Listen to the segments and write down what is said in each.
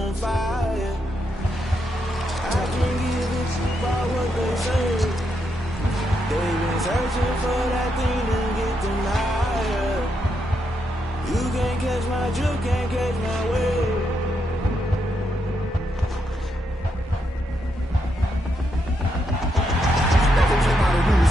on fire. I can't give a fuck about what they say. They've been searching for that thing to get them higher. You can't catch my drift, can't catch my wave.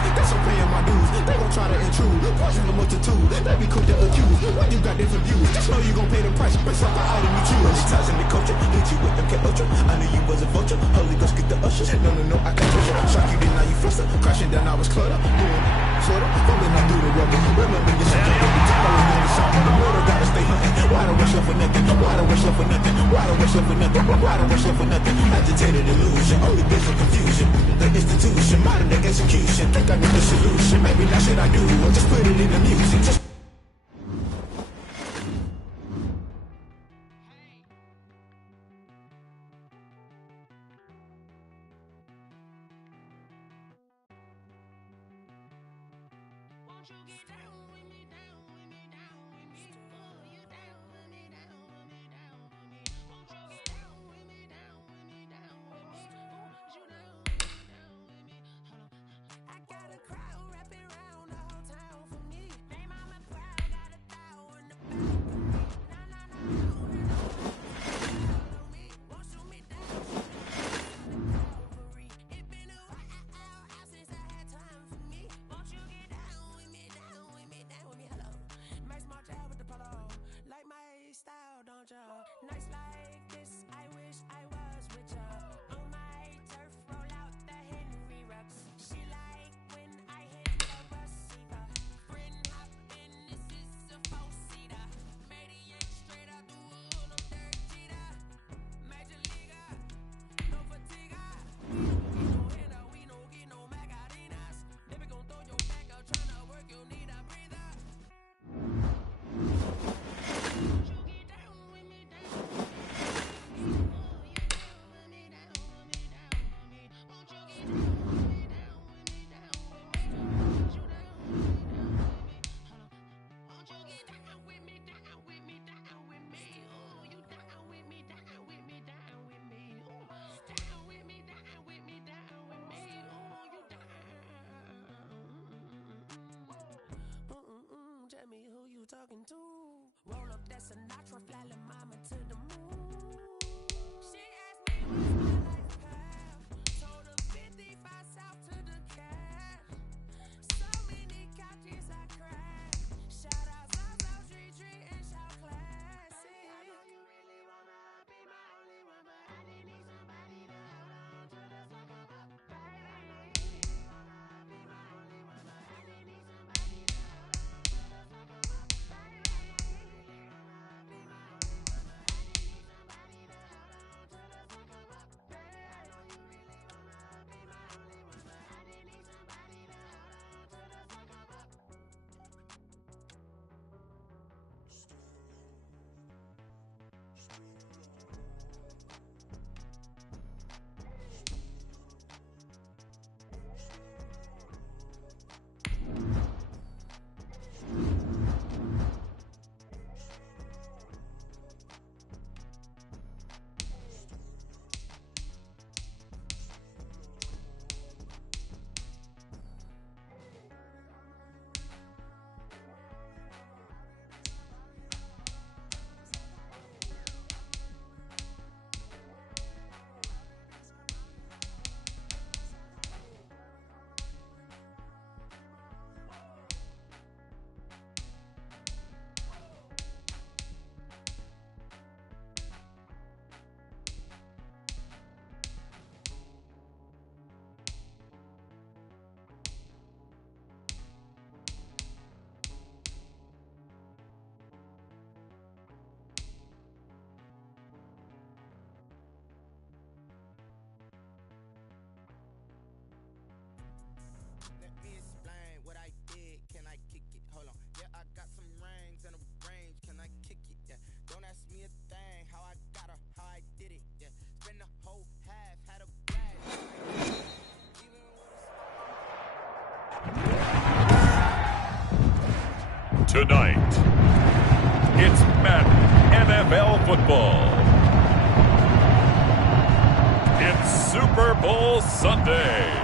That's I'm paying my dues. They gon' try to intrude, poison the multitude. They be quick to accuse. When you got different views, just know you gon' pay the price. Best up the item you choose. Many times in the culture, hit you with them cat ultra. I knew you was a vulture. Holy Ghost get the usher. No, I can't touch you. Shock you, then now you fluster. Crashing down, I was clutter. Doing Florida, falling out through the rubber. Remember your shit, every time I was on the song. The mortal gotta stay hunting. Why the rush left for nothing? Why the rush left for nothing? Why the rush left for nothing? Why the rush left for nothing? Agitated illusion, only been for confusion. The institution, modern day execution. Think I knew the solution. Maybe that's what I do. Or just put it in the music. Just nights like this, I wish I was with ya. On my turf, roll out the Henry rocks. She like when I hit the receiver. Friend hop in, this is a four-seater. Maniac straight out the wood, I'm dirt cheater. Major leaguer, no fatigue. We don't get no hitter, we don't get no Macarinas. Never gon' throw your back out, tryna work, you need a breather. Talking to roll up that Sinatra, fly la mama to the moon. She asked me what's my life path. Told her 55 south to the cat. So many couches I cracked. Shout out South Street and shout classic. I know you really wanna be my only one, but I didn't need somebody to hold on to the suck up, baby. I know you really wanna be my only one, but I didn't need somebody to hold on to the suck up. Tonight, it's Madden NFL football. Bowl Sunday.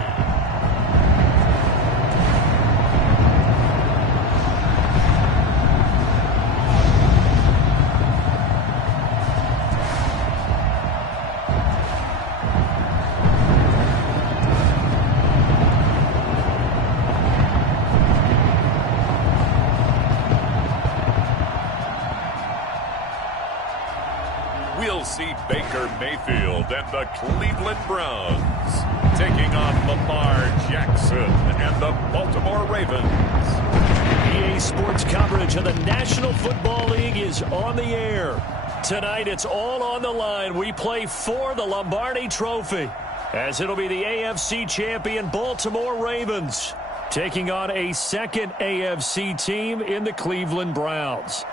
We'll see Baker Mayfield and the Cleveland Browns taking on Lamar Jackson and the Baltimore Ravens. EA Sports coverage of the National Football League is on the air. Tonight it's all on the line. We play for the Lombardi Trophy, as it'll be the AFC champion Baltimore Ravens taking on a second AFC team in the Cleveland Browns.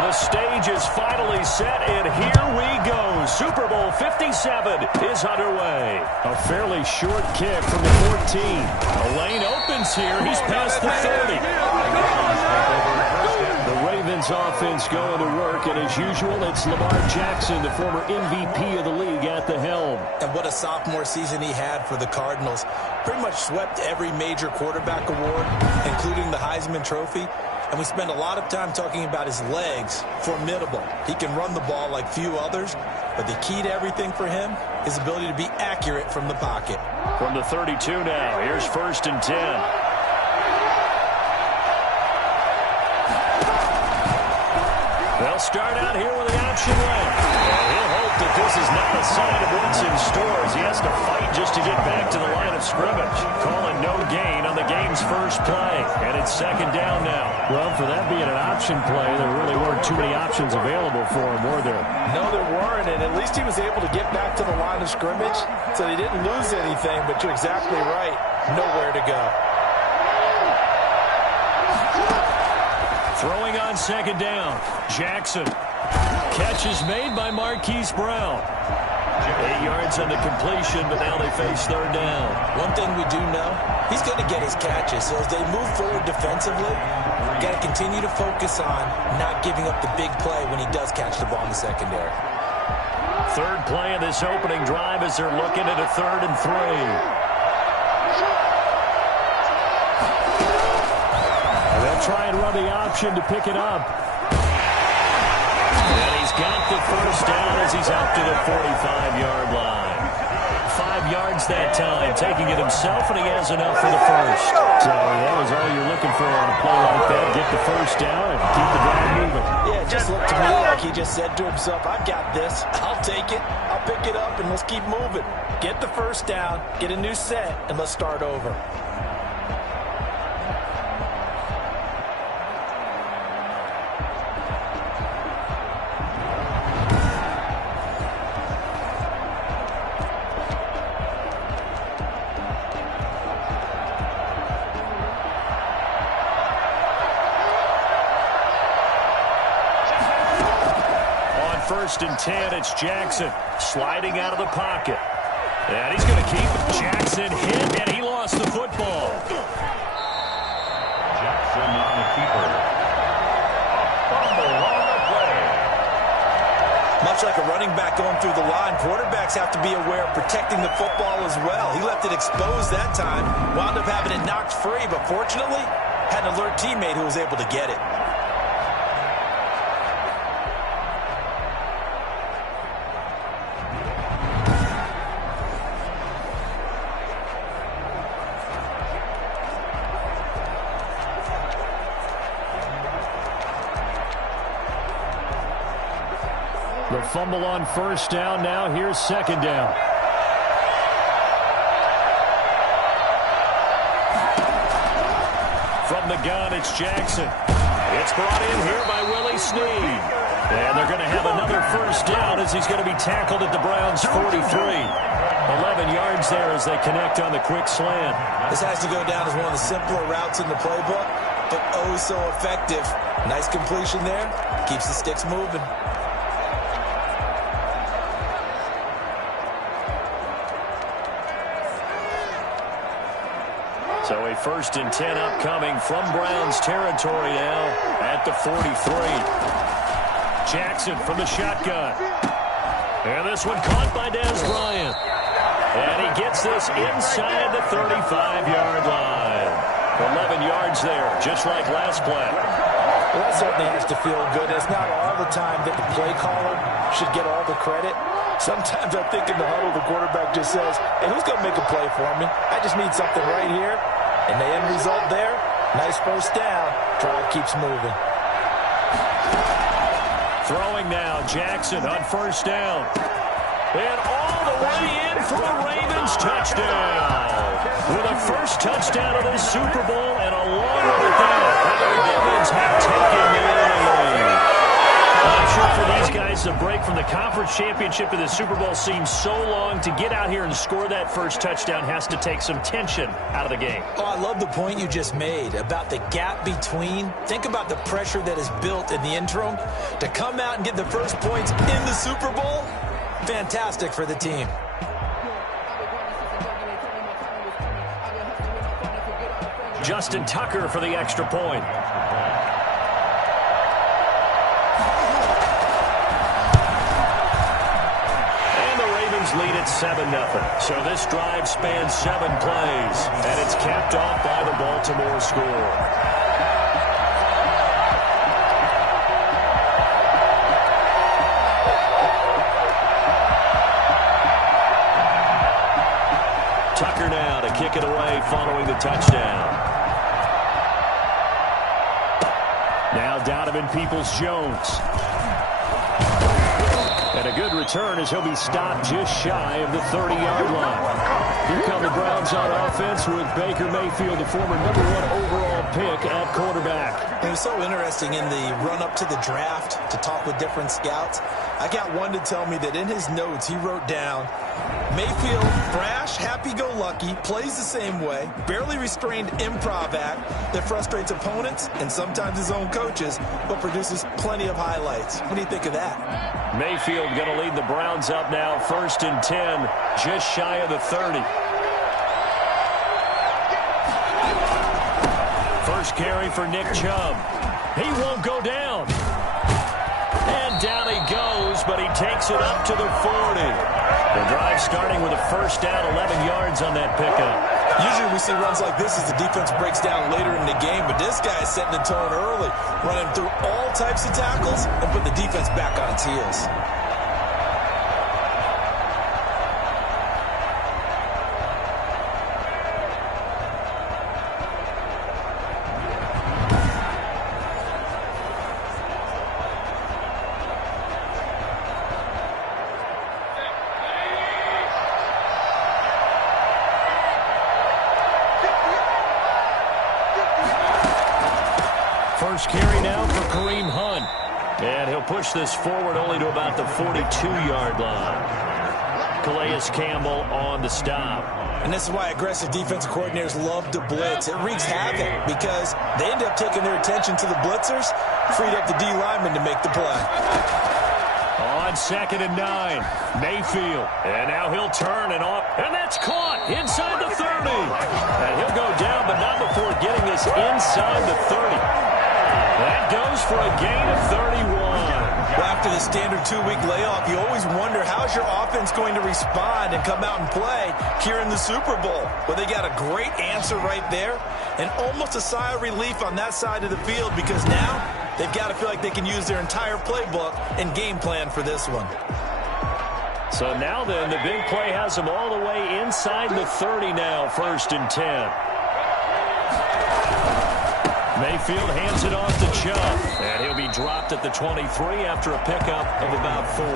The stage is finally set, and here we go. Super Bowl 57 is underway. A fairly short kick from the 14. The lane opens here. He's past the 30. The Ravens offense going to work, and as usual, it's Lamar Jackson, the former MVP of the league, at the helm. And what a sophomore season he had for the Cardinals. Pretty much swept every major quarterback award, including the Heisman Trophy. And we spend a lot of time talking about his legs. Formidable. He can run the ball like few others, but the key to everything for him is ability to be accurate from the pocket. From the 32 now, here's 1st and 10. They'll start out here with the option left. And he'll hope that this is not a sign of what's in store, as he has to fight just to get back to the line of scrimmage. Calling no gain on the game's first play. And it's 2nd down now. Well, for that being an option play, there really weren't too many options available for him, were there? No, there weren't, and at least he was able to get back to the line of scrimmage, so he didn't lose anything, but you're exactly right. Nowhere to go. Throwing on 2nd down. Jackson. Catch is made by Marquise Brown. 8 yards on the completion, but now they face 3rd down. One thing we do know, he's going to get his catches. So as they move forward defensively, got to continue to focus on not giving up the big play when he does catch the ball in the secondary. 3rd play of this opening drive as they're looking at a 3rd and 3. They'll try and run the option to pick it up. And he's got the 1st down as he's out to the 45-yard line. 5 yards that time, taking it himself, and he has enough for the 1st. So that was all you're looking for on a play like that. Get the 1st down and keep the drive moving. Yeah, it just looked to me like he just said to himself, I've got this. I'll take it. I'll pick it up, and let's keep moving. Get the 1st down, get a new set, and let's start over. On 1st and 10, it's Jackson sliding out of the pocket. And he's going to keep it. Jackson hit, and he lost the football. Jackson on the keeper. A fumble on the play. Much like a running back going through the line, quarterbacks have to be aware of protecting the football as well. He left it exposed that time, wound up having it knocked free, but fortunately, had an alert teammate who was able to get it. The fumble on first down. Now here's second down. From the gun, it's Jackson. It's brought in here by Willie Snead. And they're going to have another first down as he's going to be tackled at the Browns' 43. 11 yards there as they connect on the quick slant. This has to go down as one of the simpler routes in the playbook, but oh so effective. Nice completion there. Keeps the sticks moving. So a 1st and 10 upcoming from Browns territory now at the 43. Jackson from the shotgun. And this one caught by Dez Bryant. And he gets this inside the 35-yard line. 11 yards there, just like last play. Well, that certainly has to feel good. It's not all the time that the play caller should get all the credit. Sometimes I think in the huddle, the quarterback just says, hey, who's going to make a play for me? I just need something right here. And the end result there, nice first down. Drive keeps moving. Throwing now, Jackson on first down. And all the way in for a Ravens touchdown. With a first touchdown of the Super Bowl and along with that, the Ravens have taken the lead. I'm sure for these guys, the break from the conference championship to the Super Bowl seems so long. To get out here and score that first touchdown has to take some tension out of the game. Oh, I love the point you just made about the gap between. Think about the pressure that is built in the interim. To come out and get the first points in the Super Bowl, fantastic for the team. Justin Tucker for the extra point. Lead at 7-0. So this drive spans 7 plays, and it's capped off by the Baltimore score. Tucker now to kick it away following the touchdown. Now Donovan Peoples-Jones. And a good return as he'll be stopped just shy of the 30-yard line. Here come the Browns on offense with Baker Mayfield, the former #1 overall pick at quarterback. It was so interesting in the run-up to the draft to talk with different scouts. I got one to tell me that in his notes he wrote down, Mayfield, brash, happy-go-lucky, plays the same way, barely restrained improv act that frustrates opponents and sometimes his own coaches, but produces plenty of highlights. What do you think of that? Mayfield going to lead the Browns up now, 1st and 10, just shy of the 30. First carry for Nick Chubb. He won't go down. And down he goes, but he takes it up to the 40. The drive starting with a first down, 11 yards on that pickup. Usually we see runs like this as the defense breaks down later in the game, but this guy is setting the tone early, running through all types of tackles and put the defense back on its heels. First carry now for Kareem Hunt. And he'll push this forward only to about the 42-yard line. Calais Campbell on the stop. And this is why aggressive defensive coordinators love to blitz. It wreaks havoc because they end up taking their attention to the blitzers, freed up the D lineman to make the play. On 2nd and 9, Mayfield. And now he'll turn and off. And that's caught inside the 30. And he'll go down, but not before getting this inside the 30. That goes for a gain of 31. Well, after the standard 2-week layoff, you always wonder how's your offense going to respond and come out and play here in the Super Bowl. Well, they got a great answer right there and almost a sigh of relief on that side of the field because now they've got to feel like they can use their entire playbook and game plan for this one. So now then, the big play has them all the way inside the 30 now, 1st and 10. Mayfield hands it off to Chubb, and he'll be dropped at the 23 after a pickup of about 4.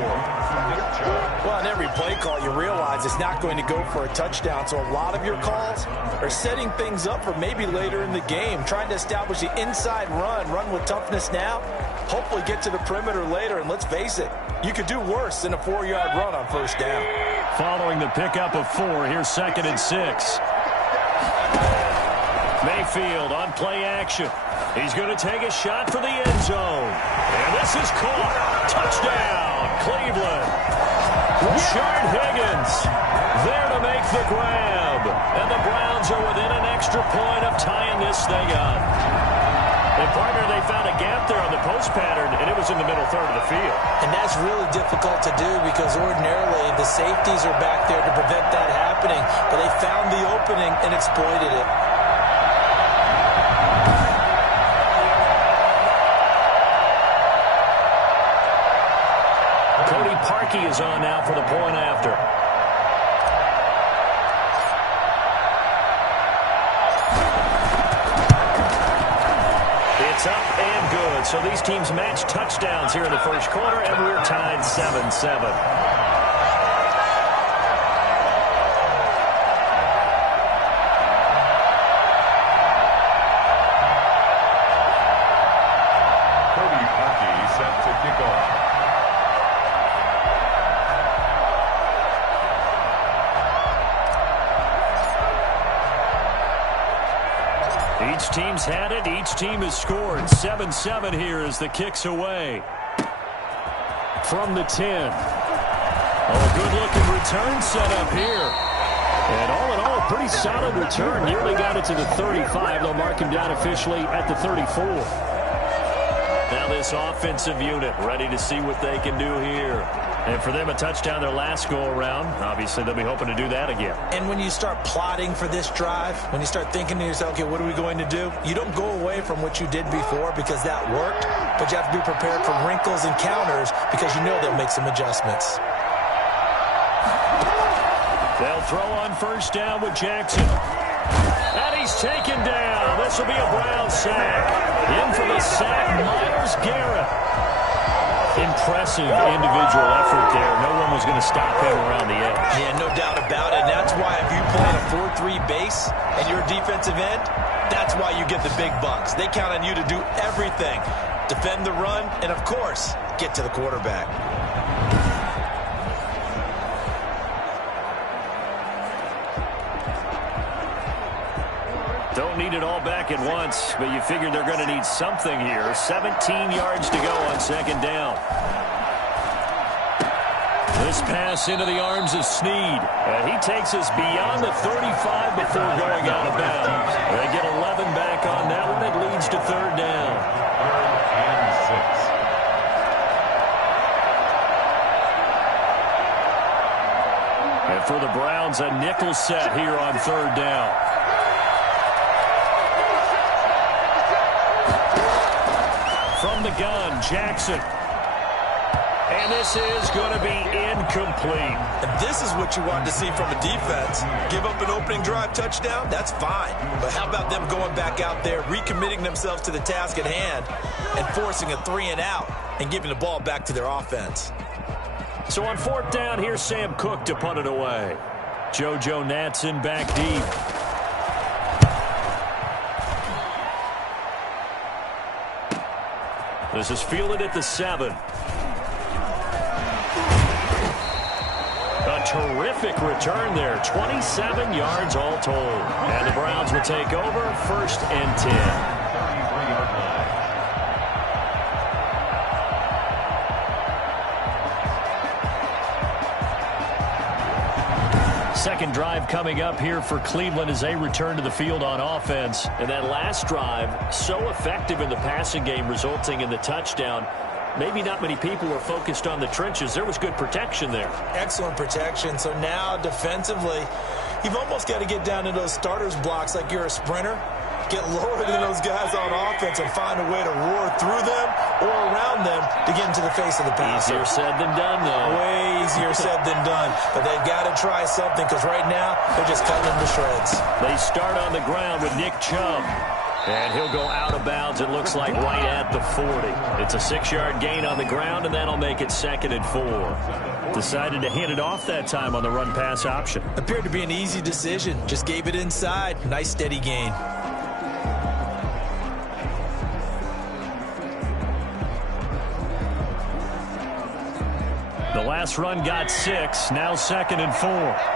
Well, on every play call, you realize it's not going to go for a touchdown, so a lot of your calls are setting things up for maybe later in the game, trying to establish the inside run with toughness now, hopefully get to the perimeter later, and let's face it, you could do worse than a 4-yard run on 1st down. Following the pickup of 4, here's 2nd and 6. Mayfield on play action. He's going to take a shot for the end zone. And this is caught. Touchdown, Cleveland. Rashard Higgins there to make the grab. And the Browns are within an extra point of tying this thing up. And, partner, they found a gap there on the post pattern, and it was in the middle third of the field. And that's really difficult to do because ordinarily the safeties are back there to prevent that happening. But they found the opening and exploited it. Parkey is on now for the point after. It's up and good. So these teams match touchdowns here in the first quarter, and we're tied 7-7. Each team's had it. Each team has scored. 7-7 here as the kick's away. From the 10. Oh, a good-looking return set up here. And all in all, a pretty solid return. Nearly got it to the 35. They'll mark him down officially at the 34. Now this offensive unit ready to see what they can do here. And for them, a touchdown their last go-around. Obviously, they'll be hoping to do that again. And when you start plotting for this drive, when you start thinking to yourself, okay, what are we going to do? You don't go away from what you did before because that worked, but you have to be prepared for wrinkles and counters because you know they'll make some adjustments. They'll throw on 1st down with Jackson. And he's taken down. This will be a Brown sack. In for the sack, Myles Garrett. Impressive individual effort there. No one was going to stop him around the edge. Yeah, no doubt about it. And that's why if you play a 4-3 base and you're a defensive end, that's why you get the big bucks. They count on you to do everything. Defend the run and, of course, get to the quarterback. Don't need it all back at once, but you figure they're going to need something here. 17 yards to go on 2nd down. This pass into the arms of Snead. And he takes us beyond the 35 before going out of bounds. They get 11 back on that one. It leads to 3rd down. And 6. And for the Browns, a nickel set here on 3rd down. From the gun, Jackson. And this is going to be incomplete. And this is what you want to see from a defense. Give up an opening drive touchdown, that's fine. But how about them going back out there, recommitting themselves to the task at hand, and forcing a 3-and-out and giving the ball back to their offense. So on 4th down, here's Sam Cook to punt it away. JoJo Natson back deep. This is fielded at the 7. A terrific return there. 27 yards all told. And the Browns will take over 1st and 10. Second drive coming up here for Cleveland as they return to the field on offense. And that last drive, so effective in the passing game, resulting in the touchdown. maybe not many people were focused on the trenches. There was good protection there. Excellent protection. So now defensively, you've almost got to get down to those starters blocks like you're a sprinter. Get lower than those guys on offense and find a way to roar through them or around them to get into the face of the passer. Easier said than done, though. Way easier said than done. But they've got to try something because right now they're just cutting them to shreds. They start on the ground with Nick Chubb. And he'll go out of bounds, it looks like, right at the 40. It's a 6-yard gain on the ground, and that'll make it 2nd and 4. Decided to hand it off that time on the run-pass option. Appeared to be an easy decision. Just gave it inside. Nice, steady gain. The last run got 6, now 2nd and 4.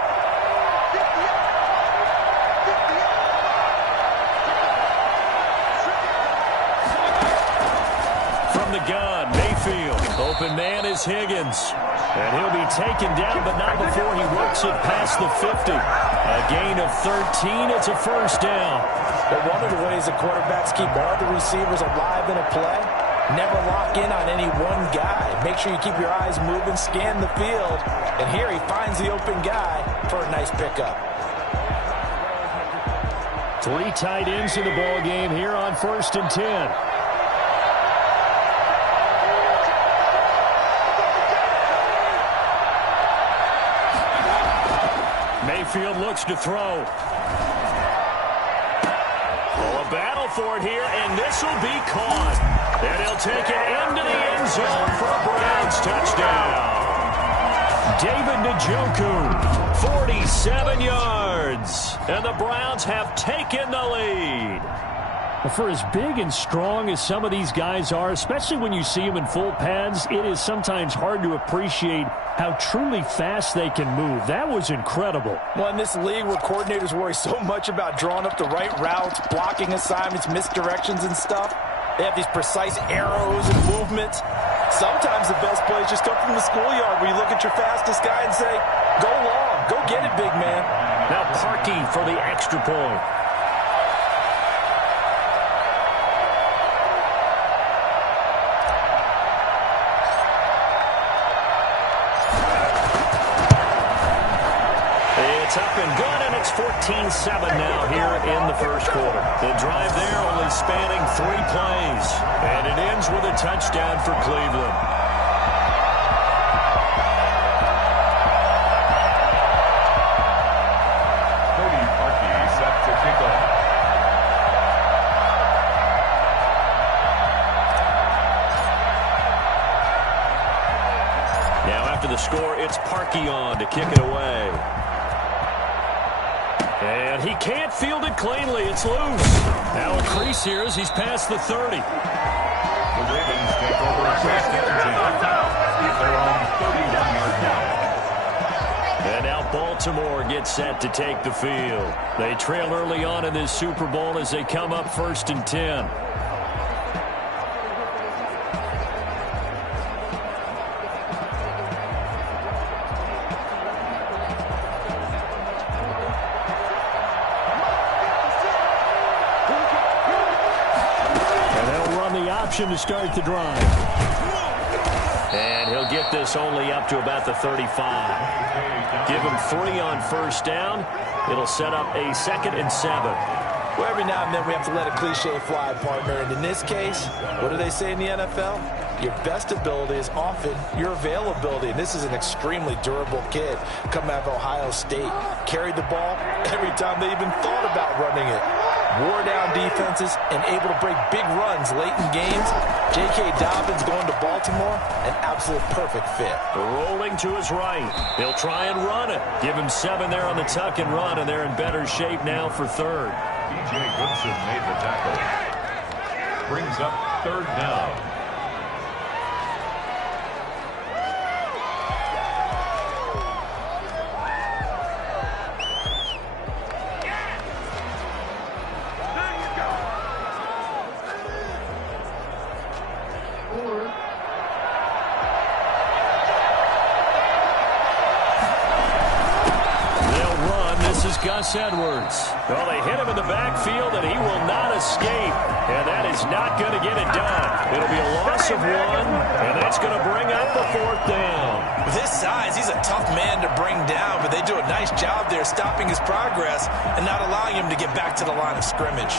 Gun, Mayfield. Open man is Higgins. And he'll be taken down, but not before he works it past the 50. A gain of 13. It's a 1st down. But one of the ways the quarterbacks keep all the receivers alive in a play, never lock in on any one guy. Make sure you keep your eyes moving, scan the field. And here he finds the open guy for a nice pickup. 3 tight ends in the ball game here on 1st and 10. Mayfield looks to throw. Oh, a battle for it here, and this will be caught. And he'll take it into the end zone for a Browns touchdown. David Njoku, 47 yards. And the Browns have taken the lead. For as big and strong as some of these guys are, especially when you see them in full pads, it is sometimes hard to appreciate how truly fast they can move. That was incredible. Well, in this league where coordinators worry so much about drawing up the right routes, blocking assignments, misdirections and stuff, they have these precise arrows and movements. Sometimes the best plays just come from the schoolyard where you look at your fastest guy and say, go long, go get it, big man. Now Parkey for the extra point. It's up and good, and it's 14-7 now here in the 1st quarter. The drive there only spanning 3 plays, and it ends with a touchdown for Cleveland. Cody Parkey set to kick off. Now after the score, it's Parkey on to kick it away. And he can't field it cleanly. It's loose. Now a crease here as he's past the 30. The Ravens take over a 2nd and 10. They're on 31-yard line. And now Baltimore gets set to take the field. They trail early on in this Super Bowl as they come up 1st and 10. To start the drive. And he'll get this only up to about the 35. Give him 3 on 1st down. It'll set up a 2nd and 7. Well, every now and then we have to let a cliche fly, partner. And in this case, what do they say in the NFL? Your best ability is often your availability. And this is an extremely durable kid coming out of Ohio State. Carried the ball every time they even thought about running it. Wore down defenses and able to break big runs late in games. J.K. Dobbins going to Baltimore, an absolute perfect fit. Rolling to his right. He'll try and run it. Give him 7 there on the tuck and run, and they're in better shape now for 3rd. T.J. Goodson made the tackle. Brings up 3rd down. This is Gus Edwards. Well, they hit him in the backfield, and he will not escape. And that is not going to get it done. It'll be a loss of 1, and that's going to bring up the 4th down. With his size, he's a tough man to bring down, but they do a nice job there stopping his progress and not allowing him to get back to the line of scrimmage.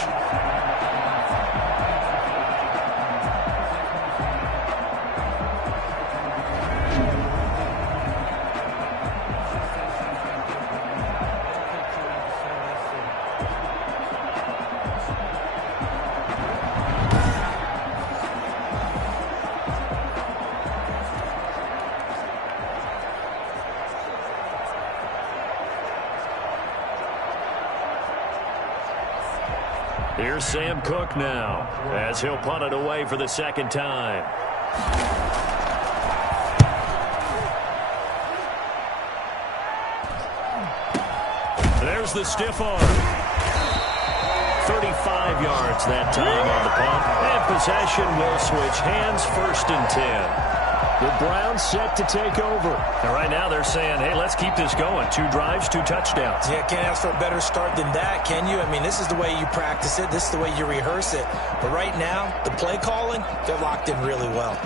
Here's Sam Cook now, as he'll punt it away for the 2nd time. There's the stiff arm. 35 yards that time on the punt. And possession will switch hands, 1st and 10. The Browns set to take over. And right now they're saying, hey, let's keep this going. 2 drives, 2 touchdowns. Yeah, can't ask for a better start than that, can you? I mean, this is the way you practice it. This is the way you rehearse it. But right now, the play calling, they're locked in really well.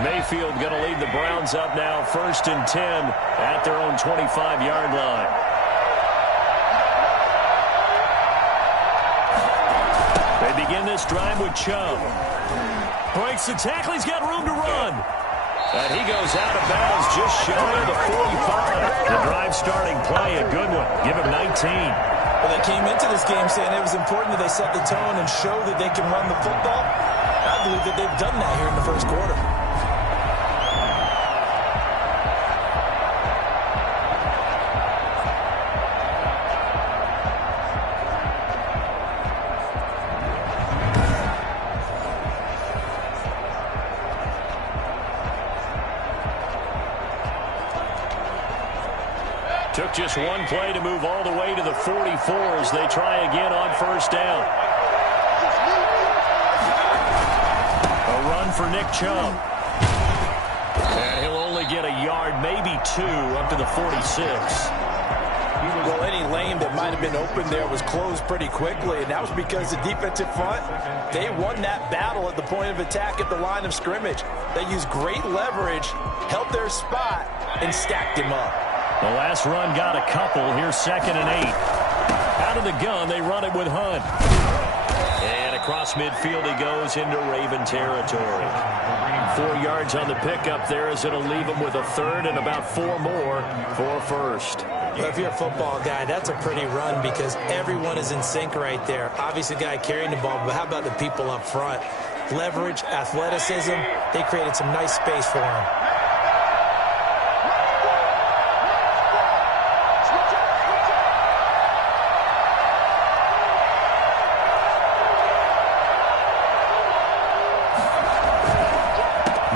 Mayfield going to lead the Browns up now, 1st and 10 at their own 25-yard line. They begin this drive with Chubb. Breaks the tackle. He's got room to run. And he goes out of bounds just shy of the 45. The drive starting play, a good one. Give him 19. Well, they came into this game saying it was important that they set the tone and show that they can run the football. I believe that they've done that here in the 1st quarter. Took just 1 play to move all the way to the 44 as they try again on 1st down. A run for Nick Chubb. And he'll only get a yard, maybe 2, up to the 46. Well, any lane that might have been open there was closed pretty quickly, and that was because the defensive front, they won that battle at the point of attack at the line of scrimmage. They used great leverage, held their spot, and stacked him up. The last run got a couple. Here's 2nd and 8. Out of the gun, they run it with Hunt. And across midfield he goes into Raven territory. 4 yards on the pickup there as it'll leave him with a 3rd and about 4 more for 1st. Well, if you're a football guy, that's a pretty run because everyone is in sync right there. Obviously, the guy carrying the ball, but how about the people up front? Leverage, athleticism, they created some nice space for him.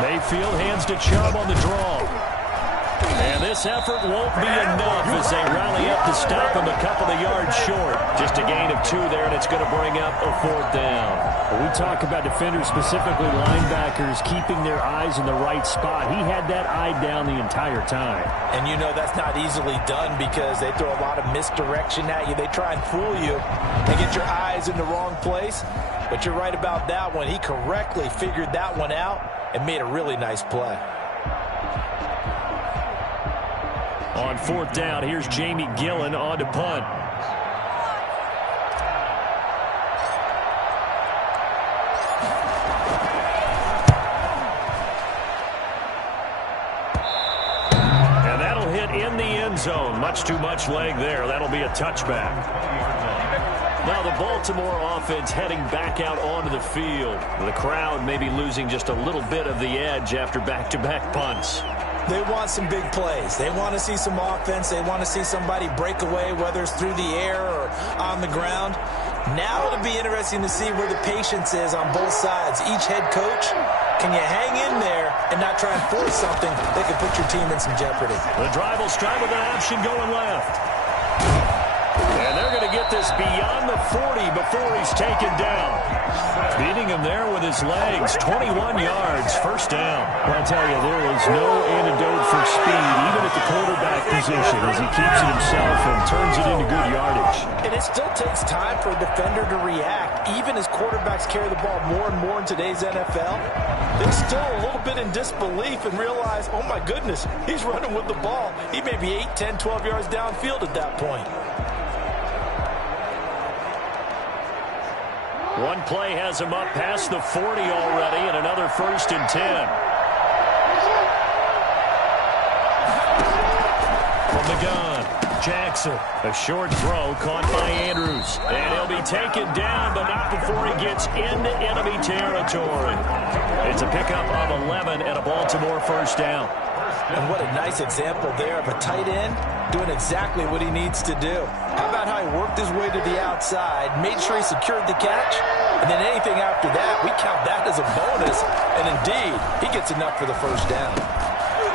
Mayfield hands to Chubb on the draw. And this effort won't be enough as they rally up to stop him a couple of yards short. Just a gain of 2 there, and it's going to bring up a 4th down. When we talk about defenders, specifically linebackers, keeping their eyes in the right spot. He had that eye down the entire time. And you know that's not easily done because they throw a lot of misdirection at you. They try and fool you and get your eyes in the wrong place. But you're right about that one. He correctly figured that one out and made a really nice play. On 4th down, here's Jamie Gillen on to punt. And that'll hit in the end zone. Much too much leg there. That'll be a touchback. Now the Baltimore offense heading back out onto the field. The crowd may be losing just a little bit of the edge after back-to-back punts. They want some big plays. They want to see some offense. They want to see somebody break away, whether it's through the air or on the ground. Now it'll be interesting to see where the patience is on both sides. Each head coach Can you hang in there and not try and force something that could put your team in some jeopardy? The drive will start with an option going left. And they're going to get this beyond the 40 before he's taken down. Beating him there with his legs. 21 yards, first down. Well, I tell you, there is no antidote for speed, even at the quarterback position, as he keeps it himself and turns it into good yardage. And it still takes time for a defender to react. Even as quarterbacks carry the ball more and more in today's NFL, they're still a little bit in disbelief and realize, oh my goodness, he's running with the ball. He may be 8, 10, 12 yards downfield at that point. One play has him up past the 40 already, and another 1st and 10. From the gun, Jackson. A short throw caught by Andrews. And he'll be taken down, but not before he gets into enemy territory. It's a pickup of 11 and a Baltimore first down. And what a nice example there of a tight end doing exactly what he needs to do. How about how he worked his way to the outside, made sure he secured the catch, and then anything after that, we count that as a bonus. And indeed, he gets enough for the first down.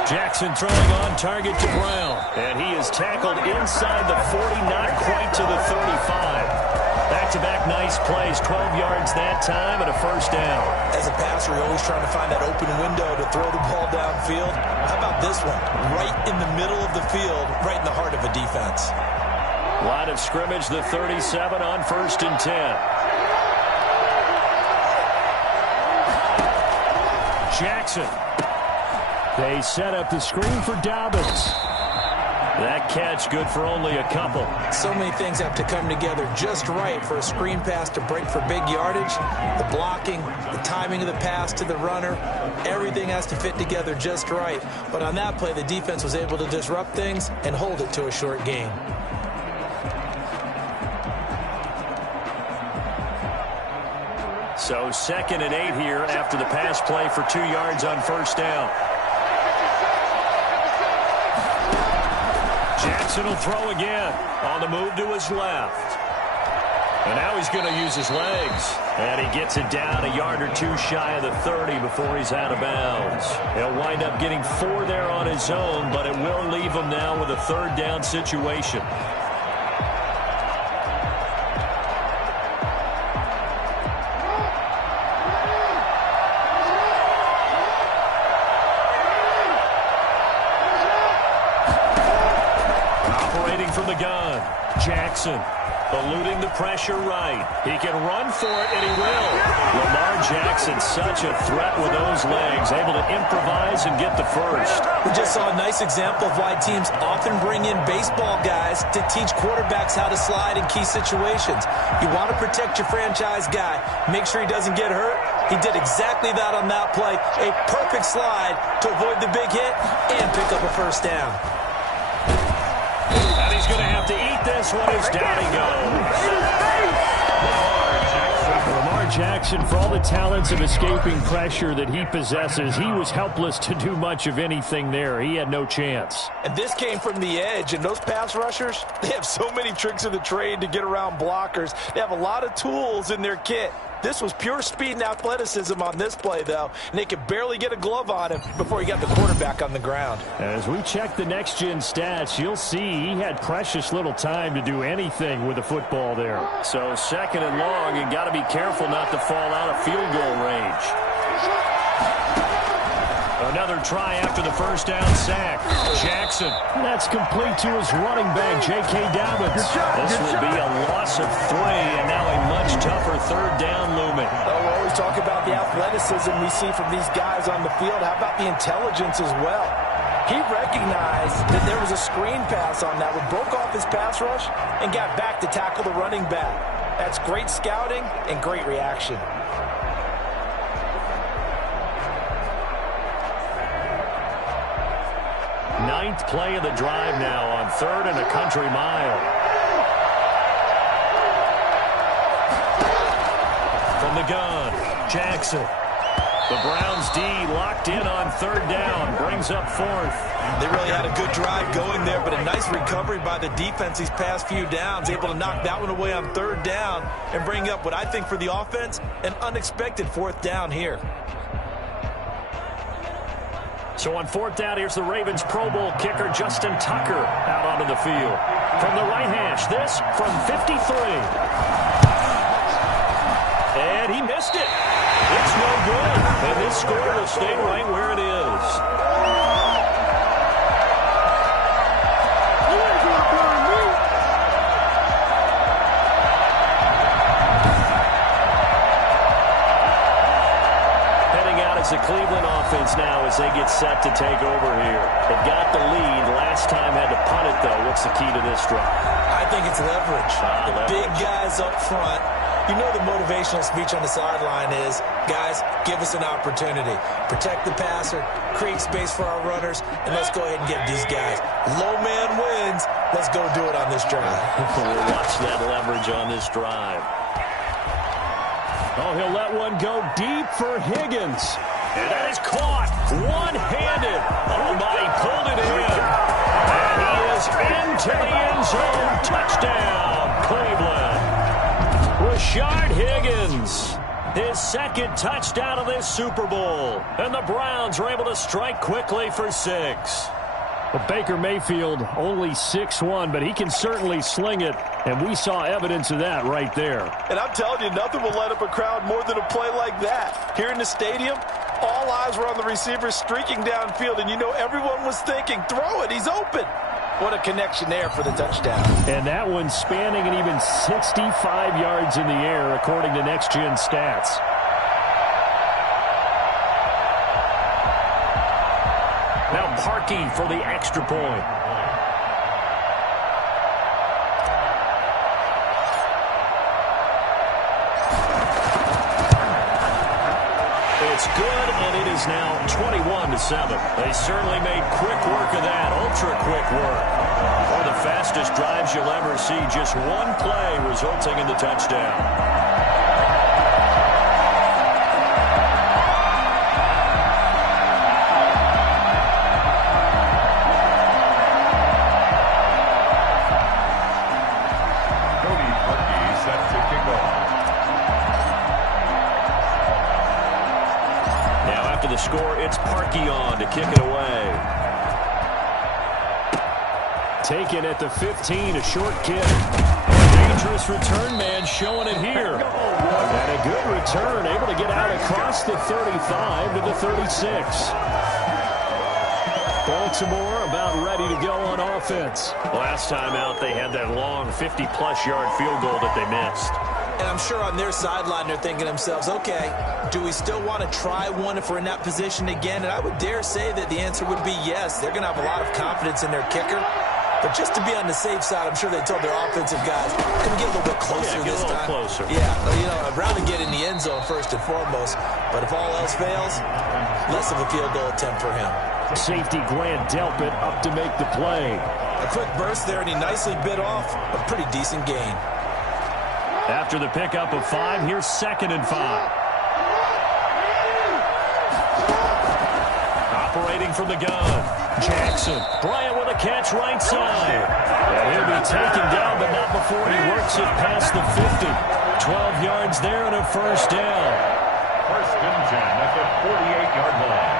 Jackson throwing on target to Brown. And he is tackled inside the 40, not quite to the 35. Back-to-back nice plays, 12 yards that time and a first down. As a passer, you're always trying to find that open window to throw the ball downfield. How about this one? Right in the middle of the field, right in the heart of a defense. Line of scrimmage, the 37 on 1st and 10. Jackson. They set up the screen for Dobbins. That catch good for only a couple. So many things have to come together just right for a screen pass to break for big yardage. The blocking, the timing of the pass to the runner, everything has to fit together just right. But on that play, the defense was able to disrupt things and hold it to a short gain. So 2nd and 8 here after the pass play for 2 yards on first down. Jackson will throw again on the move to his left. And now he's going to use his legs. And he gets it down a yard or two shy of the 30 before he's out of bounds. He'll wind up getting 4 there on his own, but it will leave him now with a 3rd down situation. From the gun, Jackson eluding the pressure right. He can run for it, and he will. Lamar Jackson, such a threat with those legs, able to improvise and get the first. We just saw a nice example of why teams often bring in baseball guys to teach quarterbacks how to slide in key situations. You want to protect your franchise guy. Make sure he doesn't get hurt. He did exactly that on that play. A perfect slide to avoid the big hit and pick up a first down. And he's going to have to eat this one as down he goes. Lamar Jackson, for all the talents of escaping pressure that he possesses, he was helpless to do much of anything there. He had no chance. And this came from the edge, and those pass rushers, they have so many tricks of the trade to get around blockers. They have a lot of tools in their kit. This was pure speed and athleticism on this play, though, and they could barely get a glove on him before he got the quarterback on the ground. As we check the next-gen stats, you'll see he had precious little time to do anything with the football there. So 2nd and long, you got to be careful not to fall out of field goal range. Another try after the first down sack. Jackson. That's complete to his running back, J.K. Dobbins. This will be a loss of 3, and now a much tougher 3rd down looming. Oh, we always talk about the athleticism we see from these guys on the field. How about the intelligence as well? He recognized that there was a screen pass on that, broke off his pass rush and got back to tackle the running back. That's great scouting and great reaction. Ninth play of the drive now on 3rd and a country mile. From the gun, Jackson. The Browns D locked in on 3rd down, brings up 4th. They really had a good drive going there, but a nice recovery by the defense these past few downs, able to knock that one away on 3rd down and bring up what I think for the offense, an unexpected 4th down here. So on fourth down, here's the Ravens Pro Bowl kicker Justin Tucker out onto the field. From the right hash, this from 53. And he missed it. It's no good. And this score will stay right where it is. The Cleveland offense now as they get set to take over here. They've got the lead. Last time had to punt it, though. What's the key to this drive? I think it's leverage. The big guys up front. You know the motivational speech on the sideline is, guys, give us an opportunity. Protect the passer, create space for our runners, and let's go ahead and get these guys. Low man wins. Let's go do it on this drive. We'll watch that leverage on this drive. Oh, he'll let one go deep for Higgins. And that is caught one-handed. Oh, my, he pulled it in. And he is into the end zone. Touchdown, Cleveland. Rashard Higgins, his second touchdown of this Super Bowl. And the Browns are able to strike quickly for 6. Well, Baker Mayfield only 6'1", but he can certainly sling it, and we saw evidence of that right there. And I'm telling you, nothing will light up a crowd more than a play like that. Here in the stadium, all eyes were on the receiver streaking downfield, and you know everyone was thinking, throw it, he's open. What a connection there for the touchdown. And that one spanning an even 65 yards in the air, according to Next Gen Stats. Now Parkey for the extra point. It's good, and it is now 21-7. They certainly made quick work of that, ultra-quick work. One of the fastest drives you'll ever see, just one play resulting in the touchdown. Score, it's Parkey on to kick it away. Taken at the 15, a short kick. Dangerous return man showing it here. And a good return, able to get out across the 35 to the 36. Baltimore about ready to go on offense. Last time out, they had that long 50-plus yard field goal that they missed. And I'm sure on their sideline they're thinking to themselves, okay, do we still want to try one if we're in that position again? And I would dare say that the answer would be yes. They're going to have a lot of confidence in their kicker. But just to be on the safe side, I'm sure they told their offensive guys, can we get a little bit closer this time? Closer. Yeah, you know, I'd rather get in the end zone first and foremost. But if all else fails, less of a field goal attempt for him. Safety Grant Delpit up to make the play. A quick burst there, and he nicely bit off a pretty decent gain. After the pickup of 5, here's 2nd and 5. Operating from the gun. Jackson. Bryant with a catch right side. And he'll be taken down, but not before he works it past the 50. 12 yards there and a first down. 1st and 10 at the 48-yard line.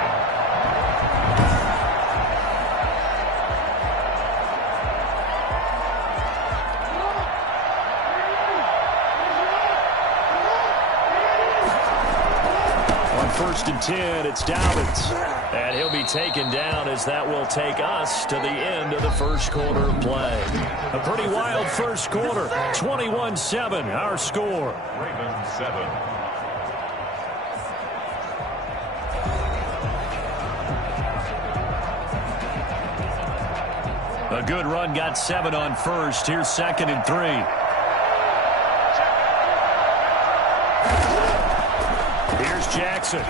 First and 10, it's Dobbins. And he'll be taken down as that will take us to the end of the first quarter of play. A pretty wild first quarter. 21-7, our score. Ravens 7. A good run got 7 on first. Here's 2nd and 3. Jackson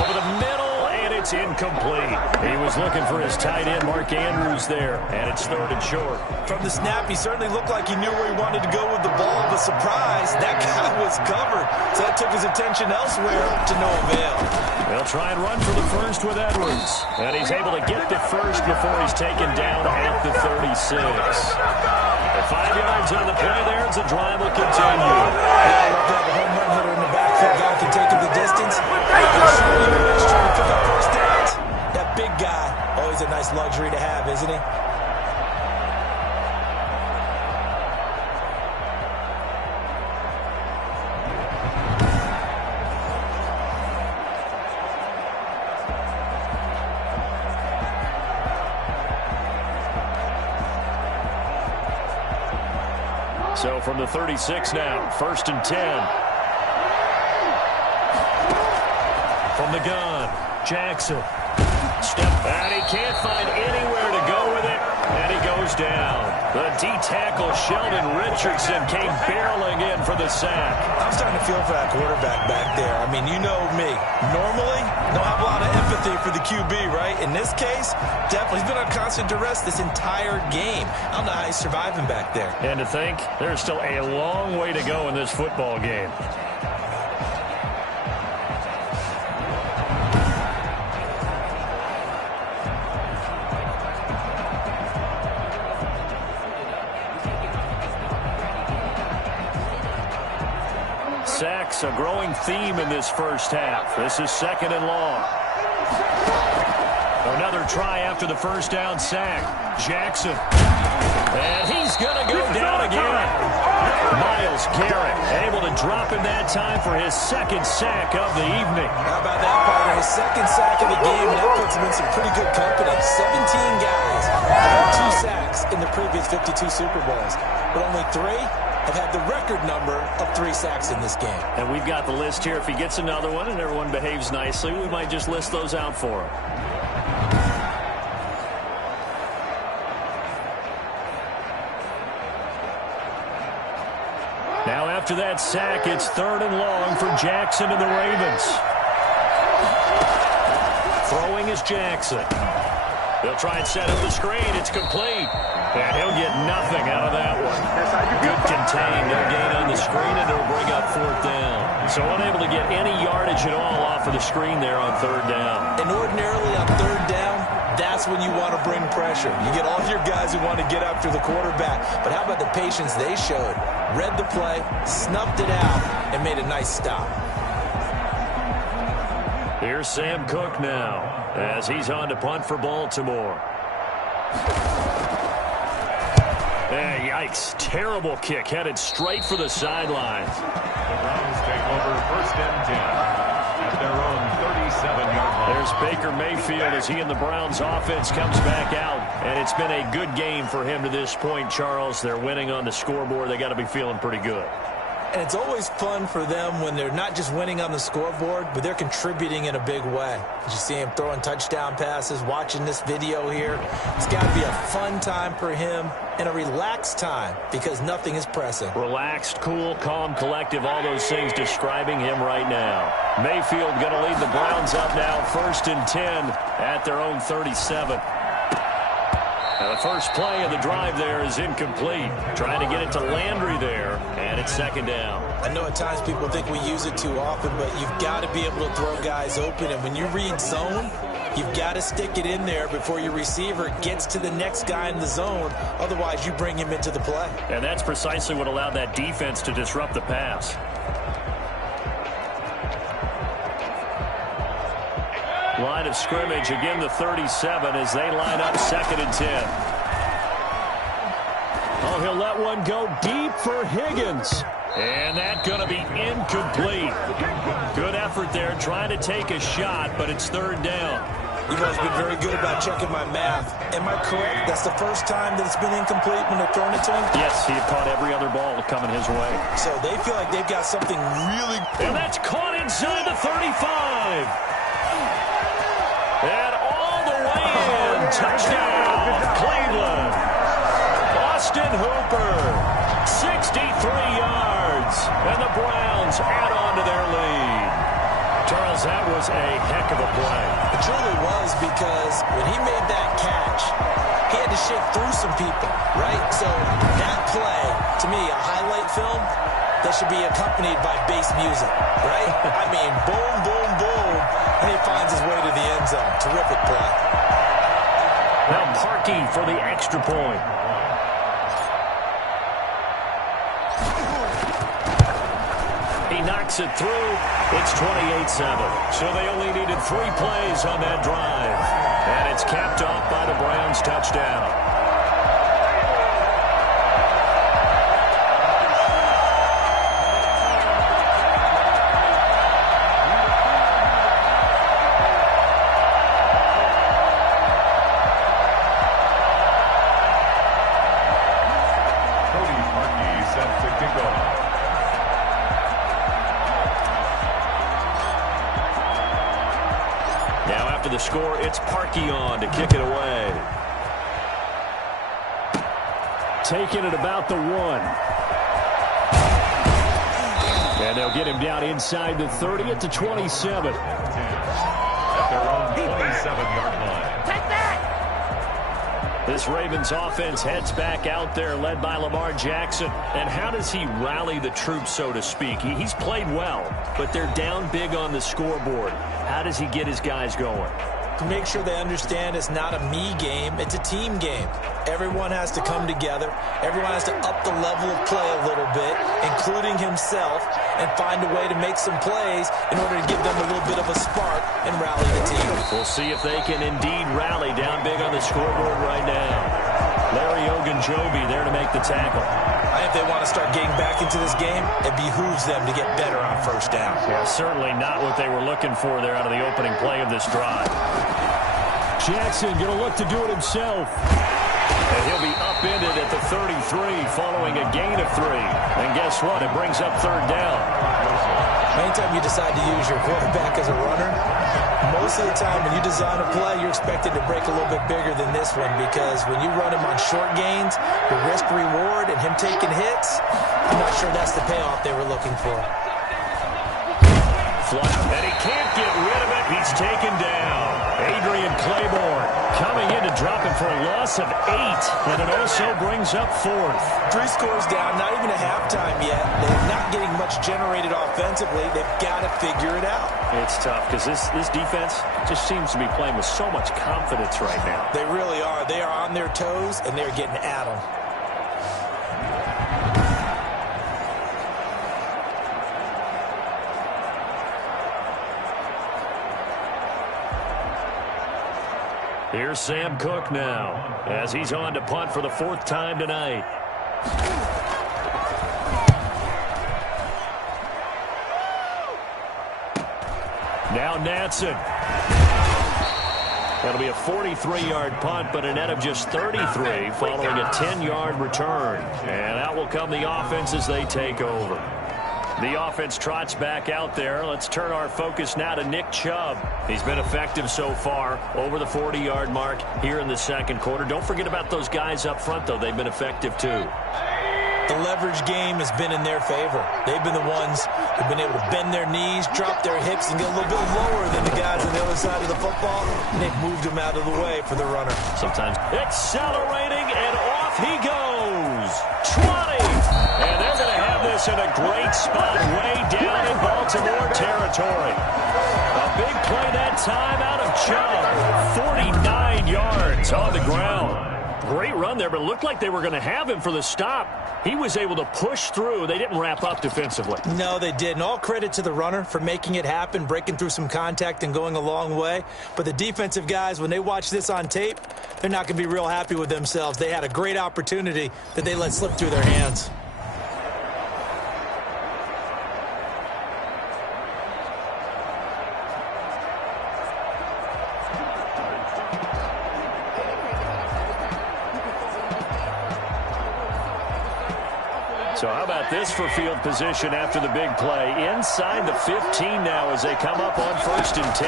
over the middle, and it's incomplete. He was looking for his tight end, Mark Andrews, there, and it's 3rd and short. From the snap, he certainly looked like he knew where he wanted to go with the ball, but surprise, that guy was covered. So that took his attention elsewhere to no avail. They'll try and run for the first with Edwards, and he's able to get the first before he's taken down at the 36. The 5 yards on the play there as the drive will continue. The home run hitter in the backfield guy can take him the distance. Trying to pick up first downs. That big guy So from the 36 now, 1st and 10. From the gun, Jackson. Step back. He can't find anywhere to go with it, and he goes down. The D-tackle, Sheldon Richardson, came barreling in for the sack. I'm starting to feel for that quarterback back there. I mean, you know me. Normally, don't have a lot of empathy for the QB, right? In this case, definitely. He's been on constant duress this entire game. I don't know how he's surviving back there. And to think, there's still a long way to go in this football game. Sacks, a growing theme in this first half. This is 2nd and long. Another try after the first down sack. Jackson. And he's going to go down again. Myles Garrett able to drop him that time for his 2nd sack of the evening. How about that, partner? His 2nd sack of the game, and that puts him in some pretty good company. 17 guys have 2 sacks in the previous 52 Super Bowls, but only 3 have had the record number of 3 sacks in this game. And we've got the list here. If he gets another one and everyone behaves nicely, we might just list those out for him. Now after that sack, it's 3rd and long for Jackson and the Ravens. Throwing is Jackson. They'll try and set up the screen. It's complete. And he'll get nothing out of that one. Good contain. No gain on the screen, and it'll bring up 4th down. So unable to get any yardage at all off of the screen there on 3rd down. And ordinarily on 3rd down, that's when you want to bring pressure. You get all your guys who want to get after the quarterback. But how about the patience they showed? Read the play, snuffed it out, and made a nice stop. Here's Sam Cook now as he's on to punt for Baltimore. Hey, yikes. Terrible kick headed straight for the sidelines. The Browns take over 1st and 10 at their own 37-yard line. There's Baker Mayfield as he and the Browns offense comes back out. And it's been a good game for him to this point, Charles. They're winning on the scoreboard. They got to be feeling pretty good. And it's always fun for them when they're not just winning on the scoreboard, but they're contributing in a big way. You see him throwing touchdown passes, watching this video here. It's got to be a fun time for him and a relaxed time because nothing is pressing. Relaxed, cool, calm, collective, all those things describing him right now. Mayfield going to lead the Browns up now, 1st and 10 at their own 37. Now the first play of the drive there is incomplete. Trying to get it to Landry there, and it's 2nd down. I know at times people think we use it too often, but you've got to be able to throw guys open. And when you read zone, you've got to stick it in there before your receiver gets to the next guy in the zone. Otherwise, you bring him into the play. And that's precisely what allowed that defense to disrupt the pass. Line of scrimmage, again the 37 as they line up 2nd and 10. Oh, he'll let one go deep for Higgins. And that's going to be incomplete. Good effort there, trying to take a shot, but it's 3rd down. You guys have been very good about checking my math. Am I correct? That's the first time that it's been incomplete when they're throwing it to him? Yes, he had caught every other ball coming his way. So they feel like they've got something really... And that's caught inside the 35. And all the way in. Touchdown, Cleveland. Austin Hooper, 63 yards. And the Browns add on to their lead. Charles, that was a heck of a play. It truly was, because when he made that catch, he had to shake through some people, right? So that play, to me, a highlight film that should be accompanied by bass music, right? I mean, boom, boom, boom, and he finds his way to the end zone. Terrific play. Now Parkey for the extra point. He knocks it through. It's 28-7. So they only needed 3 plays on that drive. And it's capped off by the Browns touchdown. after the score, it's Parkey on to kick it away. Taking it about the 1. And they'll get him down inside the 30 at the 27. At their own 27-yard line. Take that! This Ravens offense heads back out there, led by Lamar Jackson. And how does he rally the troops, so to speak? He's played well, but they're down big on the scoreboard. How does he get his guys going? To make sure they understand it's not a me game, it's a team game. Everyone has to come together. Everyone has to up the level of play a little bit, including himself, and find a way to make some plays in order to give them a little bit of a spark and rally the team. We'll see if they can indeed rally down big on the scoreboard right now. Larry Ogunjobi there to make the tackle. I think if they want to start getting back into this game, it behooves them to get better on first down. Yeah, certainly not what they were looking for there out of the opening play of this drive. Jackson going to look to do it himself. And he'll be upended at the 33 following a gain of 3. And guess what? It brings up third down. Anytime you decide to use your quarterback as a runner, most of the time when you design a play, you're expected to break a little bit bigger than this one, because when you run him on short gains, the risk-reward and him taking hits, I'm not sure that's the payoff they were looking for. Flush, and he can't get rid of it. He's taken down. Adrian Claiborne coming in to drop him for a loss of 8, and it also brings up 4th. 3 scores down, not even a halftime yet. They're not getting much generated offensively. They've got to figure it out. It's tough because this defense just seems to be playing with so much confidence right now. They really are. They are on their toes, and they're getting at them. Here's Sam Cook now, as he's on to punt for the 4th time tonight. Now Natson. That'll be a 43-yard punt, but a net of just 33 following a 10-yard return. And out will come the offense as they take over. The offense trots back out there. Let's turn our focus now to Nick Chubb. He's been effective so far, over the 40-yard mark here in the second quarter. Don't forget about those guys up front, though. They've been effective, too. The leverage game has been in their favor. They've been the ones who've been able to bend their knees, drop their hips, and get a little bit lower than the guys on the other side of the football. And they've moved them out of the way for the runner. Sometimes accelerating, and off he goes. 20. And they're going to have this in a great spot way down in Baltimore territory. A big play that time out of Chubb. 49 yards on the ground. Great run there, but it looked like they were going to have him for the stop. He was able to push through. They didn't wrap up defensively. No, they didn't. All credit to the runner for making it happen, breaking through some contact and going a long way. But the defensive guys, when they watch this on tape, they're not going to be real happy with themselves. They had a great opportunity that they let slip through their hands. So how about this for field position after the big play? Inside the 15 now as they come up on 1st and 10.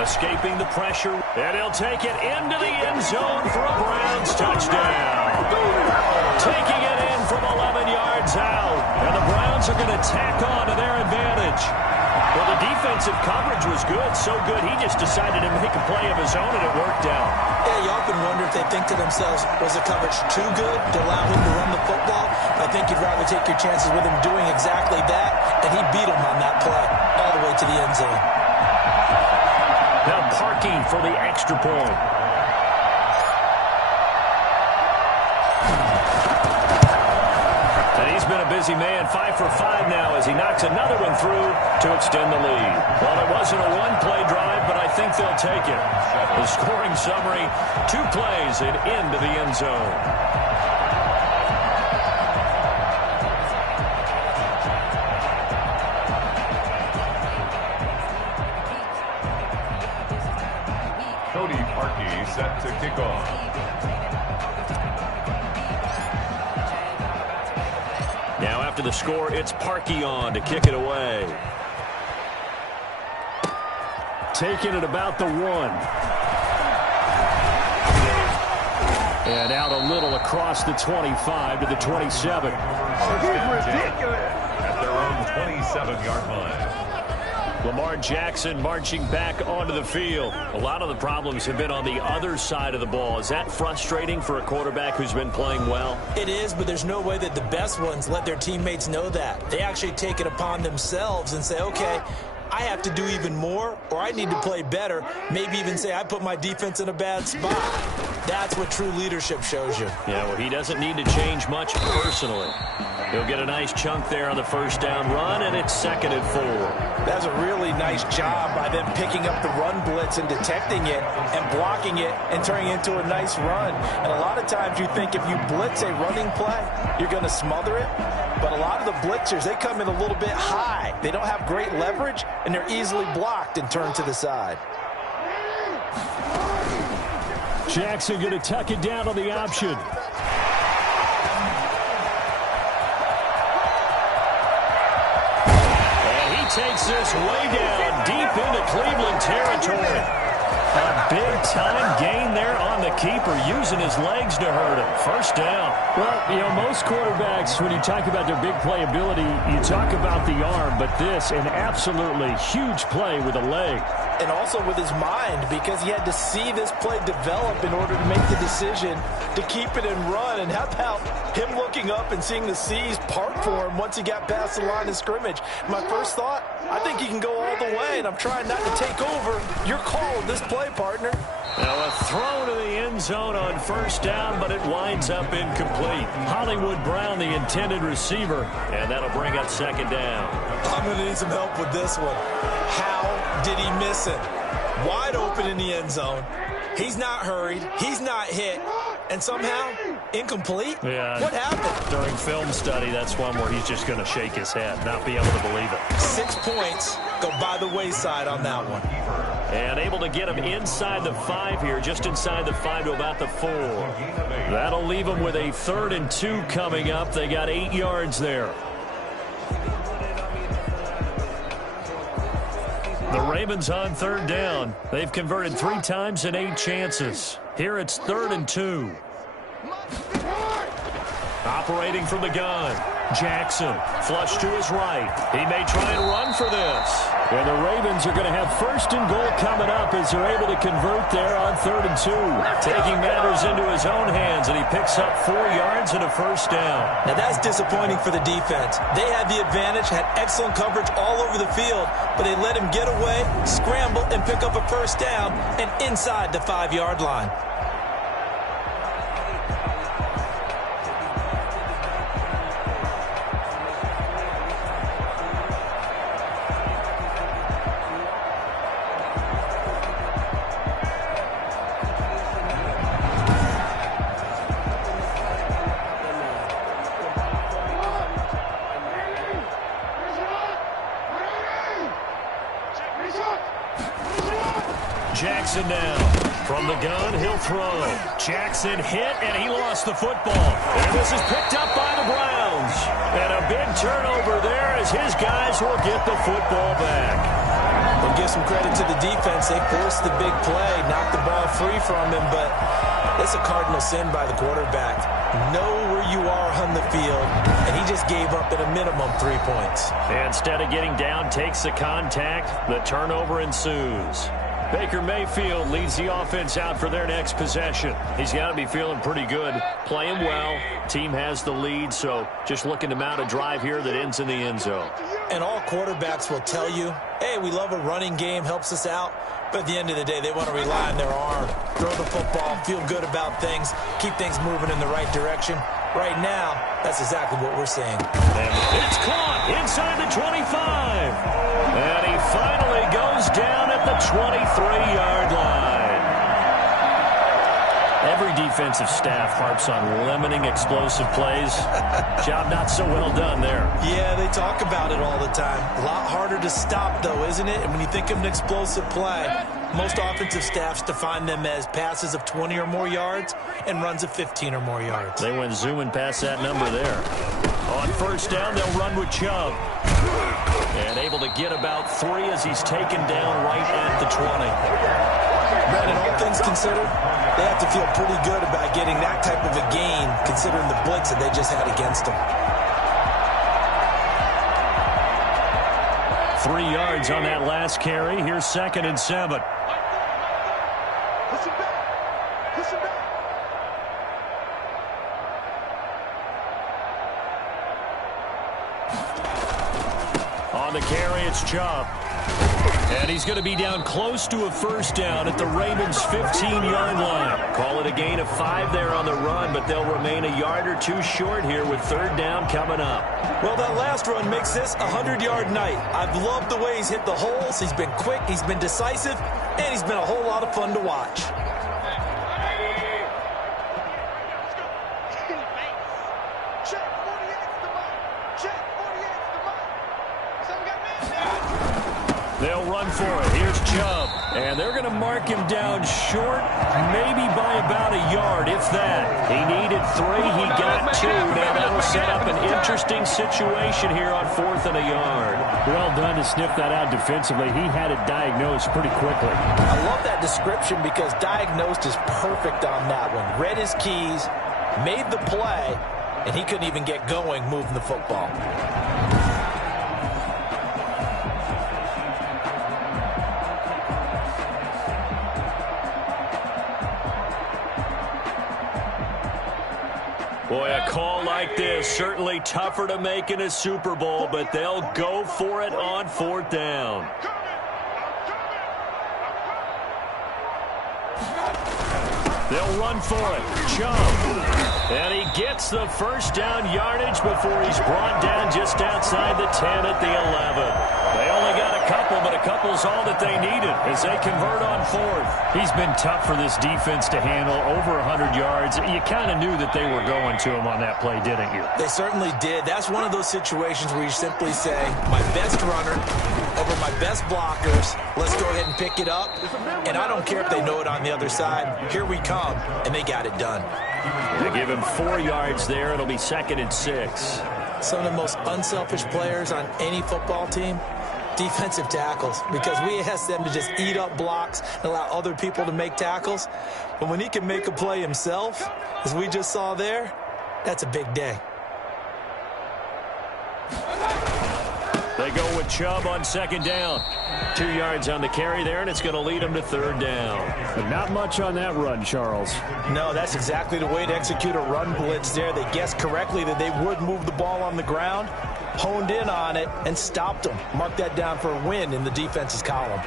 Escaping the pressure, and he'll take it into the end zone for a Browns touchdown. Taking it in from 11 yards out, and the Browns are going to tack on to their advantage. Well, the defensive coverage was good, so good he just decided to make a play of his own, and it worked out. Yeah, you often wonder if they think to themselves, was the coverage too good to allow him to run the football? I think you'd rather take your chances with him doing exactly that, and he beat him on that play all the way to the end zone. Now Parkey for the extra point. And he's been a busy man, 5 for 5 now as he knocks another one through to extend the lead. Well, it wasn't a one-play drive, but I think they'll take it. The scoring summary, 2 plays and into the end zone. Cody Parkey set to kick off. Now after the score, it's Parkey on to kick it away. taken at about the 1. And out a little across the 25 to the 27. Ridiculous. At their own 27-yard line. Lamar Jackson marching back onto the field. A lot of the problems have been on the other side of the ball. Is that frustrating for a quarterback who's been playing well? It is, but there's no way that the best ones let their teammates know that. They actually take it upon themselves and say, okay, I have to do even more, or I need to play better. Maybe even say I put my defense in a bad spot. That's what true leadership shows you. Yeah, well, he doesn't need to change much personally. He'll get a nice chunk there on the first down run, and it's 2nd and 4. That's a really nice job by them picking up the run blitz and detecting it and blocking it and turning it into a nice run. And a lot of times you think if you blitz a running play, you're going to smother it. But a lot of the blitzers, they come in a little bit high. They don't have great leverage, and they're easily blocked and turned to the side. Jackson going to tuck it down on the option. And he takes this way down deep into Cleveland territory. A big-time gain there on the keeper, using his legs to hurt him. First down. Well, you know, most quarterbacks, when you talk about their big playability, you talk about the arm, but this, an absolutely huge play with a leg. And also with his mind, because he had to see this play develop in order to make the decision to keep it and run. And how about him looking up and seeing the seas part for him once he got past the line of scrimmage? My first thought, I think he can go all the way, and I'm trying not to take over. Your call with this play, partner. Now a throw to the end zone on first down, but it winds up incomplete. Hollywood Brown, the intended receiver, and that'll bring up 2nd down. I'm going to need some help with this one. How did he miss it? Wide open in the end zone. He's not hurried. He's not hit. And somehow, incomplete? Yeah. What happened? During film study, that's one where he's just going to shake his head, not be able to believe it. 6 points go by the wayside on that one. And able to get him inside the 5 here, just inside the 5 to about the 4. That'll leave him with a 3rd and 2 coming up. They got 8 yards there. The Ravens on 3rd down. They've converted 3 times in 8 chances. Here it's 3rd and 2. Operating from the gun. Jackson, flush to his right. He may try and run for this. And the Ravens are going to have 1st and goal coming up as they're able to convert there on 3rd and 2. Taking matters into his own hands, and he picks up 4 yards and a 1st down. Now that's disappointing for the defense. They had the advantage, had excellent coverage all over the field, but they let him get away, scramble, and pick up a 1st down and inside the 5-yard line. Jackson now. From the gun, he'll throw. Jackson hit, and he lost the football. And this is picked up by the Browns. And a big turnover there as his guys will get the football back. We'll give some credit to the defense. They forced the big play, knocked the ball free from him, but it's a cardinal sin by the quarterback. Know where you are on the field, and he just gave up at a minimum 3 points. And instead of getting down, takes the contact. The turnover ensues. Baker Mayfield leads the offense out for their next possession. He's got to be feeling pretty good, playing well. Team has the lead, so just looking to mount a drive here that ends in the end zone. And all quarterbacks will tell you, hey, we love a running game, helps us out. But at the end of the day, they want to rely on their arm, throw the football, feel good about things, keep things moving in the right direction. Right now, that's exactly what we're seeing. And it's caught inside the 25. And he finally goes down at the 23-yard line. Every defensive staff harps on limiting explosive plays. Job not so well done there. Yeah, they talk about it all the time. A lot harder to stop, though, isn't it? And when you think of an explosive play, most offensive staffs define them as passes of 20 or more yards and runs of 15 or more yards. They went zooming past that number there. On first down, they'll run with Chubb. And able to get about 3 as he's taken down right at the 20. Brandon, all things considered, they have to feel pretty good about getting that type of a gain, considering the blitz that they just had against them. 3 yards on that last carry. Here's 2nd and 7. On the carry, it's Chubb. And he's going to be down close to a first down at the Ravens' 15-yard line. Call it a gain of 5 there on the run, but they'll remain a yard or 2 short here with 3rd down coming up. Well, that last run makes this a 100-yard night. I've loved the way he's hit the holes. He's been quick, he's been decisive, and he's been a whole lot of fun to watch. They'll run for it. Here's Chubb. And they're going to mark him down short, maybe by about a yard, if that. He needed 3. He got 2. Now that'll set up an interesting situation here on 4th and a yard. Well done to sniff that out defensively. He had it diagnosed pretty quickly. I love that description because diagnosed is perfect on that one. Read his keys, made the play, and he couldn't even get going moving the football. Boy, a call like this, certainly tougher to make in a Super Bowl, but they'll go for it on 4th down. They'll run for it. Chubb. And he gets the first down yardage before he's brought down just outside the 10 at the 11. They only got a couple, but a couple's all that they needed as they convert on 4th. He's been tough for this defense to handle, over 100 yards. You kind of knew that they were going to him on that play, didn't you? They certainly did. That's one of those situations where you simply say, my best runner over my best blockers, let's go ahead and pick it up. And I don't care if they know it on the other side. Here we come, and they got it done. They give him 4 yards there. It'll be 2nd and 6. Some of the most unselfish players on any football team, defensive tackles, because we ask them to just eat up blocks and allow other people to make tackles. But when he can make a play himself, as we just saw there, that's a big day. They go with Chubb on 2nd down. 2 yards on the carry there, and it's going to lead them to 3rd down. But not much on that run, Charles. No, that's exactly the way to execute a run blitz there. They guessed correctly that they would move the ball on the ground, honed in on it, and stopped them. Mark that down for a win in the defense's column.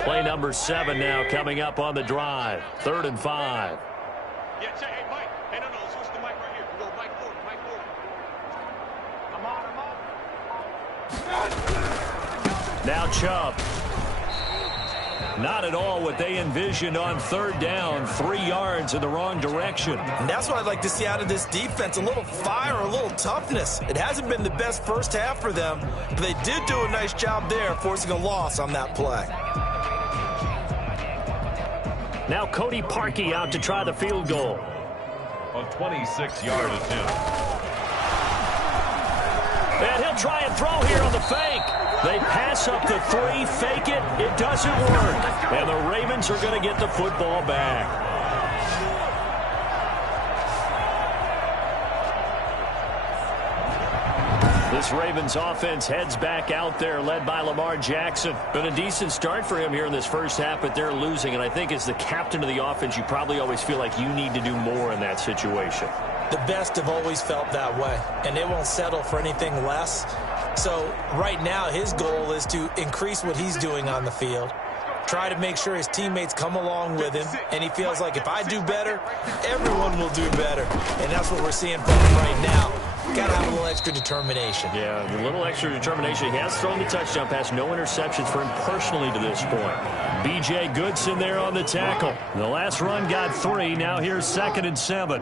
Play number 7 now coming up on the drive. 3rd and 5. Yeah, check. Hey, Mike. Hey, no, switch the mic right here. You go Mike forward, Mike forward. I'm on. Now Chubb. Not at all what they envisioned on 3rd down. 3 yards in the wrong direction. And that's what I'd like to see out of this defense, a little fire, a little toughness. It hasn't been the best first half for them, but they did do a nice job there, forcing a loss on that play. Now Cody Parkey out to try the field goal. A 26-yard attempt. And he'll try and throw here on the fake. They pass up the 3, fake it. It doesn't work. And the Ravens are going to get the football back. This Ravens offense heads back out there, led by Lamar Jackson. Been a decent start for him here in this first half, but they're losing. And I think as the captain of the offense, you probably always feel like you need to do more in that situation. The best have always felt that way, and they won't settle for anything less. So right now, his goal is to increase what he's doing on the field, try to make sure his teammates come along with him, and he feels like if I do better, everyone will do better. And that's what we're seeing from him right now. Got to have a little extra determination. Yeah, a little extra determination. He has thrown the touchdown pass. No interceptions for him personally to this point. B.J. Goodson there on the tackle. The last run got 3. Now here's 2nd and 7.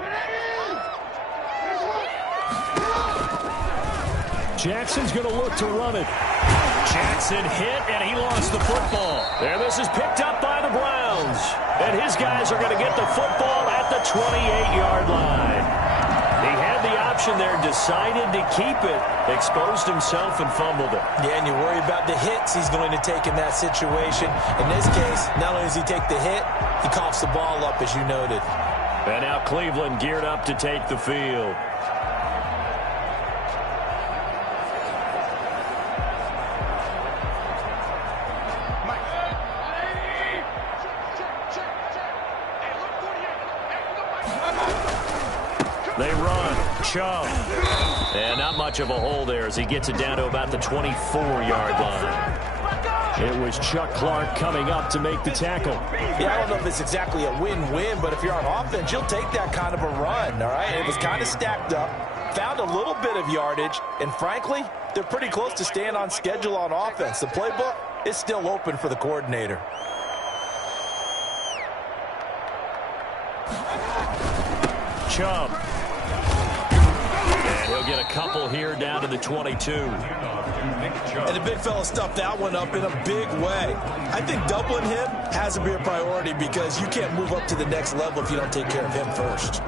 Jackson's going to look to run it. Jackson hit, and he lost the football. And this is picked up by the Browns. And his guys are going to get the football at the 28-yard line. He had the option there, decided to keep it, exposed himself and fumbled it. Yeah, and you worry about the hits he's going to take in that situation. In this case, not only does he take the hit, he coughs the ball up, as you noted. And now Cleveland geared up to take the field. They run. Chubb. And not much of a hole there as he gets it down to about the 24-yard line. It was Chuck Clark coming up to make the tackle. Yeah, I don't know if it's exactly a win-win, but if you're on offense, you'll take that kind of a run, all right? It was kind of stacked up, found a little bit of yardage, and frankly, they're pretty close to staying on schedule on offense. The playbook is still open for the coordinator. Chubb. And he'll get a couple here down to the 22. And the big fella stuffed that one up in a big way. I think doubling him has to be a priority because you can't move up to the next level if you don't take care of him first.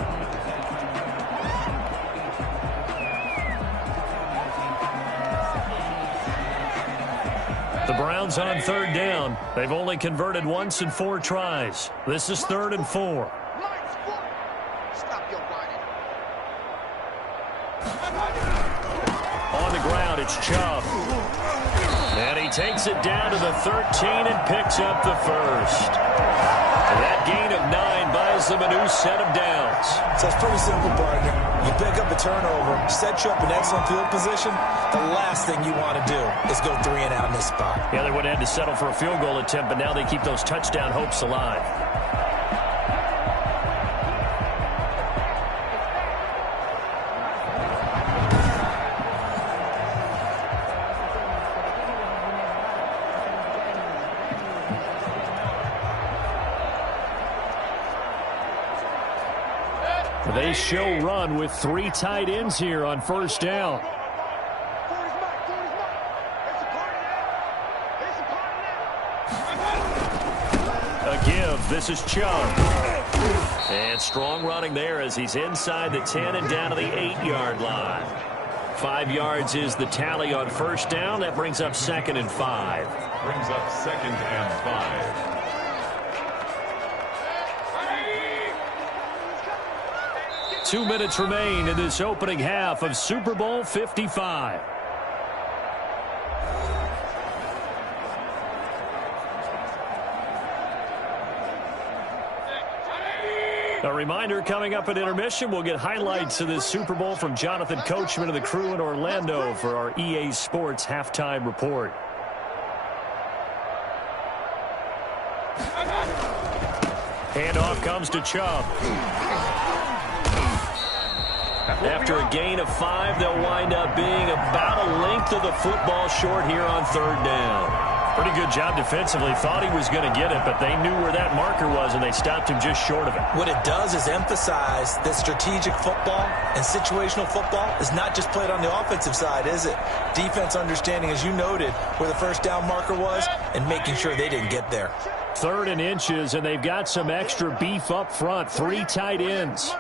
The Browns on third down. They've only converted once in 4 tries. This is 3rd and 4. On the ground, it's Chubb. And he takes it down to the 13 and picks up the first. And that gain of 9 buys them a new set of downs. So it's pretty simple, partner. You pick up a turnover, set you up in excellent field position. The last thing you want to do is go 3 and out in this spot. Yeah, they would have had to settle for a field goal attempt, but now they keep those touchdown hopes alive. They show run with 3 tight ends here on first down. A give. This is Chubb. And strong running there as he's inside the 10 and down to the 8-yard line. 5 yards is the tally on first down. That brings up 2nd and 5. Brings up 2nd and 5. 2 minutes remain in this opening half of Super Bowl 55. A reminder, coming up at intermission, we'll get highlights of this Super Bowl from Jonathan Coachman and the crew in Orlando for our EA Sports halftime report. Handoff comes to Chubb. After a gain of 5, they'll wind up being about a length of the football short here on third down. Pretty good job defensively. Thought he was going to get it, but they knew where that marker was, and they stopped him just short of it. What it does is emphasize that strategic football and situational football is not just played on the offensive side, is it? Defense understanding, as you noted, where the first down marker was and making sure they didn't get there. 3rd and inches, and they've got some extra beef up front. 3 tight ends.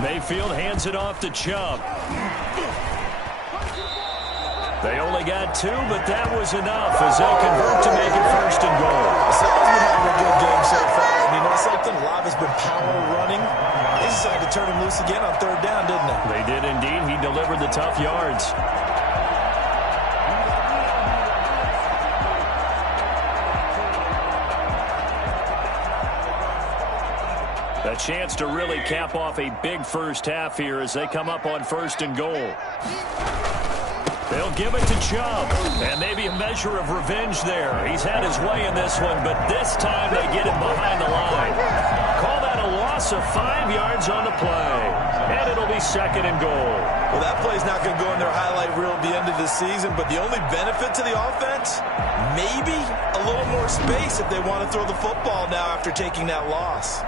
Mayfield hands it off to Chubb. They only got 2, but that was enough as they'll convert to make it 1st and goal. Someone's been having a good game so far, and you know something? A lot has been power running. They decided to turn him loose again on 3rd down, didn't they? They did indeed. He delivered the tough yards. A chance to really cap off a big first half here as they come up on 1st and goal. They'll give it to Chubb, and maybe a measure of revenge there. He's had his way in this one, but this time they get him behind the line. Call that a loss of 5 yards on the play, and it'll be 2nd and goal. Well, that play's not going to go in their highlight reel at the end of the season, but the only benefit to the offense, maybe a little more space if they want to throw the football now after taking that loss.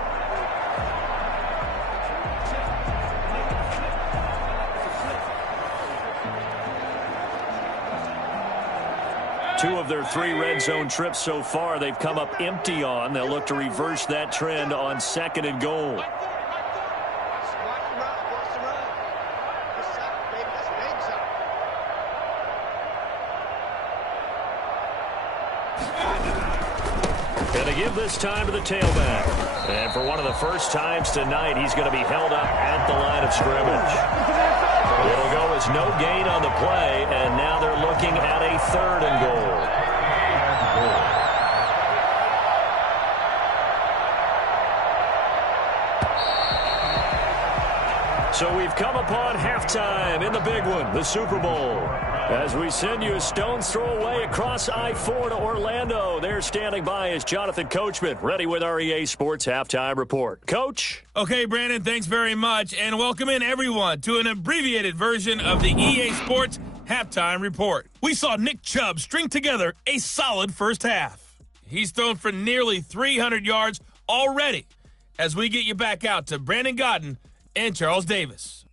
2 of their 3 red zone trips so far, they've come up empty on. They'll look to reverse that trend on 2nd and goal. And they give this time to the tailback. And for one of the first times tonight, he's going to be held up at the line of scrimmage. It'll go as no gain on the play, and now they're looking at a 3rd and goal. So we've come upon halftime in the big one, the Super Bowl. As we send you a stone's throw away across I-4 to Orlando. There standing by is Jonathan Coachman, ready with our EA Sports Halftime Report. Coach? Okay, Brandon, thanks very much, and welcome in everyone to an abbreviated version of the EA Sports Halftime Report. We saw Nick Chubb string together a solid first half. He's thrown for nearly 300 yards already as we get you back out to Brandon Godden and Charles Davis.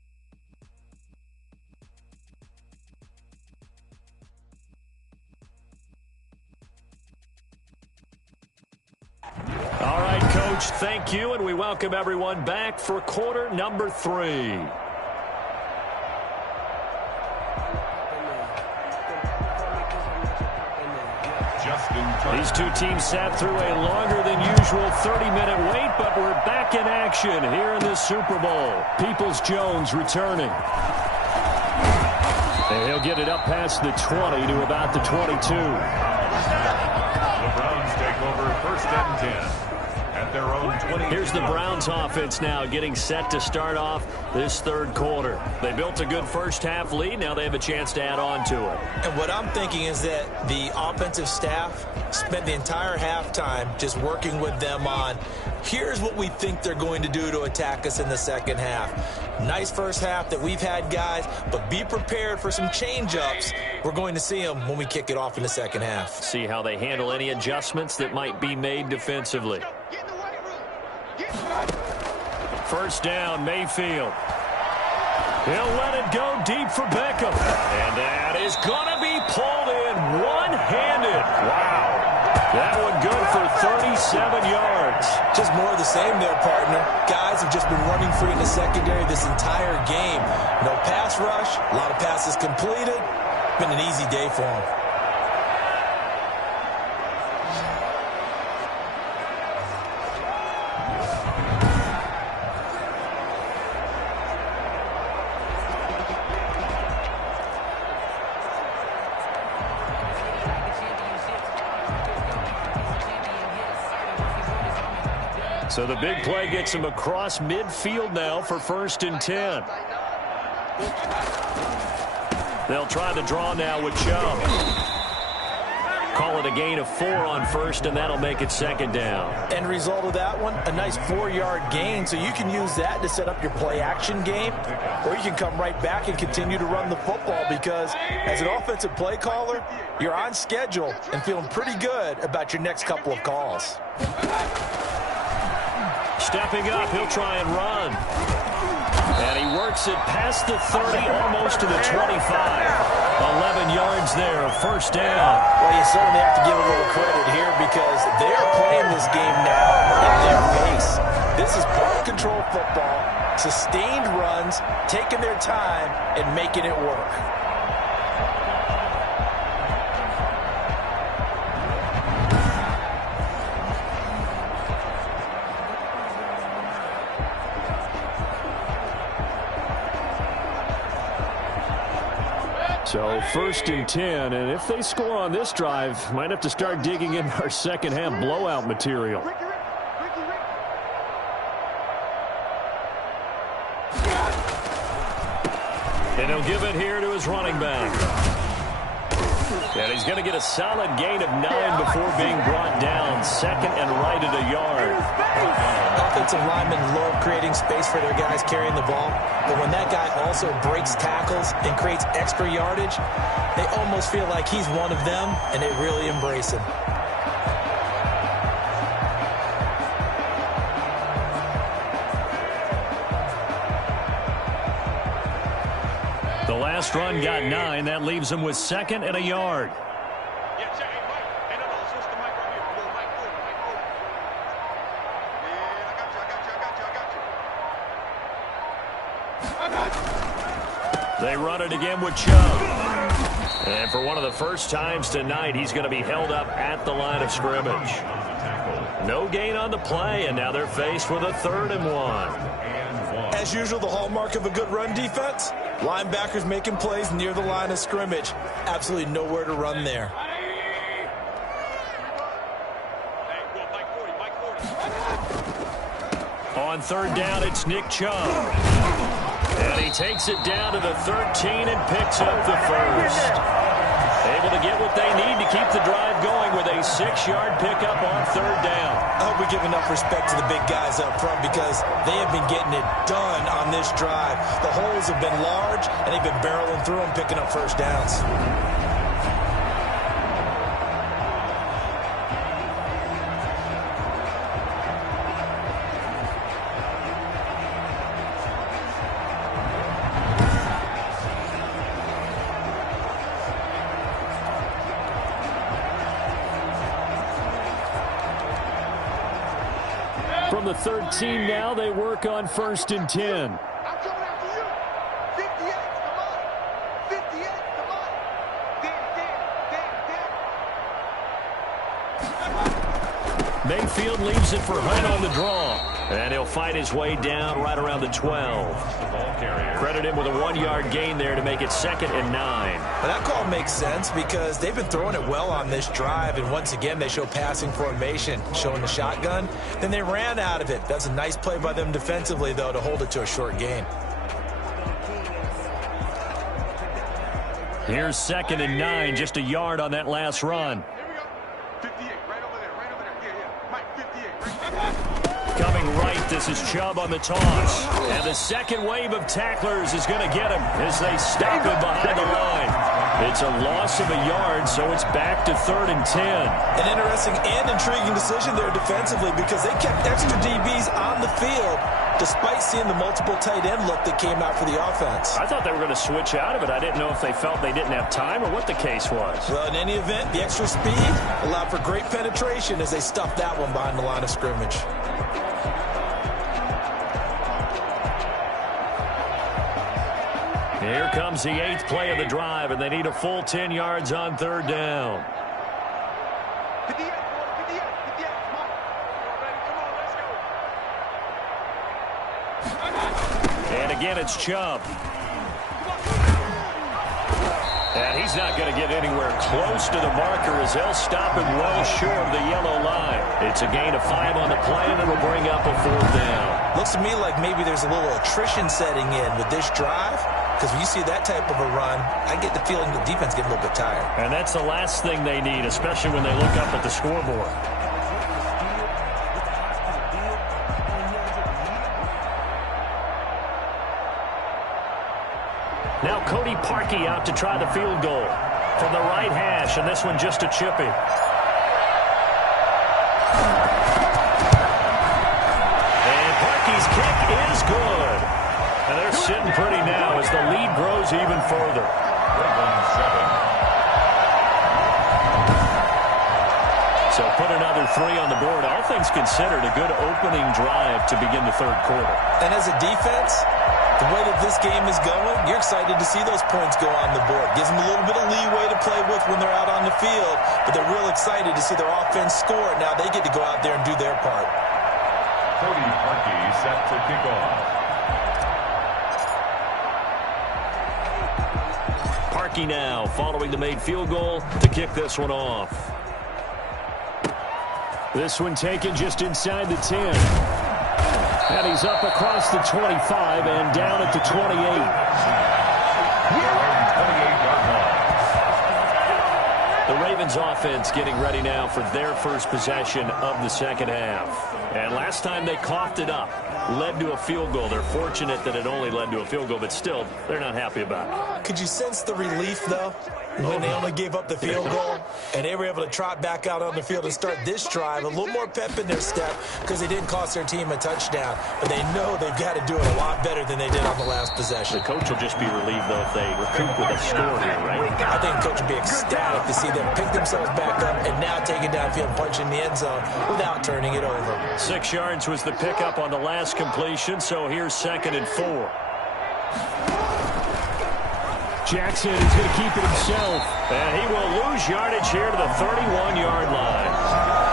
All right, Coach, thank you, and we welcome everyone back for quarter number 3. These 2 teams sat through a longer than usual 30-minute wait, but we're back in action here in the Super Bowl. Peoples-Jones returning. And he'll get it up past the 20 to about the 22. The Browns take over 1st and 10 at their own 20. Here's the Browns offense now getting set to start off this 3rd quarter. They built a good first half lead. Now they have a chance to add on to it. And what I'm thinking is that the offensive staff spent the entire halftime just working with them on, here's what we think they're going to do to attack us in the second half. Nice first half that we've had, guys, but be prepared for some change-ups. We're going to see them when we kick it off in the second half. See how they handle any adjustments that might be made defensively. First down, Mayfield. He'll let it go deep for Beckham. And that is going to be pulled in one-handed. Wow. That one good for 37 yards. Just more of the same there, partner. Guys have just been running free in the secondary this entire game. No pass rush, a lot of passes completed. Been an easy day for them. So the big play gets him across midfield now for 1st and 10. They'll try the draw now with Chubb. Call it a gain of 4 on 1st, and that'll make it 2nd down. End result of that one, a nice 4-yard gain, so you can use that to set up your play-action game, or you can come right back and continue to run the football because as an offensive play caller, you're on schedule and feeling pretty good about your next couple of calls. Stepping up, he'll try and run. And he works it past the 30, almost to the 25. 11 yards there, 1st down. Well, you certainly have to give a little credit here because they are playing this game now at their pace. This is ball control football, sustained runs, taking their time, and making it work. So 1st and 10, and if they score on this drive, might have to start digging in our second half blowout material. And he'll give it here to his running back. And he's going to get a solid gain of 9 before being brought down. 2nd and right at a yard. Offensive linemen love creating space for their guys carrying the ball. But when that guy also breaks tackles and creates extra yardage, they almost feel like he's one of them, and they really embrace him. The last run got 9. That leaves him with 2nd and a yard. Yeah, check. Hey, Mike. Hey, no, switch the mic right here. Go Mike forward, Mike forward. Yeah, I got you. They run it again with Chubb. And for one of the first times tonight, he's going to be held up at the line of scrimmage. No gain on the play, and now they're faced with a 3rd and 1. As usual, the hallmark of a good run defense, linebackers making plays near the line of scrimmage. Absolutely nowhere to run there. Hey, go Mike 40, Mike 40. On 3rd down, it's Nick Chubb. And he takes it down to the 13 and picks up the 1st. Able to get what they need to keep the drive going with a 6-yard pickup on 3rd down. I hope we give enough respect to the big guys up front because they have been getting it done on this drive. The holes have been large, and they've been barreling through them, picking up 1st downs. From the 13 now, they work on 1st and 10. I'm coming after you. 58, come on. 58, come on. Damn. Mayfield leaves it for Hunt on the draw. And he'll fight his way down right around the 12. Credit him with a 1-yard gain there to make it 2nd and 9. But that call makes sense because they've been throwing it well on this drive, and once again they show passing formation, showing the shotgun. Then they ran out of it. That's a nice play by them defensively, though, to hold it to a short gain. Here's 2nd and 9, just a yard on that last run. Here we go. 58, right over there, right over there. Yeah. Mike, 58, right. Coming right, this is Chubb on the toss. And the second wave of tacklers is going to get him as they stop him behind the line. It's a loss of a yard, so it's back to 3rd and 10. An interesting and intriguing decision there defensively because they kept extra DBs on the field despite seeing the multiple tight end look that came out for the offense. I thought they were going to switch out of it. I didn't know if they felt they didn't have time or what the case was. Well, in any event, the extra speed allowed for great penetration as they stuffed that one behind the line of scrimmage. Here comes the 8th play of the drive, and they need a full 10 yards on 3rd down. 58, 58, 58. Come on. Come on, let's go. And again, it's Chubb. And he's not going to get anywhere close to the marker as they'll stop him well short of the yellow line. It's a gain of 5 on the play, and it'll bring up a 4th down. Looks to me like maybe there's a little attrition setting in with this drive. Because when you see that type of a run, I get the feeling the defense getting a little bit tired. And that's the last thing they need, especially when they look up at the scoreboard. Now Cody Parkey out to try the field goal from the right hash, and this one just a chippy. And Parkey's kick is good. And they're sitting pretty now as the lead grows even further. So put another 3 on the board. All things considered, a good opening drive to begin the 3rd quarter. And as a defense, the way that this game is going, you're excited to see those points go on the board. Gives them a little bit of leeway to play with when they're out on the field, but they're real excited to see their offense score. Now they get to go out there and do their part. Cody Parkey set to kick off. Parkey now following the made field goal to kick this one off. This one taken just inside the 10. And he's up across the 25 and down at the 28. The Ravens offense getting ready now for their first possession of the 2nd half. And last time they coughed it up, led to a field goal. They're fortunate that it only led to a field goal, but still, they're not happy about it. Could you sense the relief, though, when they only gave up the field goal and they were able to trot back out on the field and start this drive? A little more pep in their step because they didn't cost their team a touchdown. But they know they've got to do it a lot better than they did on the last possession. The coach will just be relieved, though, if they recoup with a score here, right? I think the coach will be ecstatic to see them pick themselves back up and now take it downfield and punch in the end zone without turning it over. 6 yards was the pickup on the last completion, so here's 2nd and 4. Jackson is going to keep it himself. And he will lose yardage here to the 31-yard line.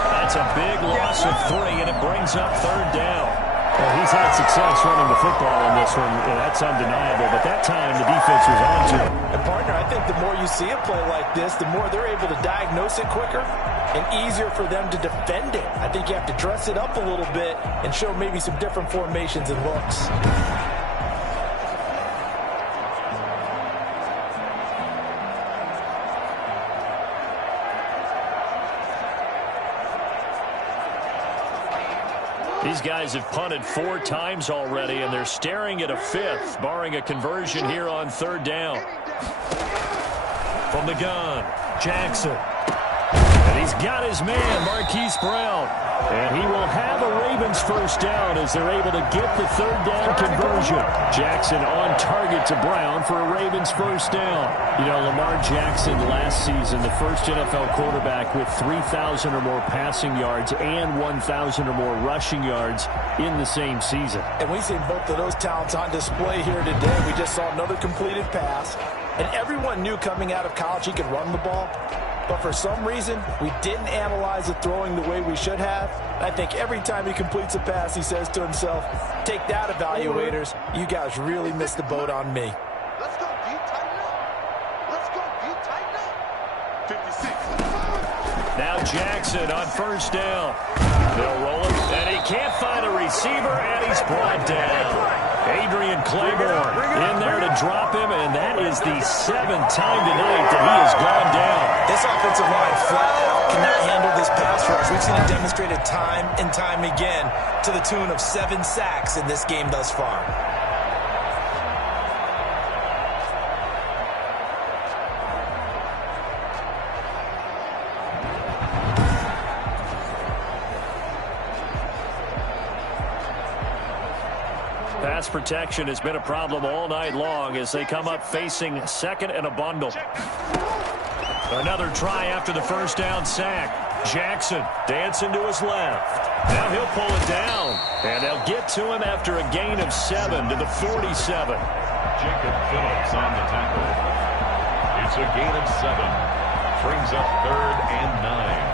That's a big loss of 3, and it brings up 3rd down. Well, he's had success running the football in this one. That's undeniable, but that time the defense was on to him. And, partner, I think the more you see a play like this, the more they're able to diagnose it quicker and easier for them to defend it. I think you have to dress it up a little bit and show maybe some different formations and looks. These guys have punted 4 times already, and they're staring at a 5th, barring a conversion here on 3rd down. From the gun, Jackson. And he's got his man, Marquise Brown. And he will have a Ravens 1st down as they're able to get the 3rd down conversion. Jackson on target to Brown for a Ravens 1st down. You know, Lamar Jackson last season, the first NFL quarterback with 3,000 or more passing yards and 1,000 or more rushing yards in the same season. And we've seen both of those talents on display here today. We just saw another completed pass. And everyone knew coming out of college he could run the ball. But for some reason, we didn't analyze the throwing the way we should have. I think every time he completes a pass, he says to himself, take that, evaluators. You guys really missed the boat on me. Let's go, deep, tighten up. Let's go, deep, tighten up. 56. Now Jackson on 1st down. They'll roll it, and he can't find a receiver, and he's brought down. Adrian Claiborne in there to drop him, and that is the 7th time tonight that he has gone down. This offensive line flat out cannot handle this pass rush. We've seen it demonstrated time and time again to the tune of 7 sacks in this game thus far. Pass protection has been a problem all night long as they come up facing 2nd and a bundle. Another try after the 1st down sack. Jackson dancing to his left. Now he'll pull it down, and they'll get to him after a gain of 7 to the 47. Jacob Phillips on the tackle. It's a gain of 7. Brings up 3rd and 9.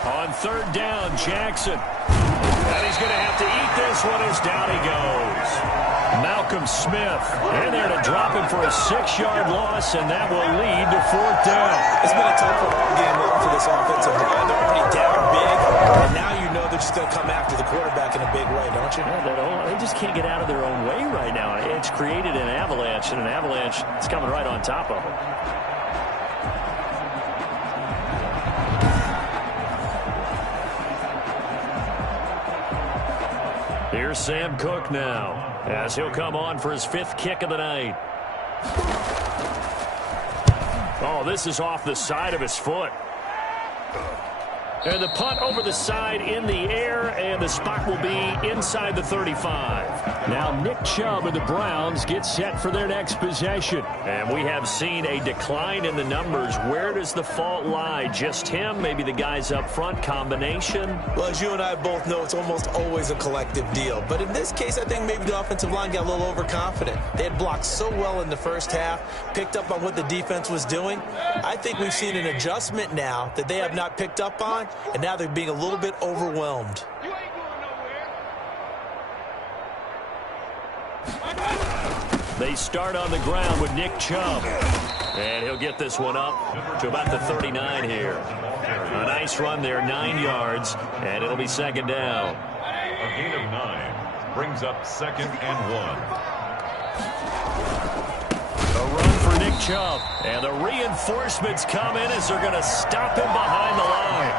On 3rd down, Jackson. And he's going to have to eat this one as down he goes. Malcolm Smith in there to drop him for a 6-yard loss, and that will lead to 4th down. It's been a tough football game long for this offensive line. They're already down big, and now you know they're just going to come after the quarterback in a big way, don't you? Yeah, they just can't get out of their own way right now. It's created an avalanche, and an avalanche is coming right on top of them. Here's Sam Cook now, as he'll come on for his 5th kick of the night. Oh, this is off the side of his foot. And the punt over the side in the air, and the spot will be inside the 35. Now Nick Chubb and the Browns get set for their next possession. And we have seen a decline in the numbers. Where does the fault lie? Just him? Maybe the guys up front? Combination? Well, as you and I both know, it's almost always a collective deal. But in this case, I think maybe the offensive line got a little overconfident. They had blocked so well in the first half, picked up on what the defense was doing. I think we've seen an adjustment now that they have not picked up on, and now they're being a little bit overwhelmed. They start on the ground with Nick Chubb. And he'll get this one up to about the 39 here. A nice run there, 9 yards, and it'll be 2nd down. A gain of 9 brings up 2nd and 1. A run for Nick Chubb. And the reinforcements come in as they're going to stop him behind the line.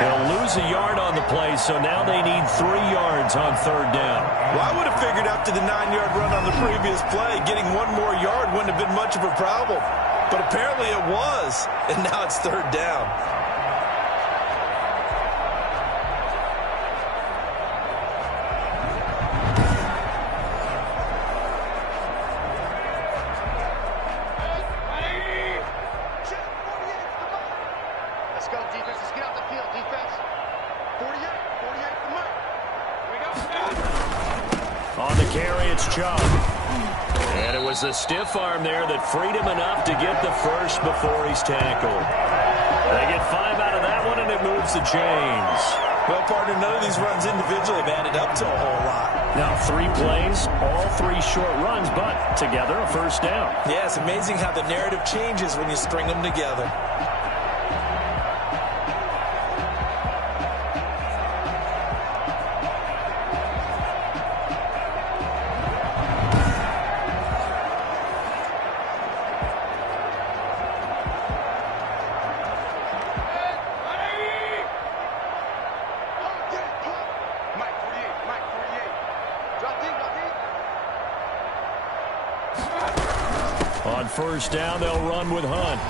They'll lose a yard on the play, so now they need 3 yards on third down. Well, I would have figured after the 9-yard run on the previous play, getting 1 more yard wouldn't have been much of a problem. But apparently it was, and now it's third down. On the carry, it's Chubb. And it was the stiff arm there that freed him enough to get the first before he's tackled. They get 5 out of that one, and it moves the chains. Well, partner, none of these runs individually have added up to a whole lot. Now, 3 plays, all 3 short runs, but together a first down. Yeah, it's amazing how the narrative changes when you string them together. On first down, they'll run with Hunt.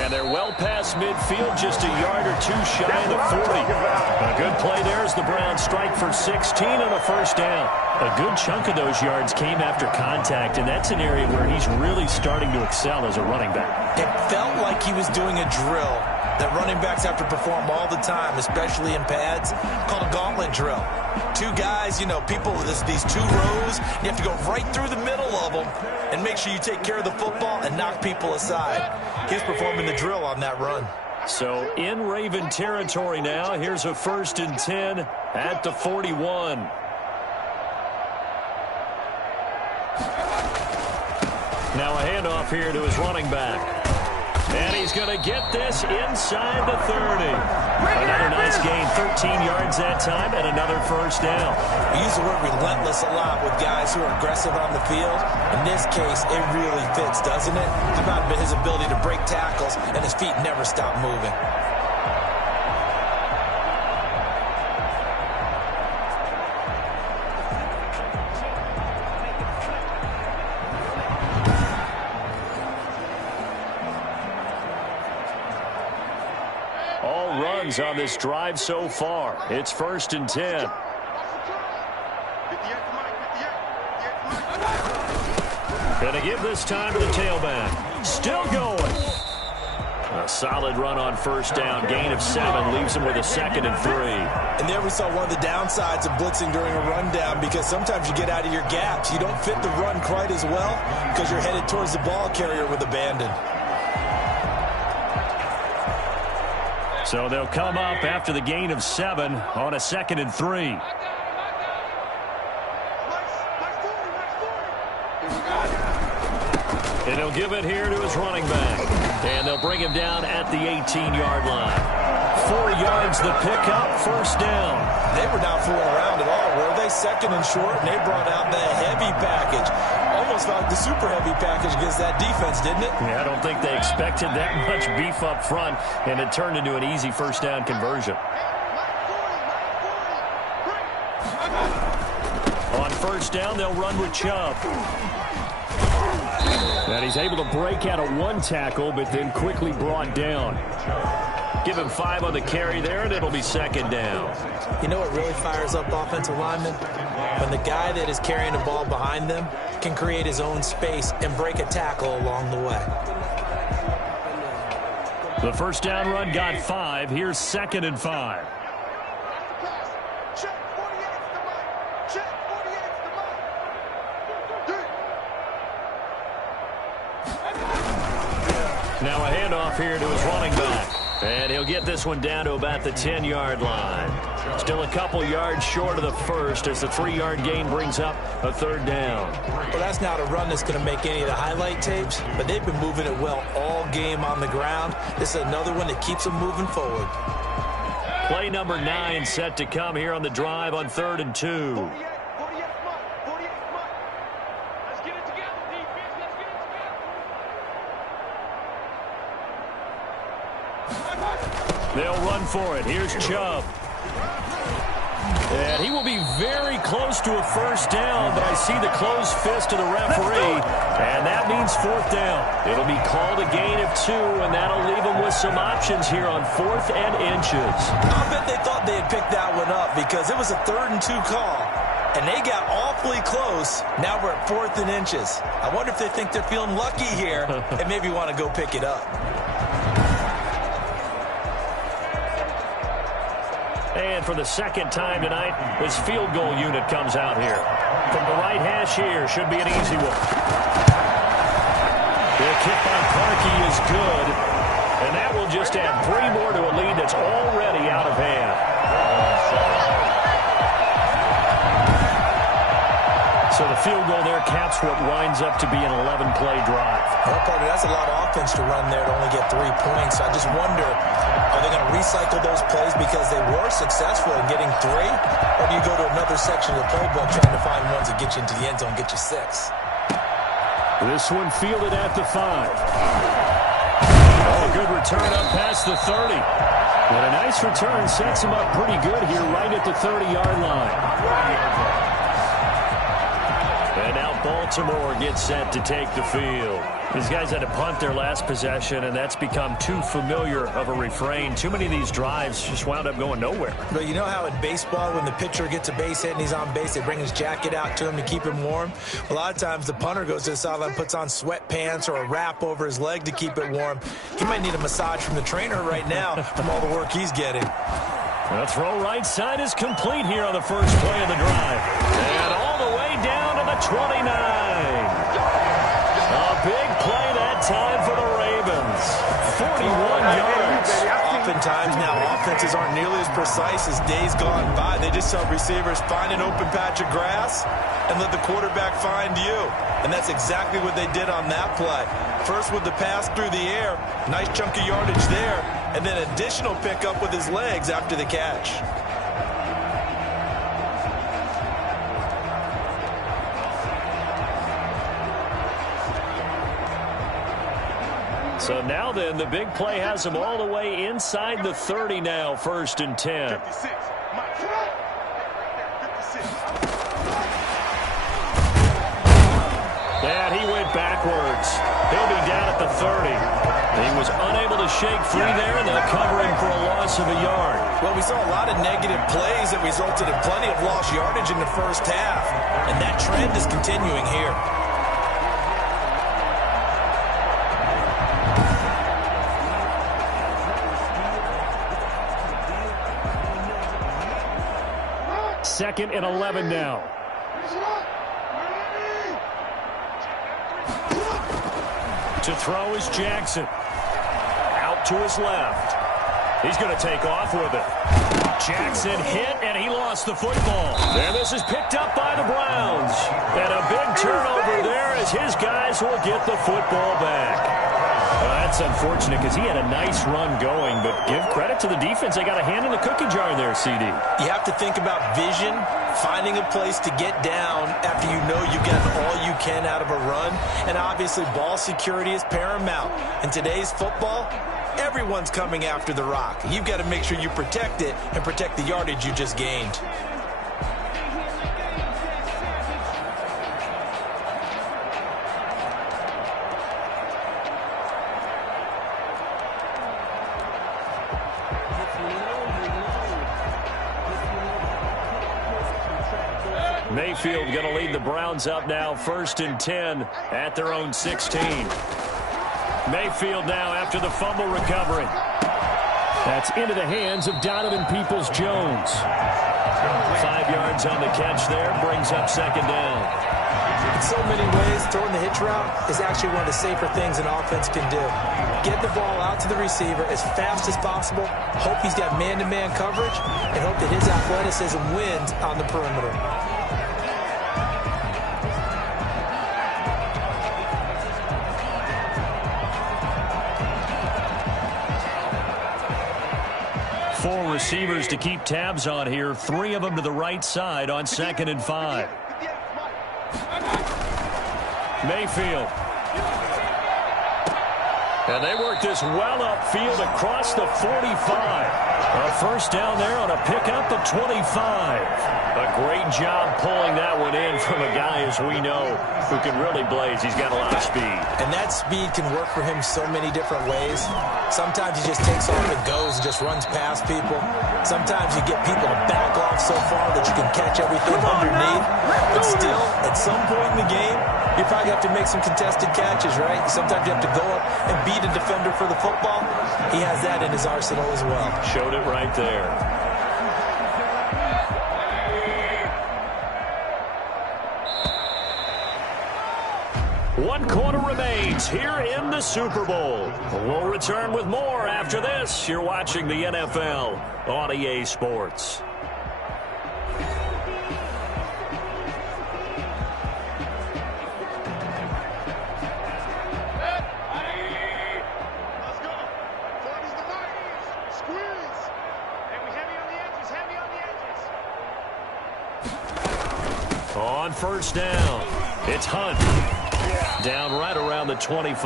And they're well past midfield, just a yard or 2 shy of the 40. A good play there as the Browns strike for 16 on a first down. A good chunk of those yards came after contact, and that's an area where he's really starting to excel as a running back. It felt like he was doing a drill that running backs have to perform all the time, especially in pads, called a gauntlet drill. 2 guys, you know, people, these 2 rows, you have to go right through the middle of them and make sure you take care of the football and knock people aside. He's performing the drill on that run. So in Raven territory now, here's a 1st and 10 at the 41. Now a handoff here to his running back. And he's going to get this inside the 30. Another nice gain, 13 yards that time, and another first down. We use the word relentless a lot with guys who are aggressive on the field. In this case, it really fits, doesn't it? How about his ability to break tackles and his feet never stop moving? On this drive so far. It's 1st and 10. Gonna give this time to the tailback. Still going. A solid run on first down. Gain of 7 leaves him with a 2nd and 3. And there we saw one of the downsides of blitzing during a rundown, because sometimes you get out of your gaps. You don't fit the run quite as well because you're headed towards the ball carrier with abandon. So they'll come up after the gain of 7 on a 2nd and 3. And he'll give it here to his running back. And they'll bring him down at the 18-yard line. 4 yards the pickup, first down. They were not fooling around at all, were they? 2nd and short, and they brought out the heavy package. Almost like the super heavy package against that defense, didn't it? Yeah, I don't think they expected that much beef up front, and it turned into an easy first down conversion. On first down, they'll run with Chubb. And he's able to break out of 1 tackle, but then quickly brought down. Give him 5 on the carry there, and it'll be 2nd down. You know what really fires up offensive linemen? When the guy that is carrying the ball behind them can create his own space and break a tackle along the way. The first down run got 5. Here's 2nd and 5. Now a handoff here to his running back. And he'll get this one down to about the 10-yard line. Still a couple yards short of the first as the 3-yard gain brings up a 3rd down. Well, that's not a run that's going to make any of the highlight tapes, but they've been moving it well all game on the ground. This is another one that keeps them moving forward. Play number 9 set to come here on the drive on 3rd and 2. They'll run for it. Here's Chubb. And he will be very close to a first down, but I see the closed fist of the referee, and that means fourth down. It'll be called a gain of 2, and that'll leave them with some options here on 4th and inches. I bet they thought they had picked that one up because it was a 3rd and 2 call, and they got awfully close. Now we're at 4th and inches. I wonder if they think they're feeling lucky here and maybe want to go pick it up. And for the second time tonight, his field goal unit comes out here. From the right hash here, should be an easy one. The kick by Parkey is good. And that will just add 3 more to a lead that's already out of hand. So the field goal there caps what winds up to be an 11-play drive. Well, partner, that's a lot of offense to run there to only get 3 points. I just wonder, are they going to recycle those plays because they were successful in getting 3? Or do you go to another section of the playbook trying to find ones that get you into the end zone and get you 6? This one fielded at the 5. Oh, good return up past the 30. And a nice return sets him up pretty good here right at the 30-yard line. And now Baltimore gets set to take the field. These guys had to punt their last possession, and that's become too familiar of a refrain. Too many of these drives just wound up going nowhere. But you know how in baseball, when the pitcher gets a base hit and he's on base, they bring his jacket out to him to keep him warm? A lot of times the punter goes to the sideline, puts on sweatpants or a wrap over his leg to keep it warm. He might need a massage from the trainer right now from all the work he's getting. The throw right side is complete here on the first play of the drive. And all the way down to the 29. A big play that time for the Ravens. 41 yards. Oftentimes now offenses aren't nearly as precise as days gone by. They just tell receivers, find an open patch of grass and let the quarterback find you. And that's exactly what they did on that play. First with the pass through the air, nice chunk of yardage there, and then additional pickup with his legs after the catch. So now then, the big play has them all the way inside the 30 now, 1st and 10. 56. And he went backwards. He'll be down at the 30. He was unable to shake free there, and they'll cover him for a loss of a yard. Well, we saw a lot of negative plays that resulted in plenty of lost yardage in the first half, and that trend is continuing here. Second and 11 now. To throw is Jackson. Out to his left. He's going to take off with it. Jackson hit, and he lost the football. And this is picked up by the Browns. And a big turnover there as his guys will get the football back. That's unfortunate because he had a nice run going, but give credit to the defense. They got a hand in the cookie jar there, CD. You have to think about vision, finding a place to get down after you know you got all you can out of a run, and obviously ball security is paramount. In today's football, everyone's coming after the rock. You've got to make sure you protect it and protect the yardage you just gained. Mayfield going to lead the Browns up now, 1st and 10 at their own 16. Mayfield now after the fumble recovery. That's into the hands of Donovan Peoples-Jones. 5 yards on the catch there, brings up 2nd down. In so many ways, throwing the hitch route is actually one of the safer things an offense can do. Get the ball out to the receiver as fast as possible, hope he's got man-to-man coverage, and hope that his athleticism wins on the perimeter. Four receivers to keep tabs on here. 3 of them to the right side on 2nd and 5. Mayfield. And they work this well upfield across the 45. A first down there on a pickup at 25. A great job pulling that one in from a guy, as we know, who can really blaze. He's got a lot of speed. And that speed can work for him so many different ways. Sometimes he just takes off and goes and just runs past people. Sometimes you get people to back off so far that you can catch everything underneath. But still, at some point in the game, you probably have to make some contested catches, right? Sometimes you have to go up and beat a defender for the football. He has that in his arsenal as well. Showed it right there. One quarter remains here in the Super Bowl. We'll return with more after this. You're watching the NFL on EA Sports. On first down, it's Hunt. Down right around the 25.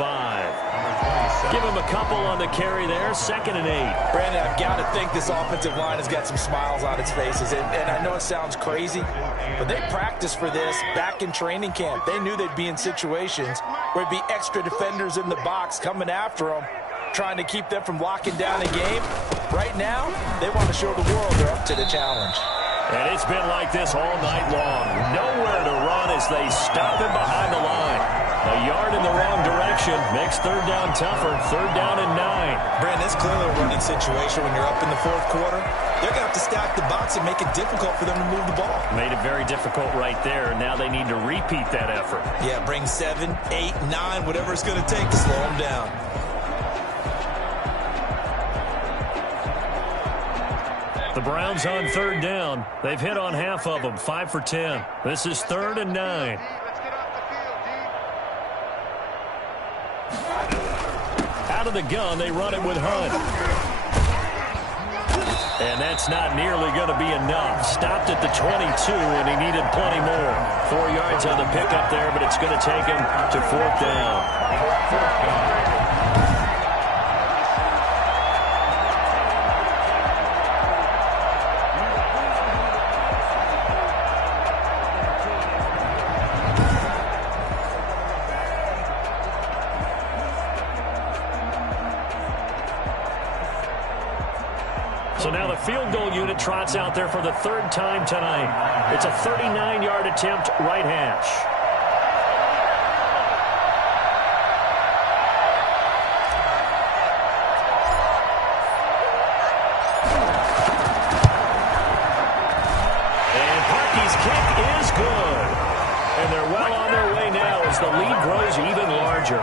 Give him a couple on the carry there. 2nd and 8. Brandon, I've got to think this offensive line has got some smiles on its faces. And I know it sounds crazy, but they practiced for this back in training camp. They knew they'd be in situations where there'd be extra defenders in the box coming after them, trying to keep them from locking down a game. Right now, they want to show the world they're up to the challenge. And it's been like this all night long. Nowhere to run as they stop him behind the line. A yard in the wrong direction makes third down tougher. 3rd down and 9. Brandon, it's clearly a running situation when you're up in the 4th quarter. They're going to have to stack the box and make it difficult for them to move the ball. Made it very difficult right there. Now they need to repeat that effort. Yeah, bring 7, 8, 9, whatever it's going to take to slow them down. The Browns on 3rd down. They've hit on half of them, 5 for 10. This is 3rd and 9. Out of the gun, they run it with Hunt. And that's not nearly going to be enough. Stopped at the 22, and he needed plenty more. 4 yards on the pickup there, but it's going to take him to 4th down. So now the field goal unit trots out there for the 3rd time tonight. It's a 39-yard attempt, right hash. And Parkey's kick is good. And they're well on their way now as the lead grows even larger.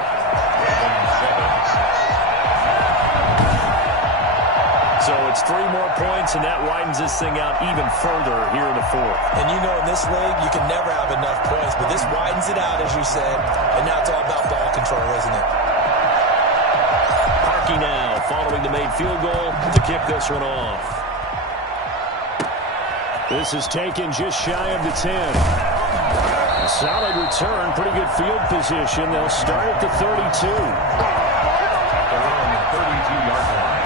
So it's 3 more points, and that widens this thing out even further here in the 4th. And you know in this league, you can never have enough points, but this widens it out, as you said, and now it's all about ball control, isn't it? Parkey now following the made field goal to kick this one off. This is taken just shy of the 10. A solid return, pretty good field position. They'll start at the 32. They're on the 32-yard line.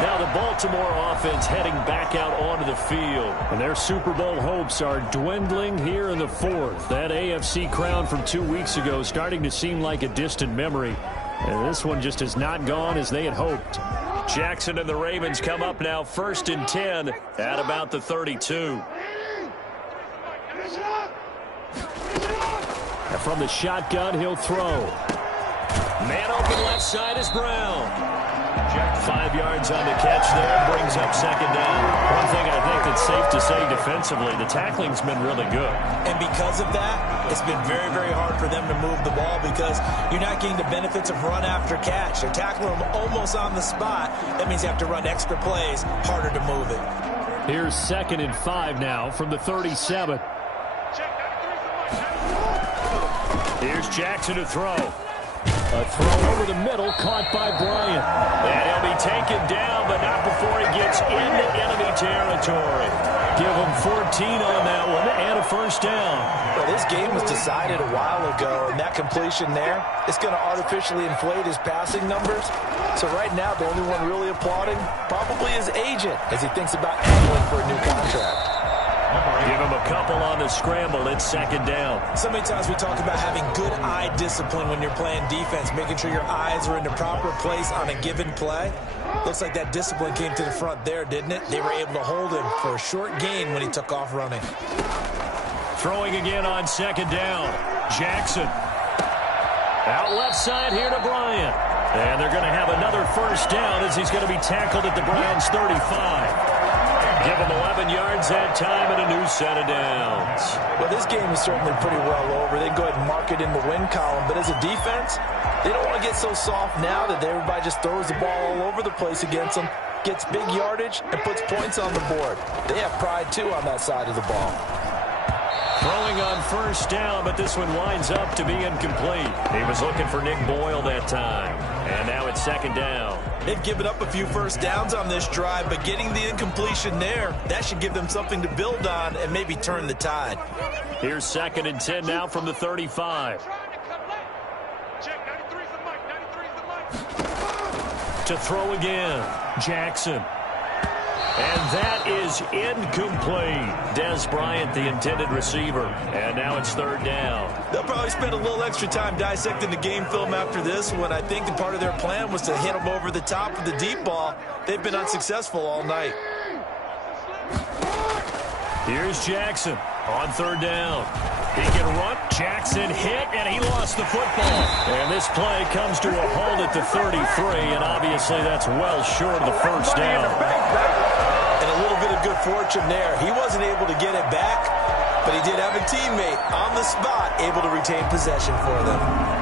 Now the Baltimore offense heading back out onto the field. And their Super Bowl hopes are dwindling here in the 4th. That AFC crown from 2 weeks ago starting to seem like a distant memory. And this one just has not gone as they had hoped. Jackson and the Ravens come up now 1st and 10 at about the 32. And from the shotgun, he'll throw. Man open left side is Brown. 5 yards on the catch there, brings up 2nd down. One thing I think that's safe to say defensively, the tackling's been really good. And because of that, it's been very, very hard for them to move the ball because you're not getting the benefits of run after catch. They're tackling them almost on the spot. That means you have to run extra plays, harder to move it. Here's 2nd and 5 now from the 37. Here's Jackson to throw. A throw over the middle, caught by Bryant. And he'll be taken down, but not before he gets into enemy territory. Give him 14 on that one and a first down. Well, this game was decided a while ago, and that completion there, it's going to artificially inflate his passing numbers. So right now, the only one really applauding probably his agent as he thinks about angling for a new contract. Give him a couple on the scramble. It's second down. So many times we talk about having good eye discipline when you're playing defense, making sure your eyes are in the proper place on a given play. Looks like that discipline came to the front there, didn't it? They were able to hold him for a short gain when he took off running. Throwing again on second down. Jackson. Out left side here to Bryant. And they're going to have another first down as he's going to be tackled at the Browns' 35. Give him 11 yards that time and a new set of downs. Well, this game is certainly pretty well over. They go ahead and mark it in the win column. But as a defense, they don't want to get so soft now that everybody just throws the ball all over the place against them, gets big yardage, and puts points on the board. They have pride, too, on that side of the ball. Throwing on first down, but this one winds up to be incomplete. He was looking for Nick Boyle that time. And now it's second down. They've given up a few first downs on this drive, but getting the incompletion there, that should give them something to build on and maybe turn the tide. Here's second and 10 now from the 35. To throw again, Jackson. And that is incomplete. Des Bryant, the intended receiver. And now it's third down. They'll probably spend a little extra time dissecting the game film after this one. I think that part of their plan was to hit them over the top of the deep ball. They've been unsuccessful all night. Here's Jackson on third down. He can run. Jackson hit, and he lost the football. And this play comes to a halt at the 33, and obviously that's well short of the first down. And a little bit of good fortune there. He wasn't able to get it back, but he did have a teammate on the spot able to retain possession for them.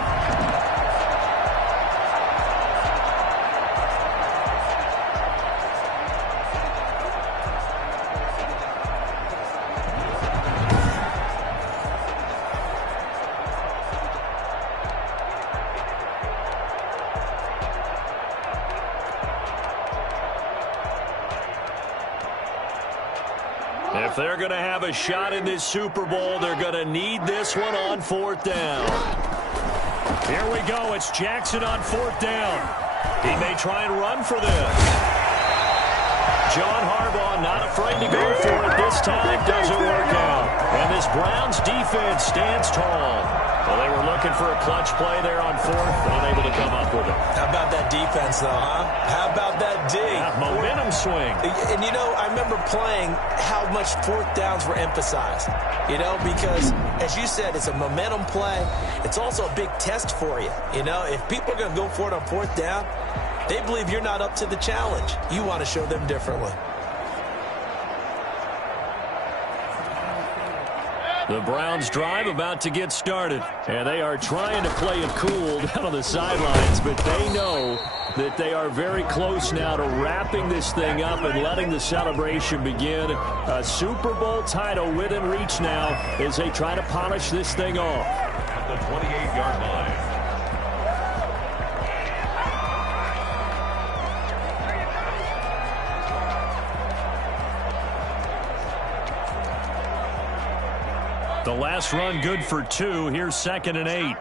If they're going to have a shot in this Super Bowl, they're going to need this one on fourth down. Here we go. It's Jackson on fourth down. He may try and run for this. John Harbaugh not afraid to go for it this time. Doesn't work out. And this Browns defense stands tall. Well, they were looking for a clutch play there on fourth, unable to come up with it. How about that defense, though, huh? How about that D? Momentum swing. And, you know, I remember playing how much fourth downs were emphasized, you know, because, as you said, it's a momentum play. It's also a big test for you. You know, if people are going to go for it on fourth down, they believe you're not up to the challenge. You want to show them differently. The Browns drive about to get started, and they are trying to play it cool down on the sidelines, but they know that they are very close now to wrapping this thing up and letting the celebration begin. A Super Bowl title within reach now as they try to polish this thing off. At the 28-yard line. The last run good for 2. Here's second and 8.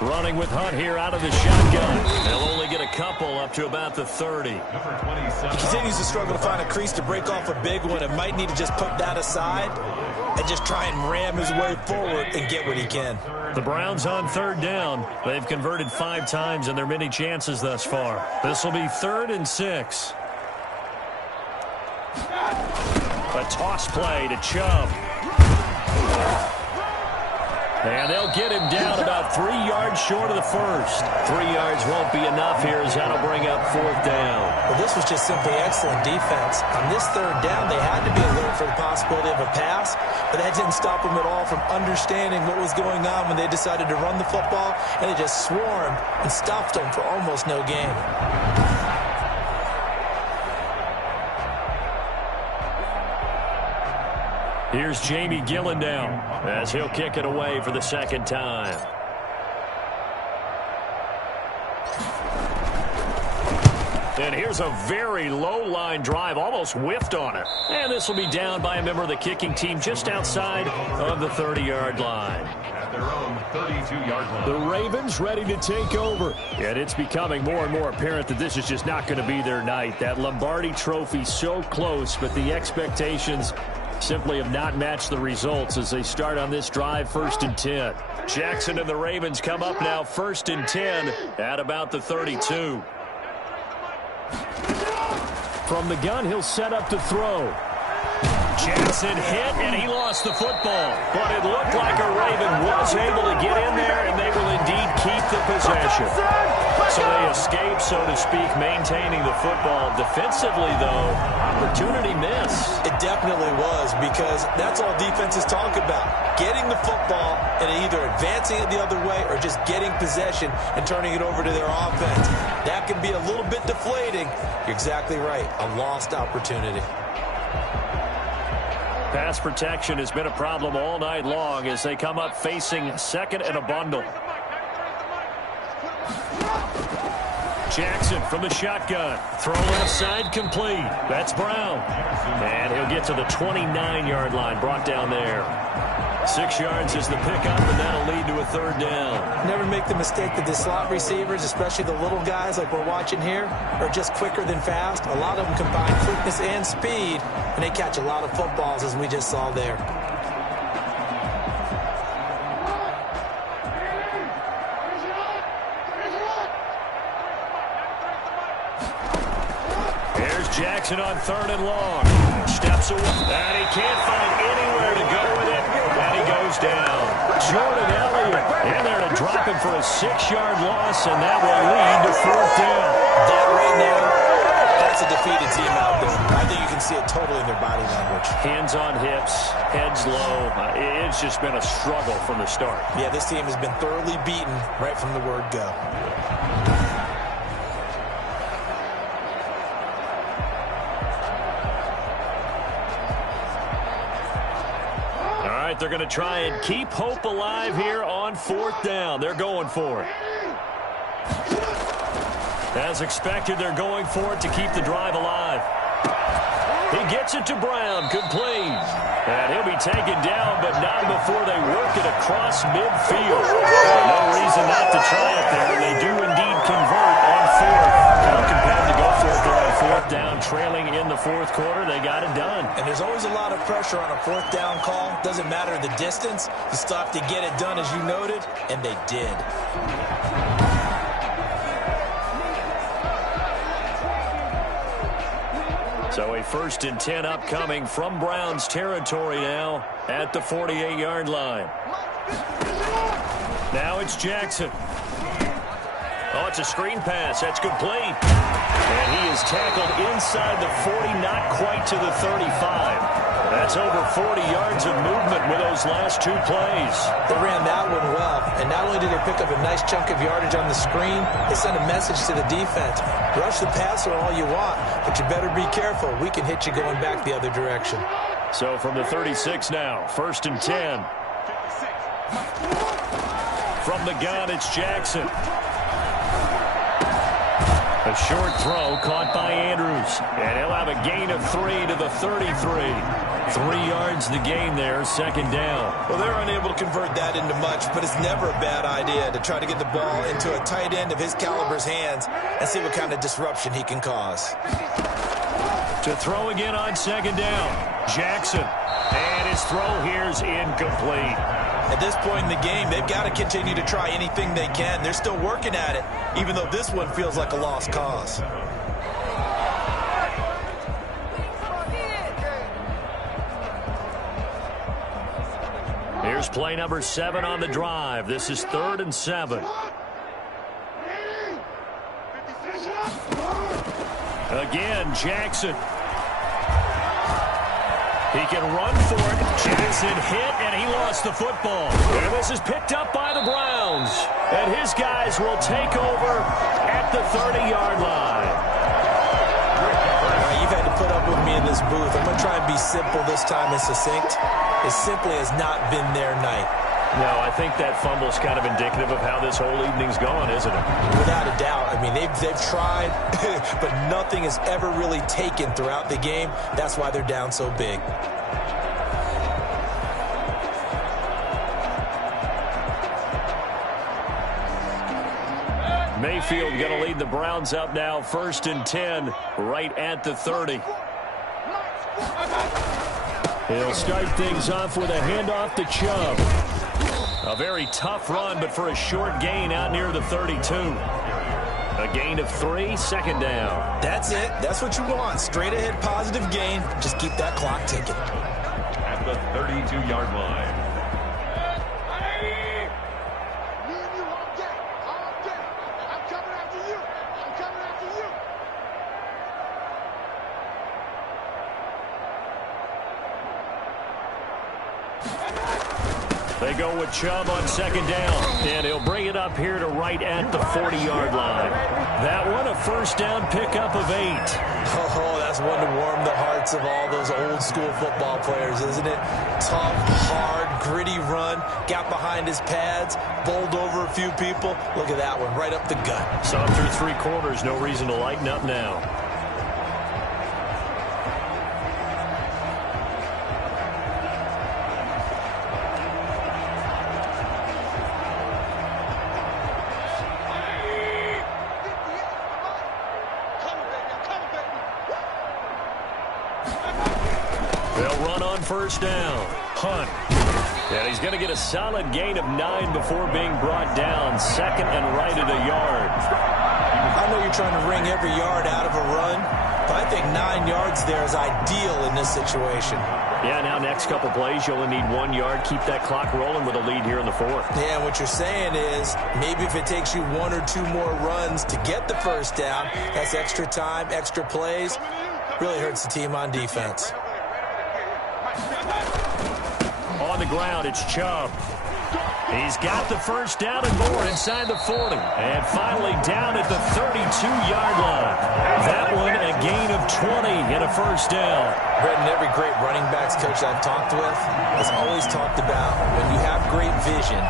Running with Hunt here out of the shotgun. They'll only get a couple up to about the 30. He continues to struggle to find a crease to break off a big one and might need to just put that aside and just try and ram his way forward and get what he can. The Browns on third down. They've converted 5 times in their many chances thus far. This will be 3rd and 6. A toss play to Chubb. And they'll get him down about 3 yards short of the first. 3 yards won't be enough here as that'll bring up 4th down. Well, this was just simply excellent defense. On this third down, they had to be alert for the possibility of a pass, but that didn't stop them at all from understanding what was going on when they decided to run the football, and they just swarmed and stuffed them for almost no gain. Here's Jamie Gillen now as he'll kick it away for the second time. And here's a very low-line drive, almost whiffed on it. And this will be down by a member of the kicking team just outside of the 30-yard line. At their own 32-yard line. The Ravens ready to take over. And it's becoming more and more apparent that this is just not going to be their night. That Lombardi trophy so close, but the expectations simply have not matched the results as they start on this drive, 1st and 10. Jackson and the Ravens come up now, 1st and 10 at about the 32. From the gun, he'll set up to throw. Jackson hit, and he lost the football. But it looked like a Raven was able to get in there, and they will indeed keep the possession. So they escape, so to speak, maintaining the football. Defensively, though, opportunity missed. It definitely was, because that's all defenses talk about. Getting the football and either advancing it the other way or just getting possession and turning it over to their offense. That can be a little bit deflating. You're exactly right. A lost opportunity. Pass protection has been a problem all night long as they come up facing second and a bundle. Jackson from the shotgun. Throw left side complete. That's Brown. And he'll get to the 29-yard line, brought down there. 6 yards is the pickup, and that'll lead to a 3rd down. Never make the mistake that the slot receivers, especially the little guys like we're watching here, are just quicker than fast. A lot of them combine quickness and speed, and they catch a lot of footballs, as we just saw there. Here's Jackson on 3rd and long. Steps away, and he can't find anywhere to go with it. And he goes down. Jordan Elliott in there to drop him for a 6-yard loss, and that will lead to 4th down. That right now, that's a defeated team out there. I think you can see it totally in their body language. Hands on hips, heads low. It's just been a struggle from the start. Yeah, this team has been thoroughly beaten right from the word go. They're going to try and keep hope alive here on 4th down. They're going for it. As expected, they're going for it to keep the drive alive. He gets it to Brown, complete. And he'll be taken down, but not before they work it across midfield. No reason not to try it there. They do indeed convert on 4th. Now compelled to go for it there on 4th down, trailing in the 4th quarter. They got it done. And there's always a lot of pressure on a 4th down call. Doesn't matter the distance. You still have to get it done, as you noted, and they did. So a 1st and 10 upcoming from Browns territory now at the 48-yard line. Now it's Jackson. Oh, it's a screen pass. That's complete. And he is tackled inside the 40, not quite to the 35. That's over 40 yards of movement with those last 2 plays. They ran that one well, and not only did they pick up a nice chunk of yardage on the screen, they sent a message to the defense. Rush the passer all you want, but you better be careful. We can hit you going back the other direction. So from the 36 now, 1st and 10. From the gun, it's Jackson. A short throw caught by Andrews. And he'll have a gain of 3 to the 33. 3 yards the gain there, 2nd down. Well, they're unable to convert that into much, but it's never a bad idea to try to get the ball into a tight end of his caliber's hands and see what kind of disruption he can cause. To throw again on 2nd down, Jackson. And his throw here's incomplete. At this point in the game, they've got to continue to try anything they can. They're still working at it, even though this one feels like a lost cause. Here's play number 7 on the drive. This is 3rd and 7. Again, Jackson. He can run for it. Jackson hit, and he lost the football. And this is picked up by the Browns. And his guys will take over at the 30-yard line. You've had to put up with me in this booth. I'm going to try and be simple this time and succinct. It simply has not been their night. No, I think that fumble's kind of indicative of how this whole evening's gone, isn't it? Without a doubt. I mean, they've tried, but nothing has ever really taken throughout the game. That's why they're down so big. Mayfield going to lead the Browns up now, 1st and 10, right at the 30. He'll start things off with a handoff to Chubb. A very tough run, but for a short gain out near the 32. A gain of 3, 2nd down. That's it. That's what you want. Straight ahead positive gain. Just keep that clock ticking. At the 32-yard line. They go with Chubb on 2nd down, and he'll bring it up here to right at the 40-yard line. That one, a 1st down pickup of 8. Oh, that's one to warm the hearts of all those old-school football players, isn't it? Tough, hard, gritty run, got behind his pads, bowled over a few people. Look at that one, right up the gut. Saw him through 3 quarters, no reason to lighten up now. They'll run on 1st down. Hunt. And he's going to get a solid gain of 9 before being brought down. 2nd and right at a yard. I know you're trying to wring every yard out of a run, but I think 9 yards there is ideal in this situation. Yeah, now next couple plays, you only need 1 yard. Keep that clock rolling with a lead here in the 4th. Yeah, what you're saying is maybe if it takes you 1 or 2 more runs to get the 1st down, that's extra time, extra plays. Really hurts the team on defense. On the ground, it's Chubb. He's got the 1st down and more inside the 40. And finally down at the 32-yard line. That one a gain of 20 and a 1st down. Brendan, every great running backs coach I've talked with has always talked about when you have great vision,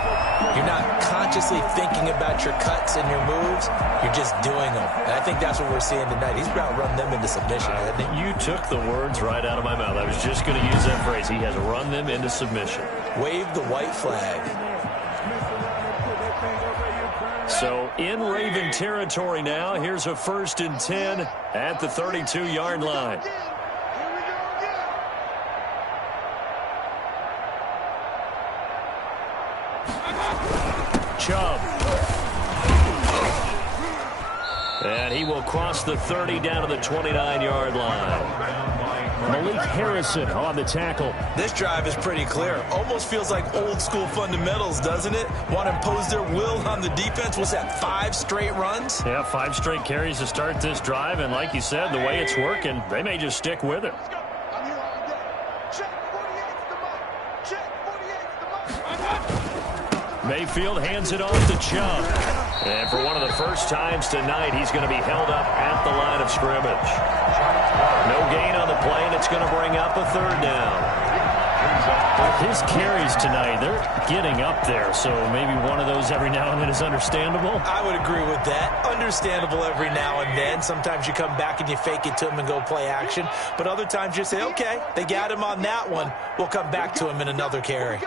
you're not consciously thinking about your cuts and your moves. You're just doing them. And I think that's what we're seeing tonight. He's about to run them into submission, hasn't he? You took the words right out of my mouth. I was just going to use that phrase. He has run them into submission. Wave the white flag. So in Raven territory now. Here's a 1st and 10 at the 32-yard line. Chubb. And he will cross the 30 down to the 29-yard line. Malik Harrison on the tackle. This drive is pretty clear. Almost feels like old school fundamentals, doesn't it? Want to impose their will on the defense. What's that, 5 straight runs? Yeah, 5 straight carries to start this drive. And like you said, the way it's working, they may just stick with it. Mayfield hands it off to Chubb. And for one of the first times tonight, he's going to be held up at the line of scrimmage. No gain on the play, and it's going to bring up a 3rd down. His carries tonight, they're getting up there, so maybe one of those every now and then is understandable. I would agree with that. Understandable every now and then. Sometimes you come back and you fake it to him and go play action. But other times you say, okay, they got him on that one. We'll come back to him in another carry.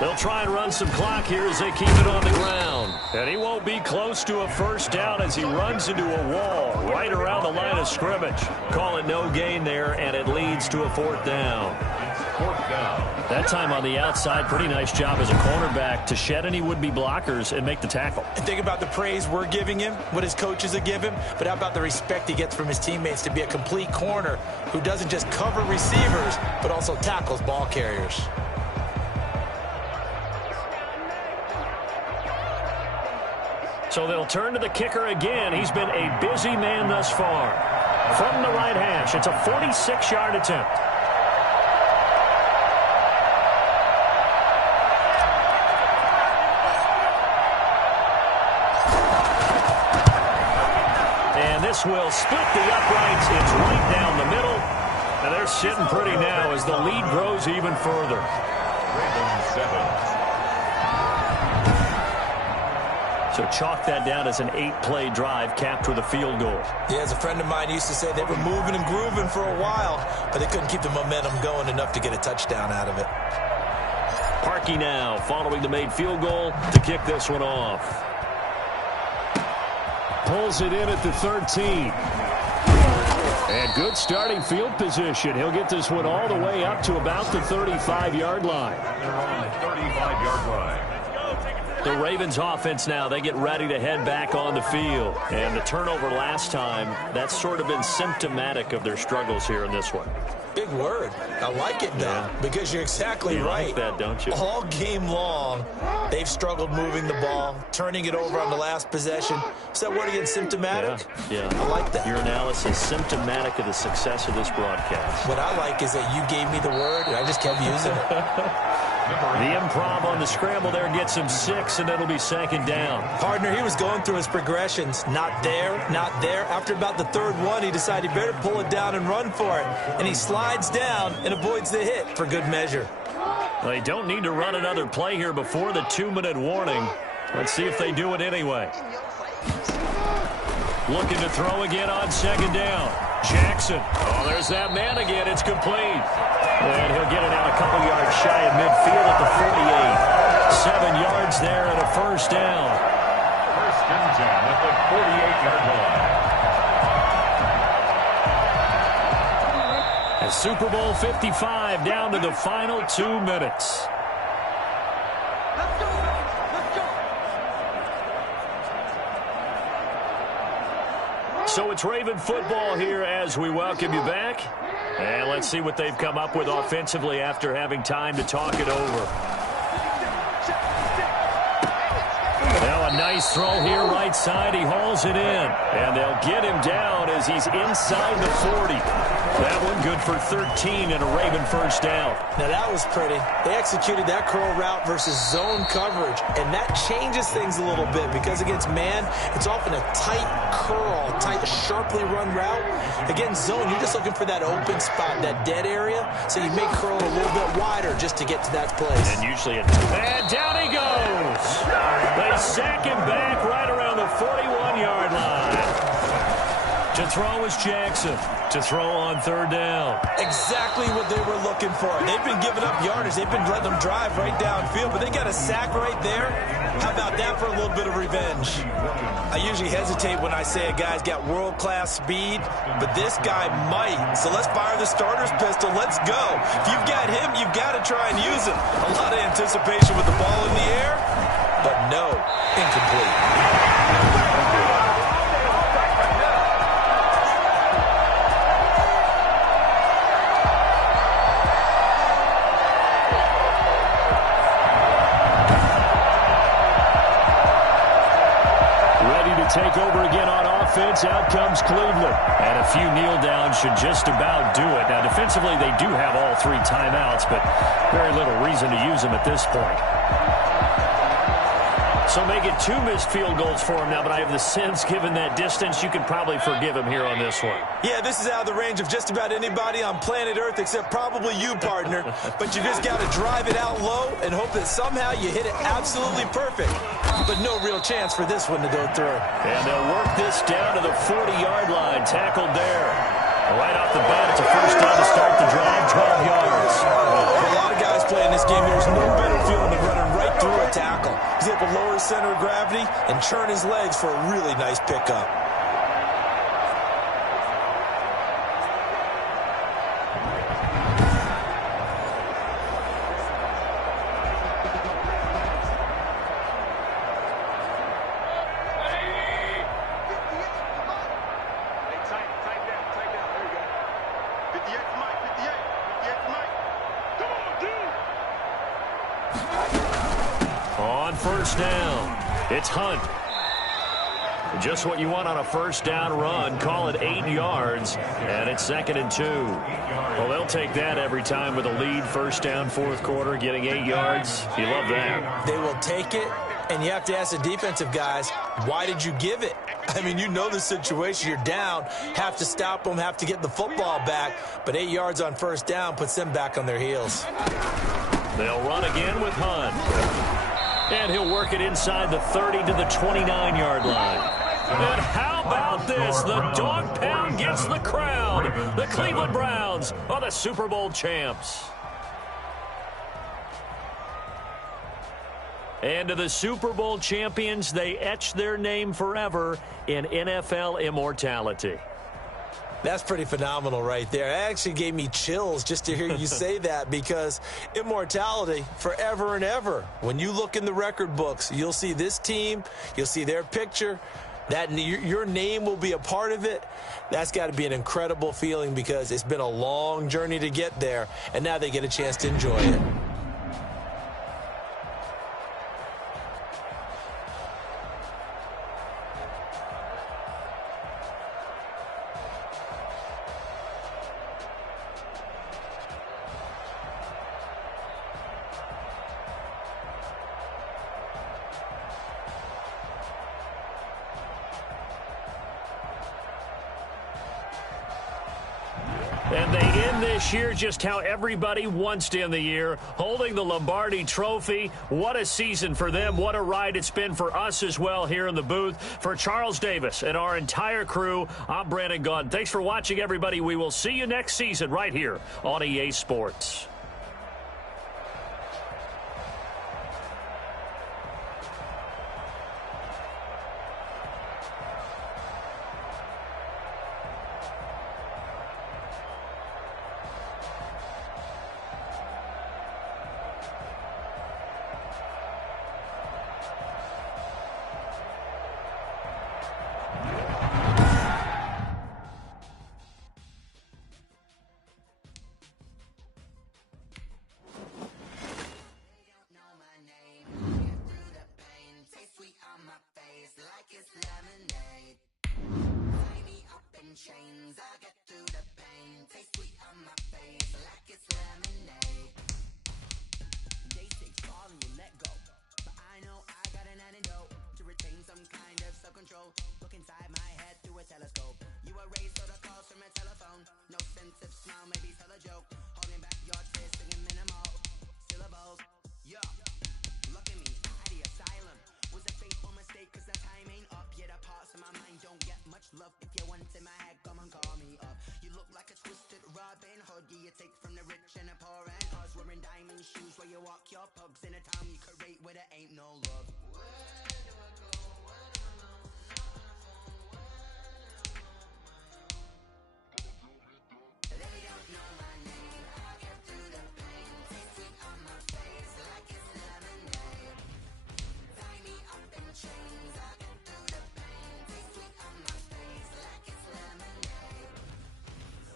They'll try and run some clock here as they keep it on the ground. And he won't be close to a 1st down as he runs into a wall right around the line of scrimmage. Call it no gain there, and it leads to a 4th down. 4th down. That time on the outside, pretty nice job as a cornerback to shed any would-be blockers and make the tackle. And think about the praise we're giving him, what his coaches have given him, but how about the respect he gets from his teammates to be a complete corner who doesn't just cover receivers, but also tackles ball carriers. So they'll turn to the kicker again. He's been a busy man thus far. From the right hash, it's a 46-yard attempt. And this will split the uprights. It's right down the middle. And they're sitting pretty now as the lead grows even further. So chalk that down as an 8-play drive capped with a field goal. Yeah, as a friend of mine used to say, they were moving and grooving for a while, but they couldn't keep the momentum going enough to get a touchdown out of it. Parkey now following the made field goal to kick this one off. Pulls it in at the 13. And good starting field position. He'll get this one all the way up to about the 35-yard line. They're on the 35-yard line. The Ravens offense now, they get ready to head back on the field. And the turnover last time, that's sort of been symptomatic of their struggles here in this one. Big word. I like it, though, because you're exactly you right. Like that, don't you? All game long, they've struggled moving the ball, turning it over on the last possession. Is that word again, symptomatic? Yeah. I like that. Your analysis symptomatic of the success of this broadcast. What I like is that you gave me the word, and I just kept using it. The improv on the scramble there gets him 6, and it'll be second down. Partner, he was going through his progressions. Not there, not there. After about the third one, he decided he better pull it down and run for it. And he slides down and avoids the hit for good measure. They don't need to run another play here before the 2-minute warning. Let's see if they do it anyway. Looking to throw again on second down. Jackson. Oh, there's that man again. It's complete. And he'll get it out a couple yards shy of midfield at the 48. 7 yards there and a first down. First and 10 at the 48-yard line. And Super Bowl 55 down to the final 2 minutes. So it's Raven football here as we welcome you back. And let's see what they've come up with offensively after having time to talk it over. Now a nice throw here right side. He hauls it in. And they'll get him down as he's inside the 40. That one good for 13 and a Raven first down. Now that was pretty. They executed that curl route versus zone coverage. And that changes things a little bit because against man, it's often a tight curl, tight, sharply run route. Against zone, you're just looking for that open spot, that dead area. So you may curl a little bit wider just to get to that place. And usually and down he goes. They sack him back right around the 41-yard line. To throw is Jackson. To throw on third down. Exactly what they were looking for. They've been giving up yardage. They've been letting them drive right downfield, but they got a sack right there. How about that for a little bit of revenge? I usually hesitate when I say a guy's got world-class speed, but this guy might. So let's fire the starter's pistol. Let's go. If you've got him, you've got to try and use him. A lot of anticipation with the ball in the air, but no, incomplete. Take over again on offense. Out comes Cleveland. And a few kneel downs should just about do it. Now, defensively, they do have all 3 timeouts, but very little reason to use them at this point. So make it 2 missed field goals for him now, but I have the sense, given that distance, you could probably forgive him here on this one. Yeah, this is out of the range of just about anybody on planet Earth except probably you, partner. But you just got to drive it out low and hope that somehow you hit it absolutely perfect. But no real chance for this one to go through. And they'll work this down to the 40-yard line, tackled there. Right off the bat, it's a first down to start the drive, 12 yards. For a lot of guys playing this game, there's no better feeling than running right through a tackle. He's able to lower his center of gravity and churn his legs for a really nice pickup. On first down, it's Hunt. Just what you want on a first down run. Call it 8 yards, and it's 2nd and 2. Well, they'll take that every time with a lead. First down, fourth quarter, getting 8 yards. You love that. They will take it, and you have to ask the defensive guys, why did you give it? I mean, you know the situation. You're down, have to stop them, have to get the football back, but 8 yards on first down puts them back on their heels. They'll run again with Hunt. And he'll work it inside the 30 to the 29-yard line. And how about this? The dog pound gets the crowd. The Cleveland Browns are the Super Bowl champs. And to the Super Bowl champions, they etch their name forever in NFL immortality. That's pretty phenomenal right there. It actually gave me chills just to hear you say that, because immortality forever and ever. When you look in the record books, you'll see this team, you'll see their picture, that your name will be a part of it. That's got to be an incredible feeling, because it's been a long journey to get there, and now they get a chance to enjoy it. And they end this year just how everybody wants to end the year, holding the Lombardi Trophy. What a season for them. What a ride it's been for us as well here in the booth. For Charles Davis and our entire crew, I'm Brandon Gaudin. Thanks for watching, everybody. We will see you next season right here on EA Sports. Chains, I get through the pain. Taste sweet on my face like it's lemonade. Day 6, fall and you let go, but I know I got an antidote to retain some kind of self-control. Look inside my head through a telescope. You erase all the calls from a telephone. No sense of smile, maybe tell a joke. Holding back your tears, singing minimal syllables. Yeah, look at me, out of the asylum. Was a fateful mistake, cause the time ain't up. Yet the parts of my mind don't get much love. If you want in my head, come and call me up. You look like a twisted Robin Hood. Yeah, you take from the rich and the poor and us. Wearing diamond shoes where you walk your pugs in a town you create where there ain't no love. Where do I go? Where do I know? They don't know my name. I get through the pain. Taste sweet on my face like it's lemonade. Tie me up in chains. I get through the pain. Taste sweet on my face like it's lemonade.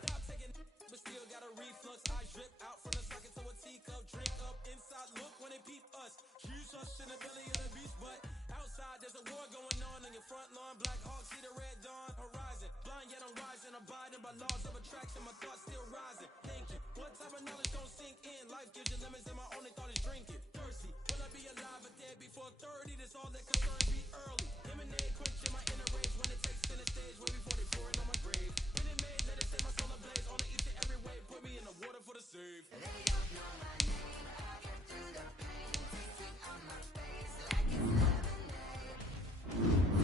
Stop taking but still got a reflux. I drip out from the socket to a teacup. Drink up inside, look when they peep us. Choose us in the belly of the beast, but outside there's a war going on your front lawn. Black Hawk, see the red dawn horizon. Blind yet I'm rising, abiding by laws of attraction. My thoughts still rising. Thinking, what type of knowledge don't sink in? Life gives you lemons and my only thought is drinking. Thirsty, will I be alive or dead before 30? That's all that concerns me early. Lemonade quenching my inner rage when it takes center stage. Way before they pour it on my grave. When it made, let it set my soul ablaze. On the each and every way, put me in the water for the save. They don't know my name. I get through the pain. Taste sweet on my face like it's lemonade. Tie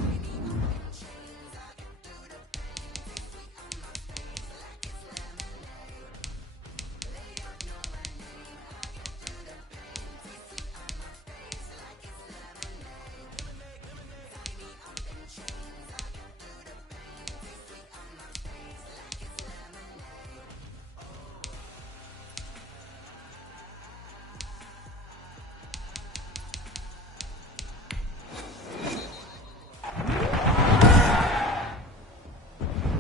me up in chains. I get through the pain. Taste sweet on my face like it's lemonade. They don't know my name. I get through the pain. Taste sweet on my face like it's lemonade. Tie me up in chains. I get through the pain. Taste sweet on my face like it's lemonade.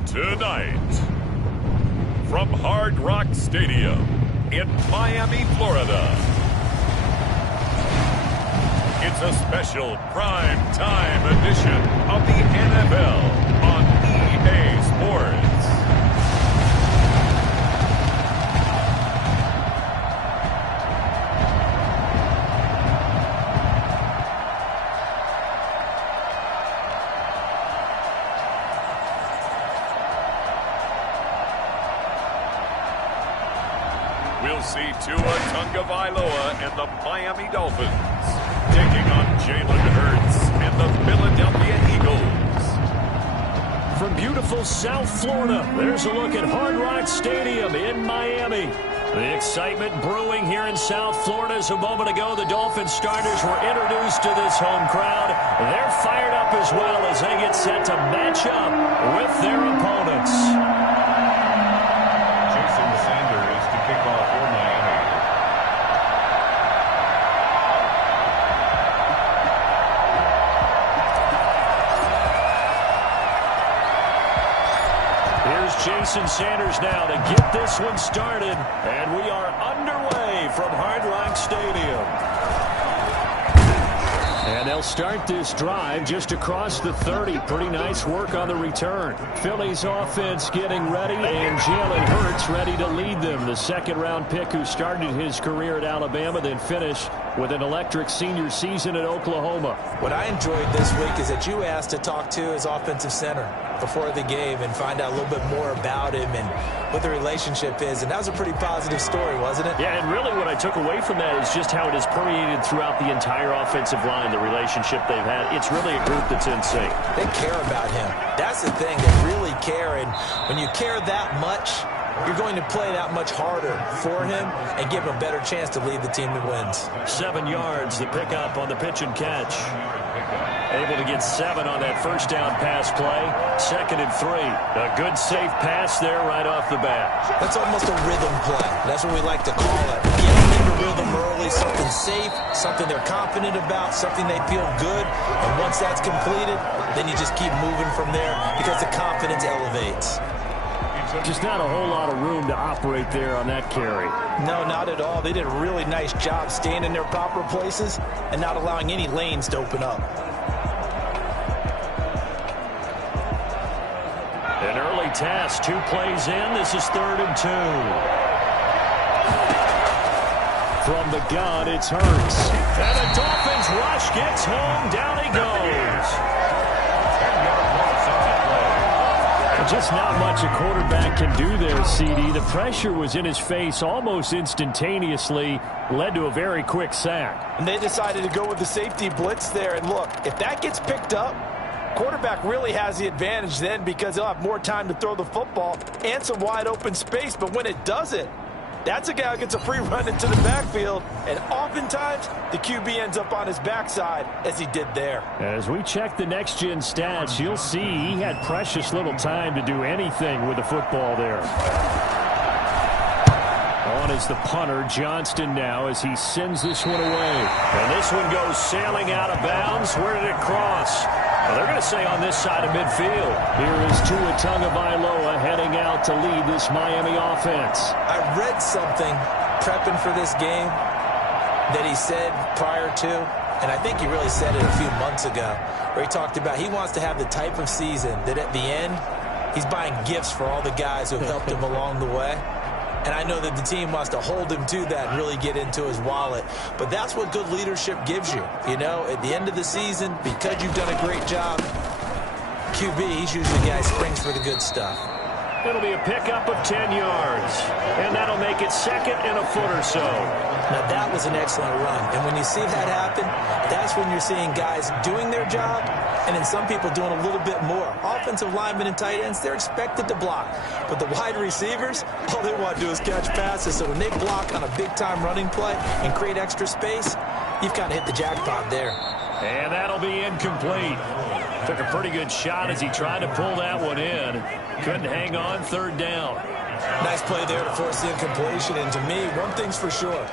Tonight, from Hard Rock Stadium in Miami, Florida, it's a special prime time edition of the NFL we'll see Tua Tagovailoa and the Miami Dolphins taking on Jalen Hurts and the Philadelphia Eagles. From beautiful South Florida, there's a look at Hard Rock Stadium in Miami. The excitement brewing here in South Florida as a moment ago the Dolphins starters were introduced to this home crowd. They're fired up as well as they get set to match up with their opponents. Jason Sanders to kick off for Miami. Here's Jason Sanders now to get this one started, and we are underway from Hard Rock Stadium. And they'll start this drive just across the 30. Pretty nice work on the return. Philly's offense getting ready, and Jalen Hurts ready to lead them. The second-round pick who started his career at Alabama, then finished with an electric senior season at Oklahoma. What I enjoyed this week is that you asked to talk to his offensive center before the game and find out a little bit more about him and what the relationship is. And that was a pretty positive story, wasn't it? Yeah, and really what I took away from that is just how it has permeated throughout the entire offensive line, the relationship they've had. It's really a group that's in sync. They care about him. That's the thing. They really care. And when you care that much, you're going to play that much harder for him and give him a better chance to lead the team that wins. 7 yards, the pickup on the pitch and catch. Able to get 7 on that first down pass play. 2nd and 3. A good, safe pass there right off the bat. That's almost a rhythm play. That's what we like to call it. Get them into rhythm early, something safe, something they're confident about, something they feel good. And once that's completed, then you just keep moving from there because the confidence elevates. Just not a whole lot of room to operate there on that carry. No, not at all. They did a really nice job staying in their proper places and not allowing any lanes to open up. An early task, 2 plays in. This is 3rd and 2. From the gun, it's Hurts. And the Dolphins rush gets home. Down he goes. Just not much a quarterback can do there, CD. The pressure was in his face almost instantaneously, led to a very quick sack. And they decided to go with the safety blitz there. And look, if that gets picked up, quarterback really has the advantage then because he'll have more time to throw the football and some wide open space. But when it doesn't, that's a guy who gets a free run into the backfield, and oftentimes the QB ends up on his backside as he did there. As we check the next-gen stats, you'll see he had precious little time to do anything with the football there. On is the punter, Johnston now, as he sends this one away. And this one goes sailing out of bounds. Where did it cross? Well, they're going to say on this side of midfield. Here is Tua Tagovailoa heading out to lead this Miami offense. I read something prepping for this game that he said prior to, and I think he really said it a few months ago, where he talked about he wants to have the type of season that at the end, he's buying gifts for all the guys who have helped him along the way. And I know that the team wants to hold him to that and really get into his wallet. But that's what good leadership gives you. You know, at the end of the season, because you've done a great job, QB, he's usually the guy who springs for the good stuff. It'll be a pickup of 10 yards. And that'll make it 2nd and a foot or so. Now, that was an excellent run. And when you see that happen, that's when you're seeing guys doing their job and then some people doing a little bit more. Offensive linemen and tight ends, they're expected to block. But the wide receivers, all they want to do is catch passes. So when they block on a big-time running play and create extra space, you've kind of hit the jackpot there. And that'll be incomplete. Took a pretty good shot as he tried to pull that one in. Couldn't hang on, 3rd down. Nice play there to force the incompletion. And to me, one thing's for sure.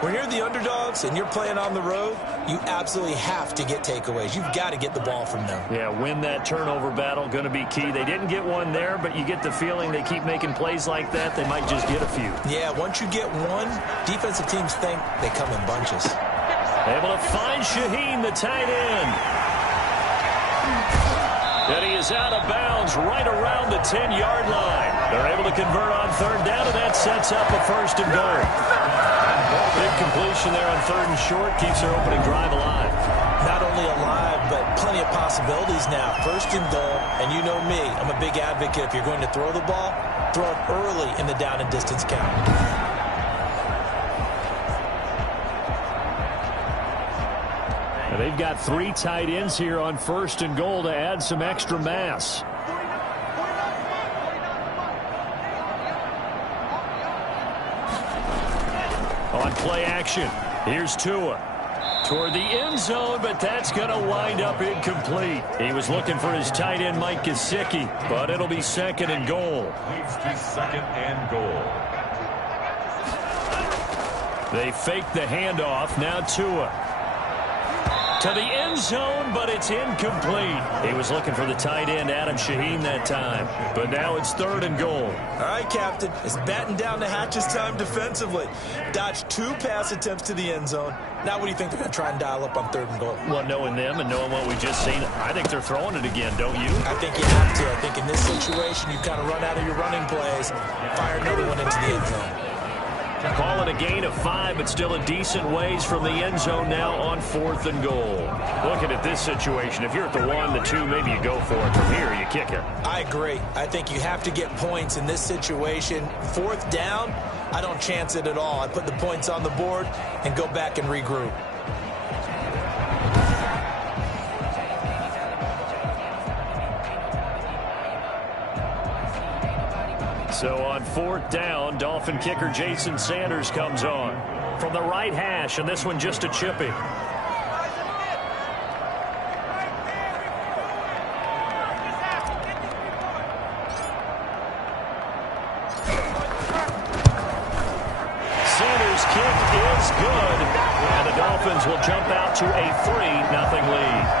When you're the underdogs and you're playing on the road, you absolutely have to get takeaways. You've got to get the ball from them. Yeah, win that turnover battle, going to be key. They didn't get one there, but you get the feeling they keep making plays like that, they might just get a few. Yeah, once you get one, defensive teams think they come in bunches. Able to find Shaheen, the tight end. And he is out of bounds right around the 10-yard line. They're able to convert on 3rd down, and that sets up a 1st and goal. Big completion there on 3rd and short keeps their opening drive alive. Not only alive, but plenty of possibilities now. 1st and goal, and you know me, I'm a big advocate. If you're going to throw the ball, throw it early in the down and distance count. And they've got 3 tight ends here on 1st and goal to add some extra mass. On play action, here's Tua. Toward the end zone, but that's going to wind up incomplete. He was looking for his tight end, Mike Gesicki, but it'll be 2nd and goal. Leads to 2nd and goal. They fake the handoff. Now Tua. To the end zone, but it's incomplete. He was looking for the tight end, Adam Shaheen, that time. But now it's 3rd and goal. All right, Captain. It's batten down the hatches time defensively. Dodged 2 pass attempts to the end zone. Now what do you think they're going to try and dial up on 3rd and goal? Well, knowing them and knowing what we just seen, I think they're throwing it again, don't you? I think you have to. I think in this situation, you've kind of run out of your running plays, fire another one into the end zone. Call it a gain of 5, but still a decent ways from the end zone now on 4th and goal. Looking at this situation, if you're at the 1, the 2, maybe you go for it. From here, you kick it. I agree. I think you have to get points in this situation. 4th down, I don't chance it at all. I put the points on the board and go back and regroup. So on 4th down, Dolphin kicker Jason Sanders comes on from the right hash, and this one just a chipping. Sanders' kick is good, and the Dolphins will jump out to a 3-0 lead.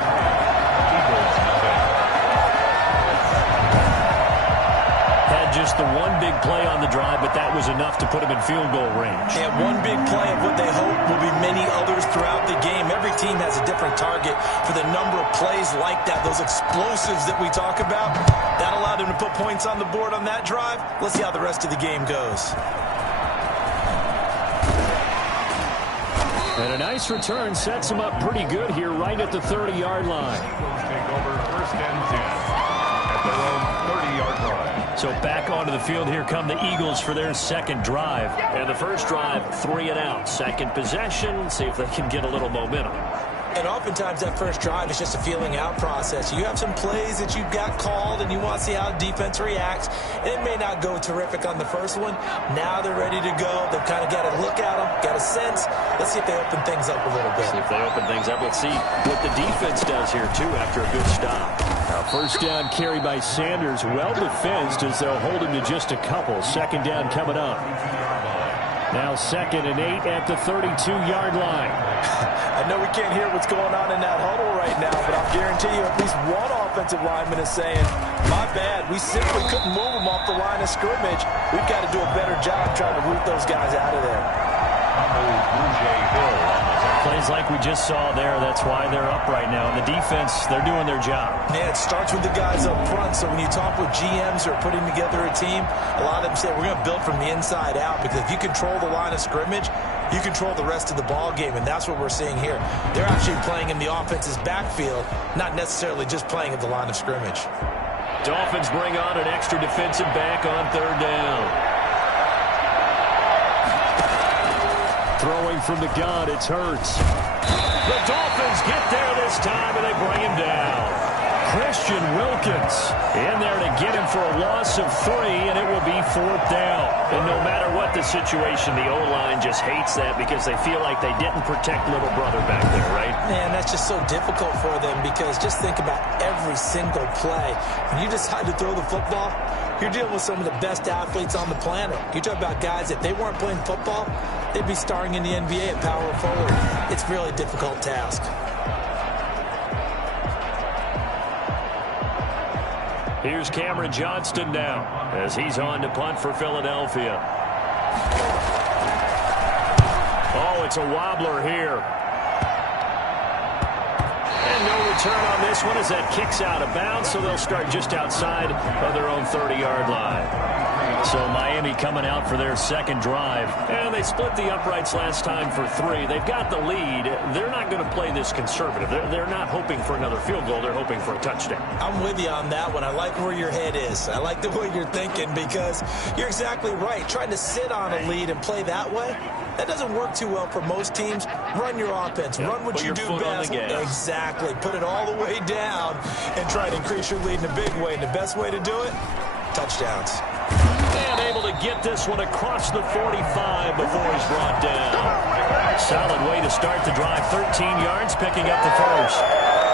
Just the one big play on the drive, but that was enough to put him in field goal range. And one big play of what they hope will be many others throughout the game. Every team has a different target for the number of plays like that, those explosives that we talk about. That allowed him to put points on the board on that drive. Let's see how the rest of the game goes. And a nice return sets him up pretty good here right at the 30-yard line. Take over 1st and 10 at their own 30-yard line. So back onto the field, here come the Eagles for their 2nd drive. And the first drive, 3 and out. 2nd possession, see if they can get a little momentum. And oftentimes that first drive is just a feeling out process. You have some plays that you've got called and you want to see how the defense reacts. It may not go terrific on the first one. Now they're ready to go. They've kind of got to look at them, got a sense. Let's see if they open things up a little bit. See if they open things up. Let's see what the defense does here, too, after a good stop. Now, 1st down carry by Sanders. Well defensed as they'll hold him to just a couple. 2nd down coming up. Now 2nd and 8 at the 32-yard line. I know we can't hear what's going on in that huddle right now, but I'll guarantee you at least one offensive lineman is saying, my bad, we simply couldn't move them off the line of scrimmage. We've got to do a better job trying to root those guys out of there. Plays like we just saw there, that's why they're up right now. And the defense, they're doing their job. Yeah, it starts with the guys up front. So when you talk with GMs who are putting together a team, a lot of them say we're going to build from the inside out, because if you control the line of scrimmage, you control the rest of the ball game, and that's what we're seeing here. They're actually playing in the offense's backfield, not necessarily just playing at the line of scrimmage. Dolphins bring on an extra defensive back on 3rd down. Throwing from the gun, it's Hurts. The Dolphins get there this time, and they bring him down. Christian Wilkins in there to get him for a loss of 3, and it will be 4th down. And no matter what the situation, the O-line just hates that because they feel like they didn't protect little brother back there, right? Man, that's just so difficult for them, because just think about every single play. When you decide to throw the football, you're dealing with some of the best athletes on the planet. You talk about guys, if they weren't playing football, they'd be starring in the NBA at power forward. It's a really difficult task. Here's Cameron Johnston now as he's on to punt for Philadelphia. Oh, it's a wobbler here. And no return on this one as that kicks out of bounds, so they'll start just outside of their own 30-yard line. So Miami coming out for their 2nd drive, and they split the uprights last time for 3. They've got the lead. They're not going to play this conservative. They're not hoping for another field goal. They're hoping for a touchdown. I'm with you on that one. I like where your head is. I like the way you're thinking, because you're exactly right. Trying to sit on a lead and play that way, That doesn't work too well for most teams. Run your offense. Run what you do best. Exactly. Put it all the way down and try to increase your lead in a big way. And the best way to do it, touchdowns. And able to get this one across the 45 before he's brought down. Solid way to start the drive. 13 yards, picking up the first.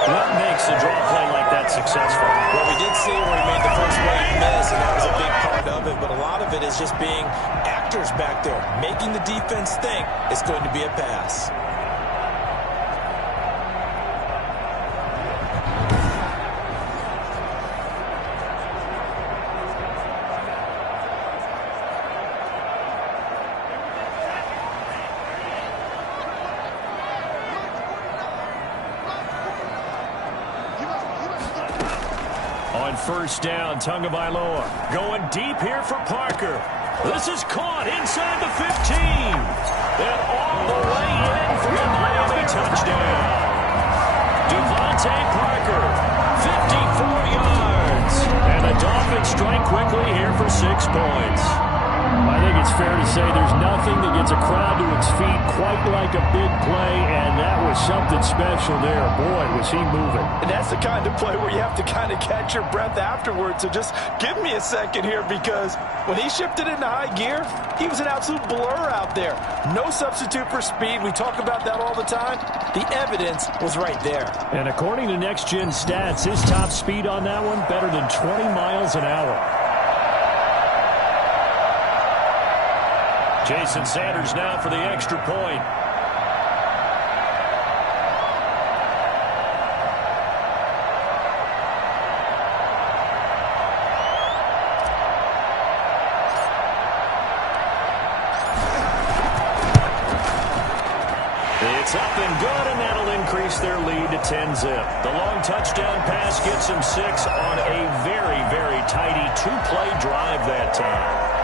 What makes a draw play like that successful? Well, we did see where he made the first play miss, and that was a big part of it. But a lot of it is just being actors back there, making the defense think it's going to be a pass. On first down, Tagovailoa going deep here for Parker. This is caught inside the 15. And all the way in for the Miami touchdown. Devontae Parker, 54 yards. And the Dolphins strike quickly here for 6 points. I think it's fair to say there's nothing that gets a crowd to its feet quite like a big play, and that was something special there. Boy, was he moving. And that's the kind of play where you have to kind of catch your breath afterwards. So just give me a second here, because when he shifted into high gear, he was an absolute blur out there. No substitute for speed. We talk about that all the time. The evidence was right there. And according to Next Gen Stats, his top speed on that one, better than 20 miles an hour. Jason Sanders now for the extra point. It's up and good, and that'll increase their lead to 10-zip. The long touchdown pass gets them 6 on a very, very tidy 2-play drive that time.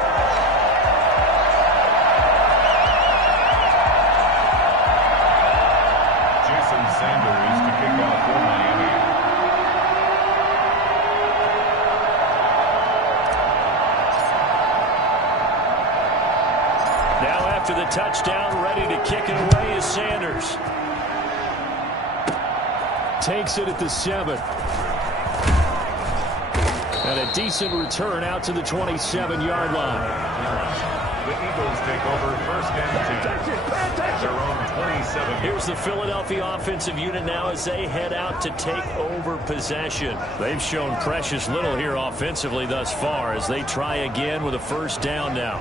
Sanders to kick off for Miami. Now after the touchdown, ready to kick it away is Sanders. Takes it at the 7. And a decent return out to the 27-yard line. The Eagles take over first and 10. Their own 27. Here's the Philadelphia offensive unit now as they head out to take over possession. They've shown precious little here offensively thus far as they try again with a first down now.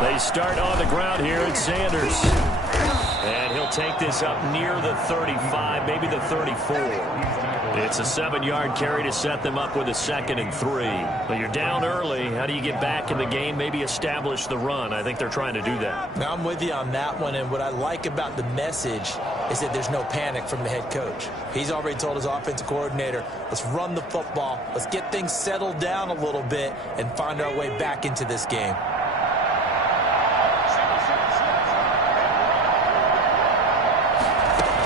They start on the ground here at Sanders. And he'll take this up near the 35, maybe the 34. It's a 7-yard carry to set them up with a 2nd and 3. But you're down early. How do you get back in the game, maybe establish the run? I think they're trying to do that. Now, I'm with you on that one, and what I like about the message is that there's no panic from the head coach. He's already told his offensive coordinator, let's run the football, let's get things settled down a little bit and find our way back into this game.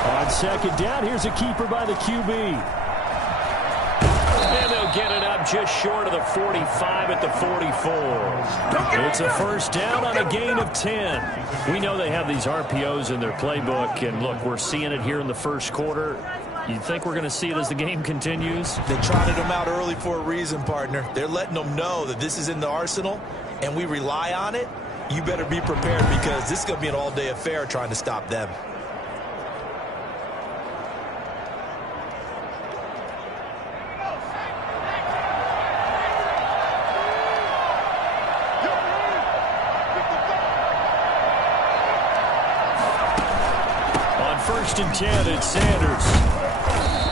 On second down, here's a keeper by the QB. And they'll get it up just short of the 45 at the 44. It's a first down on a gain of 10. We know they have these RPOs in their playbook, and look, we're seeing it here in the first quarter. You think we're going to see it as the game continues? They trotted them out early for a reason, partner. They're letting them know that this is in the arsenal, and we rely on it. You better be prepared, because this is going to be an all-day affair trying to stop them. First and 10, it's Sanders.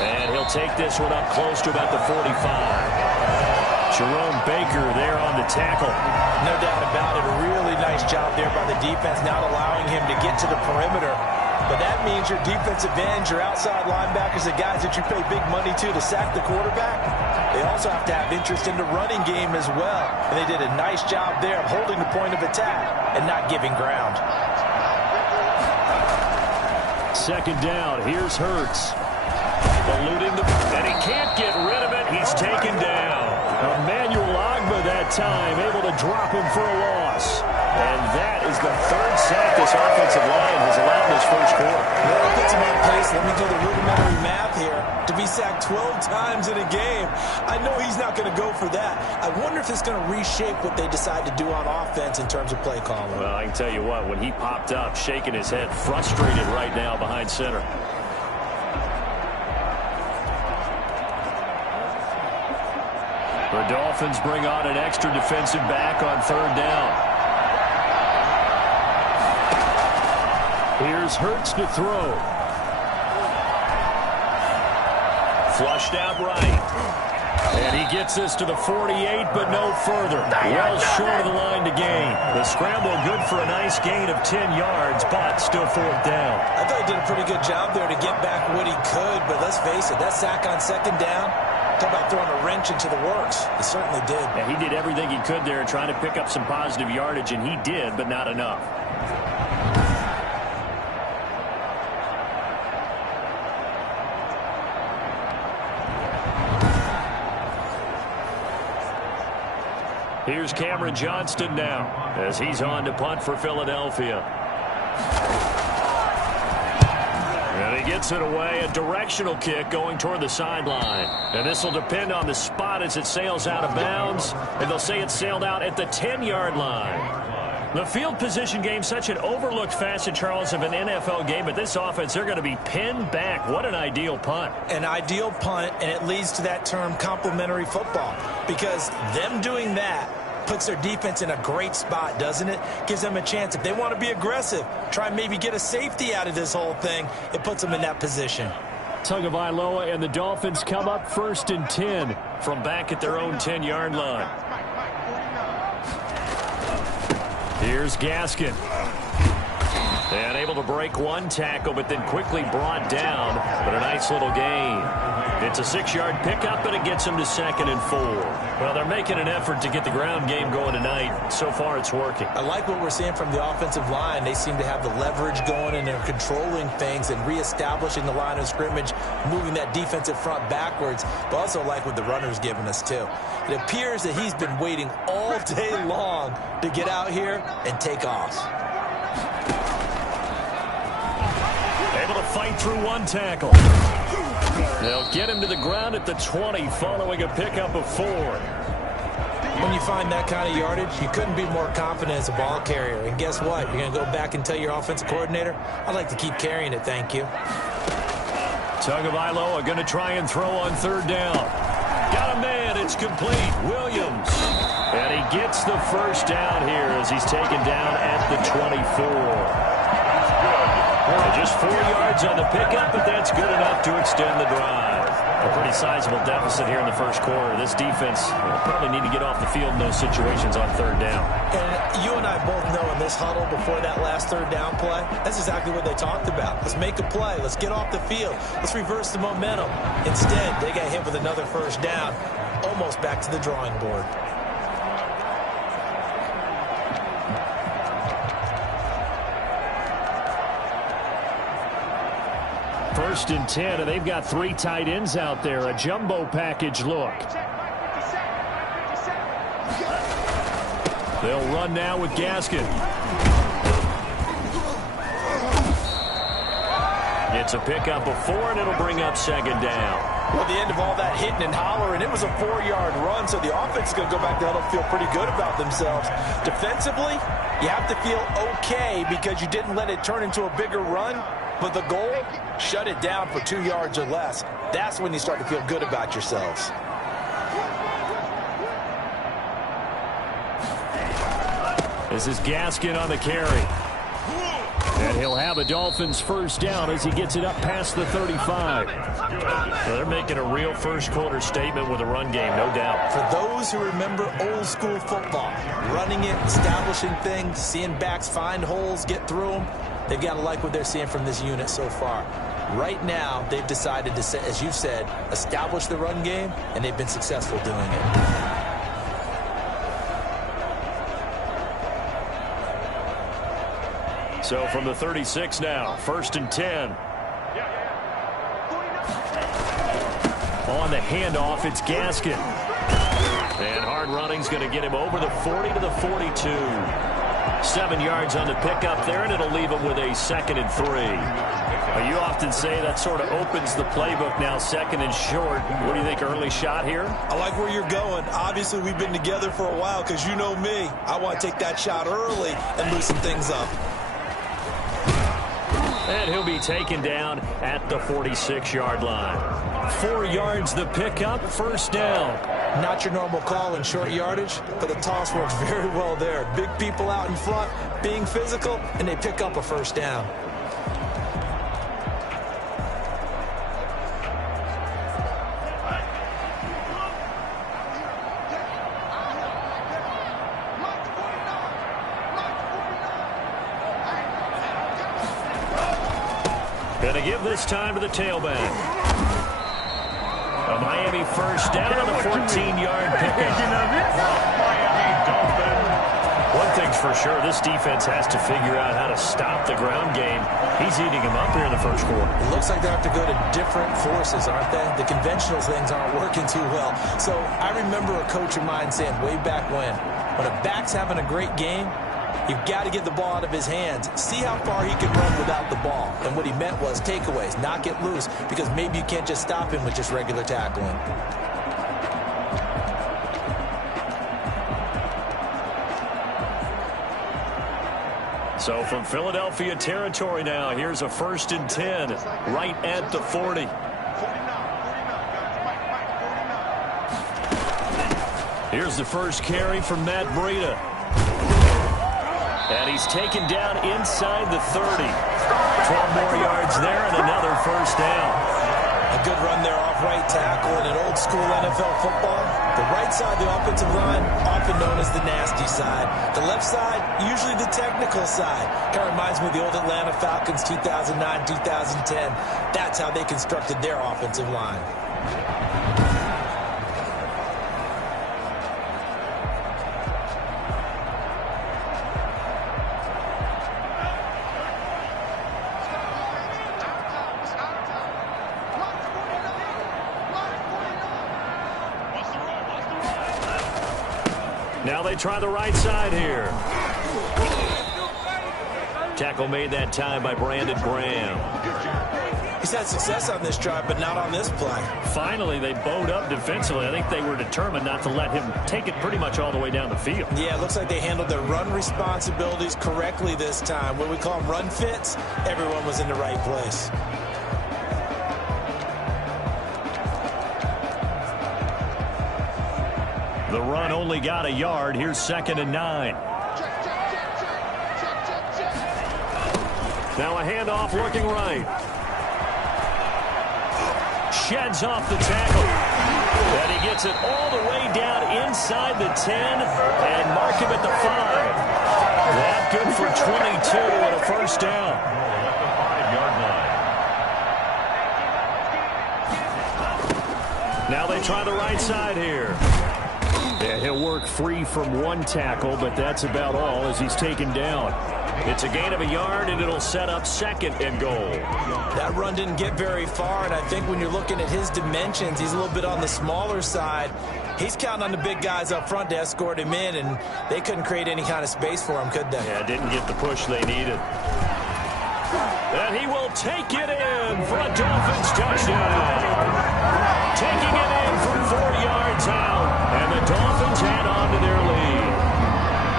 And he'll take this one up close to about the 45. Jerome Baker there on the tackle. No doubt about it. A really nice job there by the defense, not allowing him to get to the perimeter. But that means your defensive ends, your outside linebackers, the guys that you pay big money to sack the quarterback, they also have to have interest in the running game as well. And they did a nice job there of holding the point of attack and not giving ground. Second down, here's Hurts. eluding the, and he can't get rid of it. He's taken down. Emmanuel Ogbah that time, able to drop him for a loss. And that is the third sack this offensive line has allowed in this first quarter. Well, that puts him on pace. Let me do the rudimentary math here. To be sacked 12 times in a game, I know he's not going to go for that. I wonder if it's going to reshape what they decide to do on offense in terms of play calling. Well, I can tell you what, when he popped up, shaking his head, frustrated right now behind center. The Dolphins bring on an extra defensive back on third down. Here's Hurts to throw. Flushed out right. And he gets this to the 48, but no further. Well short of the line to gain. The scramble good for a nice gain of 10 yards, but still fourth down. I thought he did a pretty good job there to get back what he could, but let's face it, that sack on second down, talk about throwing a wrench into the works. He certainly did. Yeah, he did everything he could there trying to pick up some positive yardage, and he did, but not enough. Here's Cameron Johnston now as he's on to punt for Philadelphia. And he gets it away, a directional kick going toward the sideline. And this will depend on the spot as it sails out of bounds. And they'll say it sailed out at the 10-yard line. The field position game, such an overlooked facet, Charles, of an NFL game. But this offense, they're going to be pinned back. What an ideal punt. An ideal punt, and it leads to that term complementary football. Because them doing that puts their defense in a great spot, doesn't it? Gives them a chance. If they want to be aggressive, try and maybe get a safety out of this whole thing, it puts them in that position. Tagovailoa and the Dolphins come up 1st and 10 from back at their own 10-yard line. Here's Gaskin. And able to break one tackle, but then quickly brought down. But a nice little gain. It's a 6-yard pickup, but it gets them to 2nd and 4. Well, they're making an effort to get the ground game going tonight. So far, it's working. I like what we're seeing from the offensive line. They seem to have the leverage going, and they're controlling things and reestablishing the line of scrimmage, moving that defensive front backwards. But also like what the runner's giving us, too. It appears that he's been waiting all day long to get out here and take off. Able to fight through one tackle. They'll get him to the ground at the 20 following a pickup of 4. When you find that kind of yardage, you couldn't be more confident as a ball carrier. And guess what? You're going to go back and tell your offensive coordinator, I'd like to keep carrying it, thank you. Tagovailoa going to try and throw on third down. Got a man. It's complete. Williams. And he gets the first down here as he's taken down at the 24. Just 4 yards on the pickup, but that's good enough to extend the drive. A pretty sizable deficit here in the first quarter. This defense will probably need to get off the field in those situations on third down. And you and I both know in this huddle before that last third down play, that's exactly what they talked about. Let's make a play. Let's get off the field. Let's reverse the momentum. Instead, they got hit with another first down, almost back to the drawing board. First and 10, and they've got 3 tight ends out there. A jumbo package look. They'll run now with Gaskin. It's a pickup of 4, and it'll bring up 2nd down. Well, the end of all that hitting and hollering, it was a 4-yard run, so the offense is going to go back there and feel pretty good about themselves. Defensively, you have to feel okay because you didn't let it turn into a bigger run. But the goal, shut it down for 2 yards or less. That's when you start to feel good about yourselves. This is Gaskin on the carry. And he'll have a Dolphins first down as he gets it up past the 35. Well, they're making a real first quarter statement with a run game, no doubt. For those who remember old school football, running it, establishing things, seeing backs find holes, get through them, they've got to like what they're seeing from this unit so far. Right now, they've decided to, as you said, establish the run game, and they've been successful doing it. So from the 36 now, 1st and 10. On the handoff, it's Gaskin. And hard running's going to get him over the 40 to the 42. 7 yards on the pickup there, and it'll leave him with a 2nd and 3. You often say that sort of opens the playbook now, 2nd and short. What do you think, early shot here? I like where you're going. Obviously, we've been together for a while because you know me. I want to take that shot early and loosen things up. And he'll be taken down at the 46-yard line. 4 yards the pickup, 1st down. Not your normal call in short yardage, but the toss works very well there. Big people out in front, being physical, and they pick up a 1st down. Going to give this time to the tailback. A Miami 1st down on the 14-yard pickup. One thing's for sure, this defense has to figure out how to stop the ground game. He's eating him up here in the 1st quarter. It looks like they have to go to different forces, aren't they? The conventional things aren't working too well. So I remember a coach of mine saying way back when a back's having a great game, you've got to get the ball out of his hands. See how far he can run without the ball. And what he meant was takeaways, not get loose, because maybe you can't just stop him with just regular tackling. So from Philadelphia territory now, here's a 1st and 10 right at the 40. Here's the first carry from Matt Breida. And he's taken down inside the 30. 12 more yards there and another 1st down. A good run there off right tackle in an old school NFL football. The right side, the offensive line, often known as the nasty side. The left side, usually the technical side. Kind of reminds me of the old Atlanta Falcons 2009, 2010. That's how they constructed their offensive line. Now they try the right side here. Tackle made that time by Brandon Graham. He's had success on this drive, but not on this play. Finally, they bowed up defensively. I think they were determined not to let him take it pretty much all the way down the field. Yeah, it looks like they handled their run responsibilities correctly this time. What we call them run fits, everyone was in the right place. The run only got a yard. Here's 2nd and 9. Now a handoff looking right. Sheds off the tackle. And he gets it all the way down inside the 10 and mark him at the 5. That good for 22 and a 1st down. Now they try the right side here. Yeah, he'll work free from one tackle, but that's about all as he's taken down. It's a gain of a yard, and it'll set up 2nd and goal. That run didn't get very far, and I think when you're looking at his dimensions, he's a little bit on the smaller side. He's counting on the big guys up front to escort him in, and they couldn't create any kind of space for him, could they? Yeah, didn't get the push they needed. And he will take it in for a Dolphins touchdown. Taking it in from 4 yards out, and the Dolphins head on to their lead.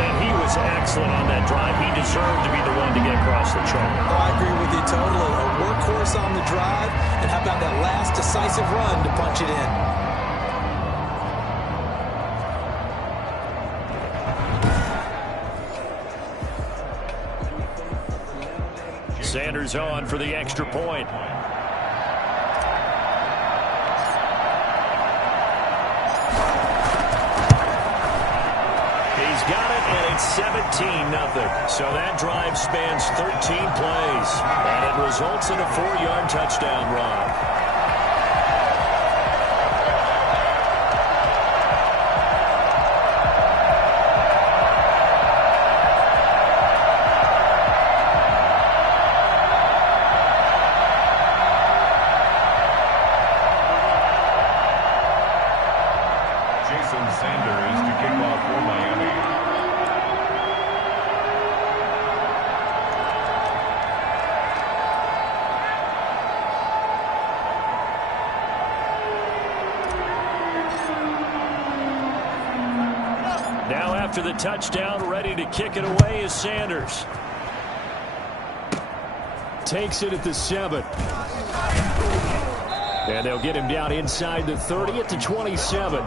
And he was excellent on that drive. He deserved to be the one to get across the chalk. Oh, I agree with you totally. A workhorse on the drive, and how about that last decisive run to punch it in. Sanders on for the extra point. He's got it, and it's 17-0. So that drive spans 13 plays, and it results in a 4-yard touchdown run. after the touchdown. Ready to kick it away is Sanders. Takes it at the 7. And they'll get him down inside the 30 at the 27.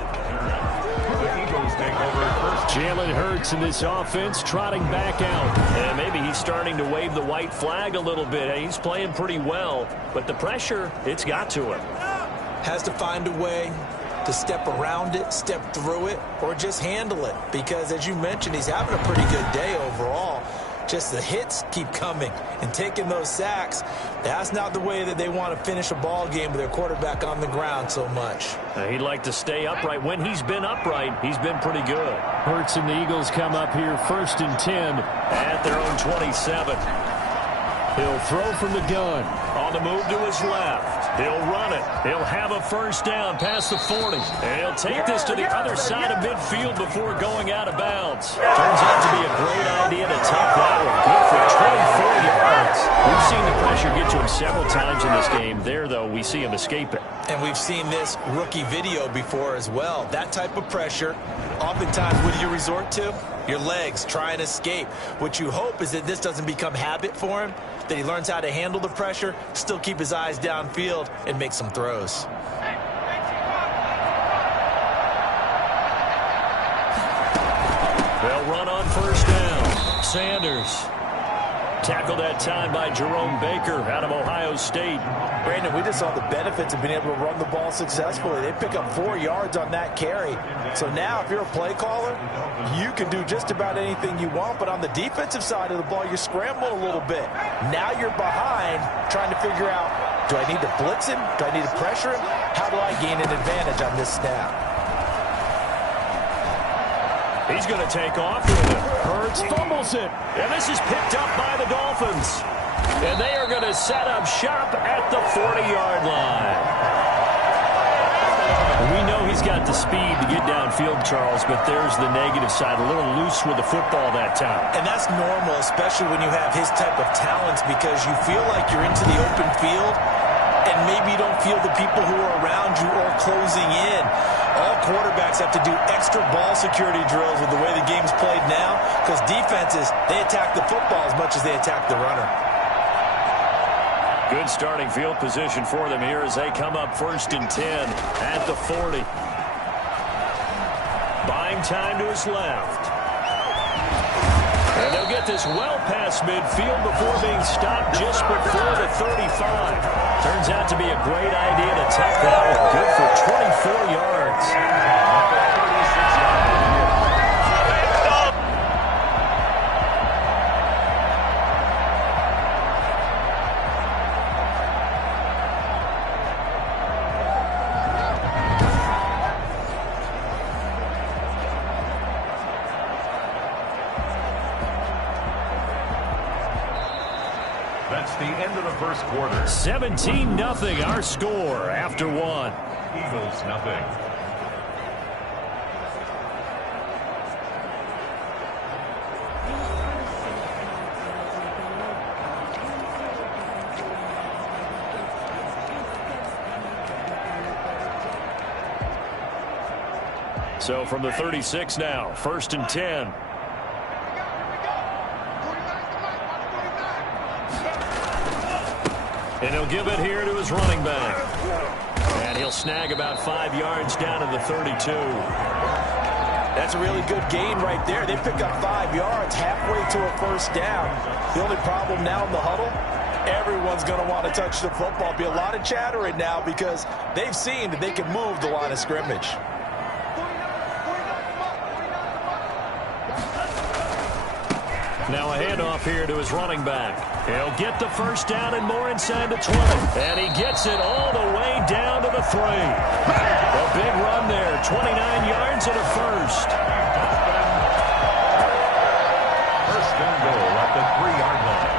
Jalen Hurts in this offense trotting back out. And maybe he's starting to wave the white flag a little bit. He's playing pretty well, but the pressure, it's got to him. Has to find a way to step around it, step through it, or just handle it. Because, as you mentioned, he's having a pretty good day overall. Just the hits keep coming and taking those sacks. That's not the way that they want to finish a ball game with their quarterback on the ground so much. He'd like to stay upright. When he's been upright, he's been pretty good. Hurts and the Eagles come up here 1st and 10. At their own 27. He'll throw from the gun. On the move to his left. He'll run it. He'll have a first down past the 40. And he'll take this to the other side of midfield before going out of bounds. Turns out to be a great idea to take that one. Good for 24 yards. We've seen the pressure get to him several times in this game. There, though, we see him escape it. And we've seen this rookie video before as well. That type of pressure, oftentimes, what do you resort to? Your legs, try and escape. What you hope is that this doesn't become habit for him, that he learns how to handle the pressure, still keep his eyes downfield, and make some throws. They'll run on first down. Sanders. Tackled that time by Jerome Baker out of Ohio State. Brandon, we just saw the benefits of being able to run the ball successfully. They pick up 4 yards on that carry. So now if you're a play caller, you can do just about anything you want. But on the defensive side of the ball, you scramble a little bit. Now you're behind trying to figure out, do I need to blitz him? Do I need to pressure him? How do I gain an advantage on this snap? He's going to take off with it. Hurts fumbles it. And this is picked up by the Dolphins. And they are going to set up shop at the 40-yard line. We know he's got the speed to get downfield, Charles, but there's the negative side. A little loose with the football that time. And that's normal, especially when you have his type of talents, because you feel like you're into the open field and maybe you don't feel the people who are around you or closing in. All quarterbacks have to do extra ball security drills with the way the game's played now, because defenses, they attack the football as much as they attack the runner. Good starting field position for them here as they come up 1st and 10 at the 40. Buying time to his left. And they'll get this well past midfield before being stopped just before the 35. Turns out to be a great idea to tuck that one. Good for 24 yards. That's the end of the first quarter. 17-0 our score after one. Eagles nothing. So from the 36 now, 1st and 10. And he'll give it here to his running back. And he'll snag about 5 yards down to the 32. That's a really good gain right there. They pick up 5 yards halfway to a first down. The only problem now in the huddle, everyone's going to want to touch the football. Be a lot of chattering now because they've seen that they can move the line of scrimmage. Now a handoff here to his running back. He'll get the first down and more inside the 20. And he gets it all the way down to the 3. A big run there, 29 yards and a first. First and goal at the 3-yard line.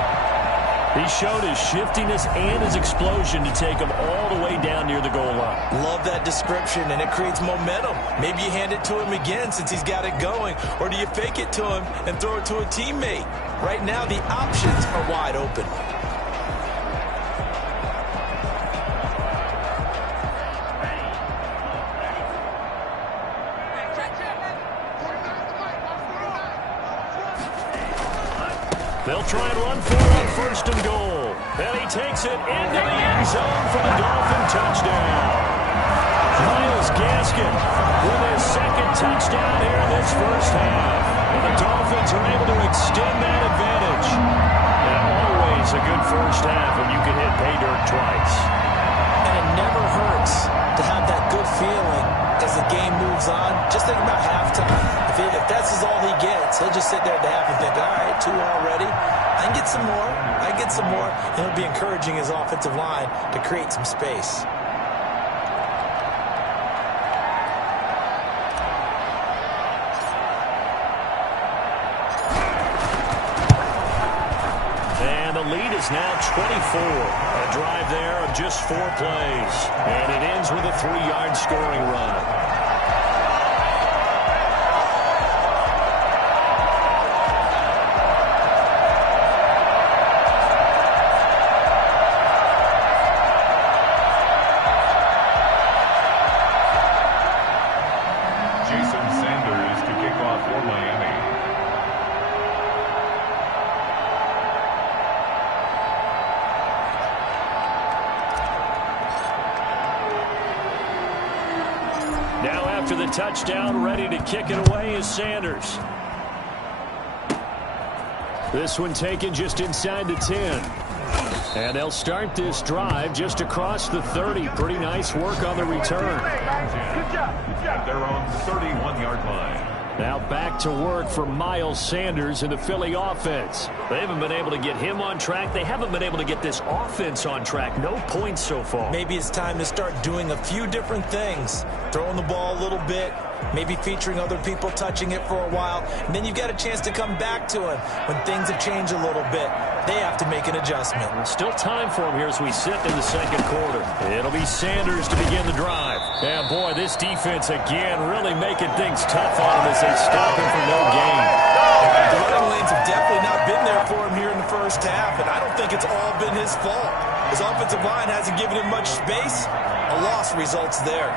He showed his shiftiness and his explosion to take him all the way down near the goal line. Love that description, and it creates momentum. Maybe you hand it to him again since he's got it going, or do you fake it to him and throw it to a teammate? Right now, the options are wide open. They'll try and run for it on first and goal. And he takes it into the end zone for the Dolphin touchdown. Myles Gaskin with his second touchdown here in this first half. And the Dolphins are able to extend that advantage. And always a good first half when you can hit pay dirt twice. And it never hurts to have that good feeling as the game moves on. Just think about halftime. If that's all he gets, he'll just sit there at the half and think, all right, 2 already. I can get some more. I can get some more. And he'll be encouraging his offensive line to create some space. And the lead is now 24. A drive there of just 4 plays. And it ends with a 3-yard scoring run. Now after the touchdown, ready to kick it away is Sanders. This one taken just inside the 10. And they'll start this drive just across the 30. Pretty nice work on the return. Good job. They're on the 31-yard line. Now back to work for Miles Sanders and the Philly offense. They haven't been able to get him on track. They haven't been able to get this offense on track. No points so far. Maybe it's time to start doing a few different things. Throwing the ball a little bit, maybe featuring other people touching it for a while, and then you've got a chance to come back to him when things have changed a little bit. They have to make an adjustment. Still time for him here as we sit in the second quarter. It'll be Sanders to begin the drive. And boy, this defense again really making things tough on him as they stop him for no gain. The running lanes have definitely not been there for him here in the first half, and I don't think it's all been his fault. His offensive line hasn't given him much space. A loss results there.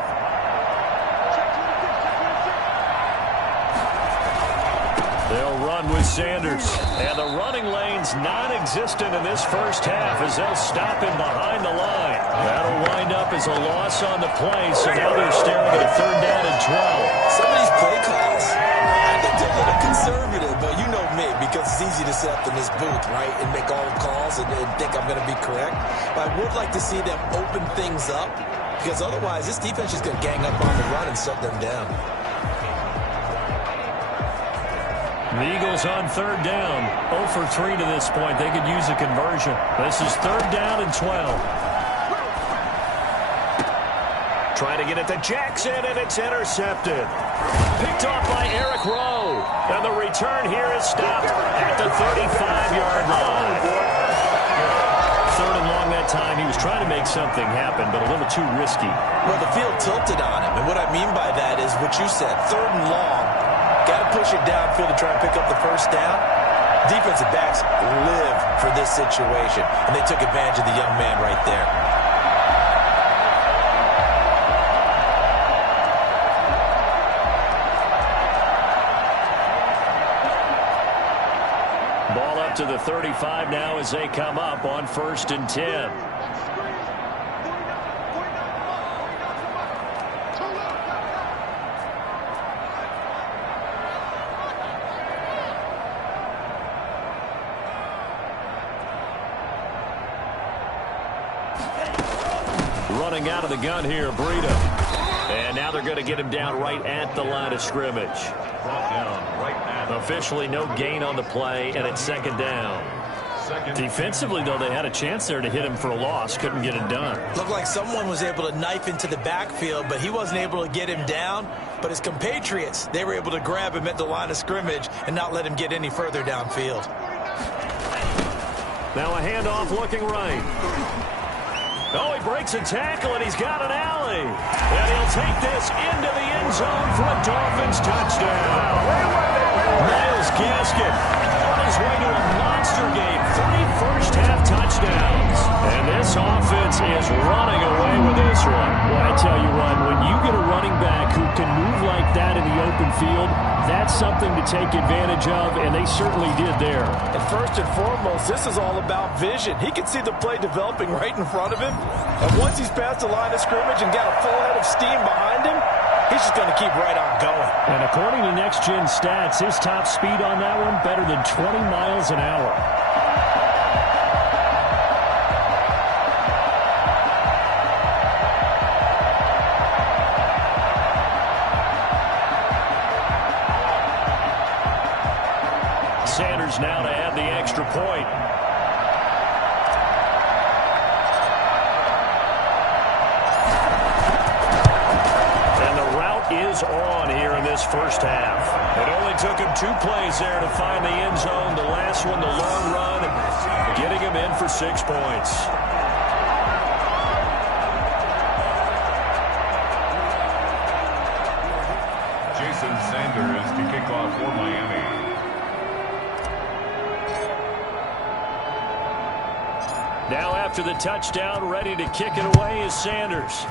They'll run with Sanders. And the running lane's non-existent in this first half as they'll stop him behind the line. That'll wind up as a loss on the play, so now they're staring at a 3rd down and 12. Some of these play calls, I think they're a little conservative, but you know me, because it's easy to sit up in this booth, right, and make all the calls and think I'm going to be correct. But I would like to see them open things up, because otherwise this defense is going to gang up on the run and shut them down. The Eagles on 3rd down. 0 for 3 to this point. They could use a conversion. This is 3rd down and 12. Trying to get it to Jackson, and it's intercepted. Picked off by Eric Rowe. And the return here is stopped at the 35-yard line. 3rd and long that time. He was trying to make something happen, but a little too risky. Well, the field tilted on him, and what I mean by that is what you said, 3rd and long. Got to push it downfield to try and pick up the first down. Defensive backs live for this situation, and they took advantage of the young man right there. Ball up to the 35 now as they come up on 1st and 10. Running out of the gun here, Breida. And now they're going to get him down right at the line of scrimmage. Officially no gain on the play, and it's 2nd down. Defensively, though, they had a chance there to hit him for a loss. Couldn't get it done. Looked like someone was able to knife into the backfield, but he wasn't able to get him down. But his compatriots, they were able to grab him at the line of scrimmage and not let him get any further downfield. Now a handoff looking right. Oh, he breaks a tackle, and he's got an alley. And he'll take this into the end zone for a Dolphins touchdown. Myles Gaskin on his way to a monster game. 3 first-half touchdowns. And this offense is running away with this this one? Well, I tell you what, when you get a running back who can move like that in the open field, that's something to take advantage of, and they certainly did there. And first and foremost, this is all about vision. He can see the play developing right in front of him. And once he's past the line of scrimmage and got a full head of steam behind him, he's just going to keep right on going. And according to Next Gen Stats, his top speed on that one better than 20 miles an hour. Sanders now to add the extra point. And the route is on here in this first half. It only took him 2 plays there to find the end zone. The last one, the long run, getting him in for 6 points. Jason Sanders to kick off for Miami. Now after the touchdown, ready to kick it away is Sanders.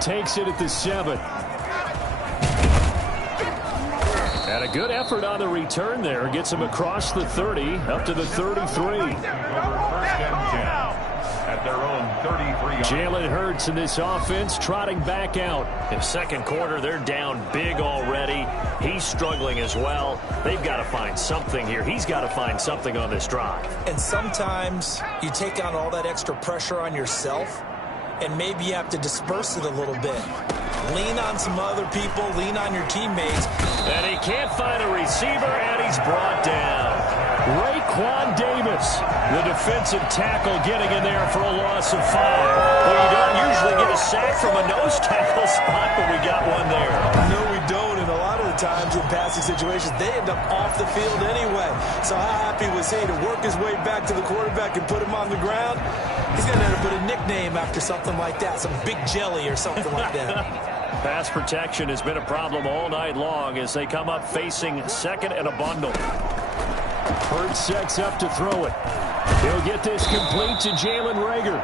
Takes it at the 7. And a good effort on the return there. Gets him across the 30, up to the 33. At their own 33. Jalen Hurts in this offense trotting back out. In second quarter, they're down big already. He's struggling as well. They've got to find something here. He's got to find something on this drive. And sometimes you take on all that extra pressure on yourself, and maybe you have to disperse it a little bit. Lean on some other people, lean on your teammates. And he can't find a receiver, and he's brought down. Raekwon Davis, the defensive tackle, getting in there for a loss of 5. Well, you don't usually get a sack from a nose tackle spot, but we got one there. No, we don't, and a lot of the times in passing situations, they end up off the field anyway. So how happy was he to work his way back to the quarterback and put him on the ground? He's going to end up with a nickname after something like that, some Big Jelly or something like that. Pass protection has been a problem all night long as they come up facing second and a bundle. Hurts sets up to throw it. He'll get this complete to Jalen Reagor.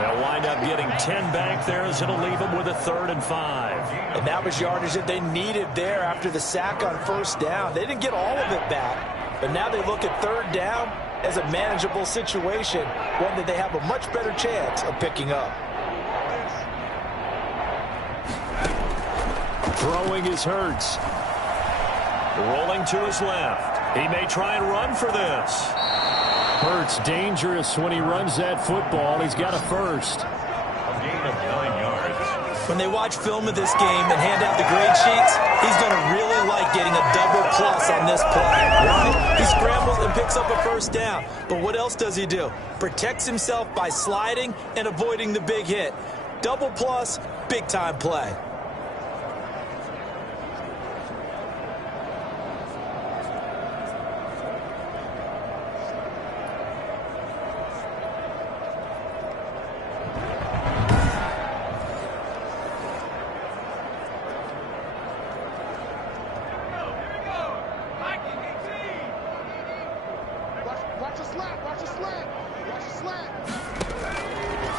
They'll wind up getting 10 back there as it'll leave them with a 3rd and 5. And that was yardage that they needed there after the sack on first down. They didn't get all of it back, but now they look at 3rd down as a manageable situation, one that they have a much better chance of picking up. Throwing is Hurts. Rolling to his left. He may try and run for this. Hurts dangerous when he runs that football. He's got a first. A gain of 9 yards. When they watch film of this game and hand out the grade sheets, he's going to really like getting a double plus on this play. Right? He scrambles and picks up a first down. But what else does he do? Protects himself by sliding and avoiding the big hit. Double plus, big time play.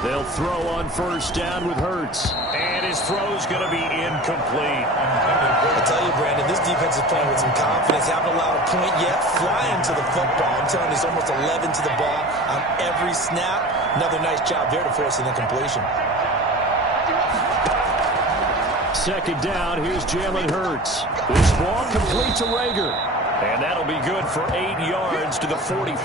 They'll throw on first down with Hurts. And his throw's going to be incomplete. I tell you, Brandon, this defense is playing with some confidence. Haven't allowed a point yet. Flying to the football. I'm telling you, it's almost 11 to the ball on every snap. Another nice job there to force an incompletion. Second down, here's Jalen Hurts. This ball complete to Reagor. And that'll be good for 8 yards to the 45.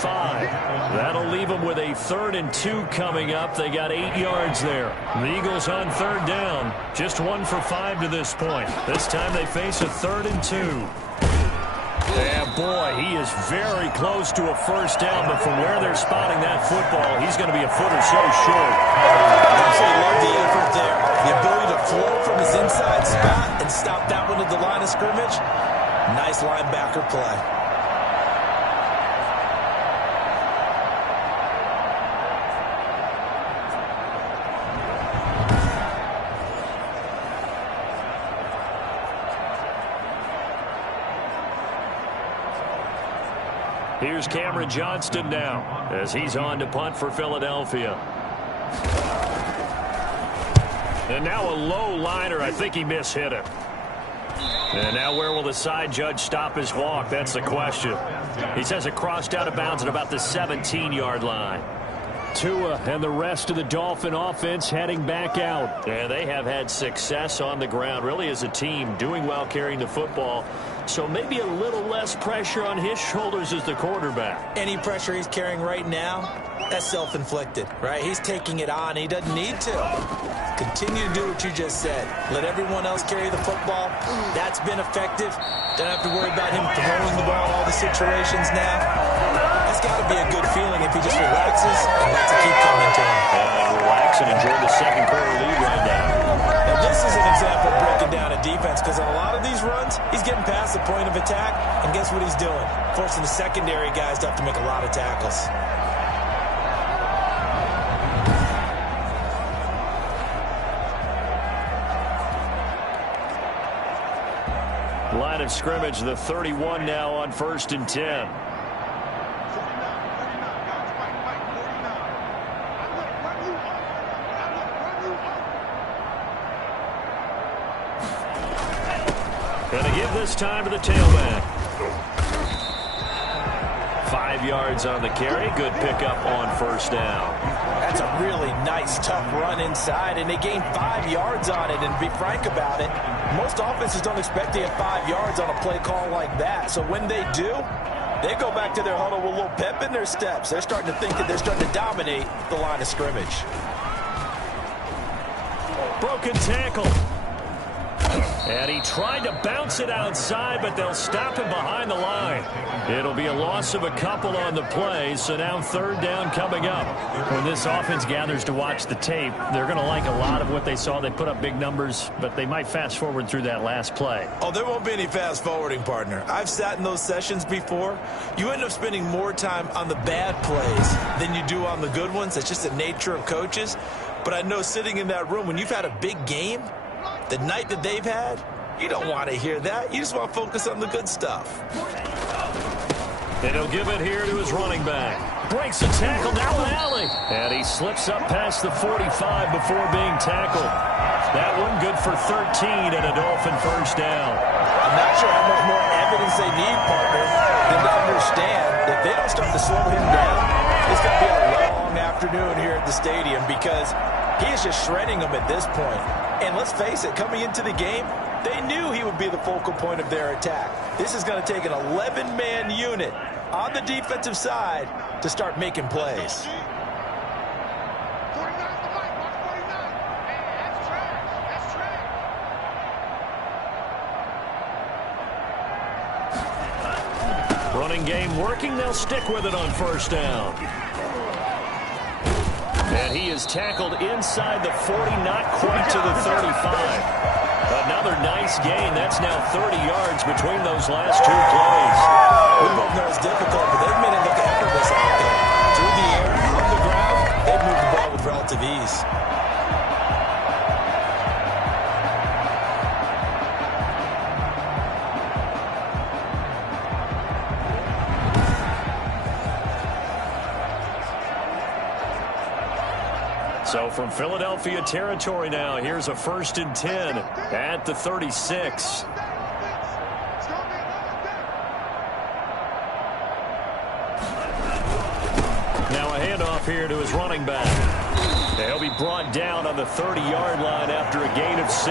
That'll leave them with a 3rd and 2 coming up. They got 8 yards there. The Eagles on 3rd down. Just 1 for 5 to this point. This time they face a 3rd and 2. And boy, he is very close to a first down, but from where they're spotting that football, he's going to be a foot or so short. Absolutely love the effort there. The ability to flow from his inside spot and stop that one at the line of scrimmage. Nice linebacker play. Here's Cameron Johnston now as he's on to punt for Philadelphia. And now a low liner. I think he mishit it. And now where will the side judge stop his walk? That's the question. He says it crossed out of bounds at about the 17-yard line. Tua and the rest of the Dolphin offense heading back out. And they have had success on the ground, really as a team, doing well carrying the football. So maybe a little less pressure on his shoulders as the quarterback. Any pressure he's carrying right now, that's self-inflicted, right? He's taking it on. He doesn't need to. Continue to do what you just said. Let everyone else carry the football. That's been effective. Don't have to worry about him throwing the ball in all the situations now. That's got to be a good feeling if he just relaxes and lets it keep coming to him. Relax and enjoy the second quarter lead right now. Now, this is an example of breaking down a defense because on a lot of these runs, he's getting past the point of attack, and guess what he's doing? Forcing the secondary guys to have to make a lot of tackles. Line of scrimmage, the 31 now on 1st and 10. Gonna give this time to the tailback. 5 yards on the carry. Good pickup on 1st down. That's a really nice, tough run inside, and they gained 5 yards on it. And to be frank about it, most offenses don't expect to get 5 yards on a play call like that. So when they do, they go back to their huddle with a little pep in their steps. They're starting to think that they're starting to dominate the line of scrimmage. Broken tackle. And he tried to bounce it outside, but they'll stop him behind the line. It'll be a loss of a couple on the play, so now 3rd down coming up. When this offense gathers to watch the tape, they're going to like a lot of what they saw. They put up big numbers, but they might fast forward through that last play. Oh, there won't be any fast forwarding, partner. I've sat in those sessions before. You end up spending more time on the bad plays than you do on the good ones. It's just the nature of coaches. But I know sitting in that room, when you've had a big game, the night that they've had, you don't want to hear that. You just want to focus on the good stuff. And he'll give it here to his running back. Breaks a tackle down the alley. And he slips up past the 45 before being tackled. That one good for 13 and a Dolphin 1st down. I'm not sure how much more evidence they need, partner, than to understand that they don't start to slow him down. It's going to be a long afternoon here at the stadium because he is just shredding them at this point. And let's face it, coming into the game, they knew he would be the focal point of their attack. This is going to take an 11-man unit on the defensive side to start making plays. Running game working. They'll stick with it on 1st down. And he is tackled inside the 40, not quite to the 35. Another nice gain. That's now 30 yards between those last 2 plays. We both know it's difficult, but they've made it look effortless out there. Through the air, on the ground, they've moved the ball with relative ease. So from Philadelphia territory now, here's a 1st and 10 at the 36. Now a handoff here to his running back. He'll be brought down on the 30-yard line after a gain of 6.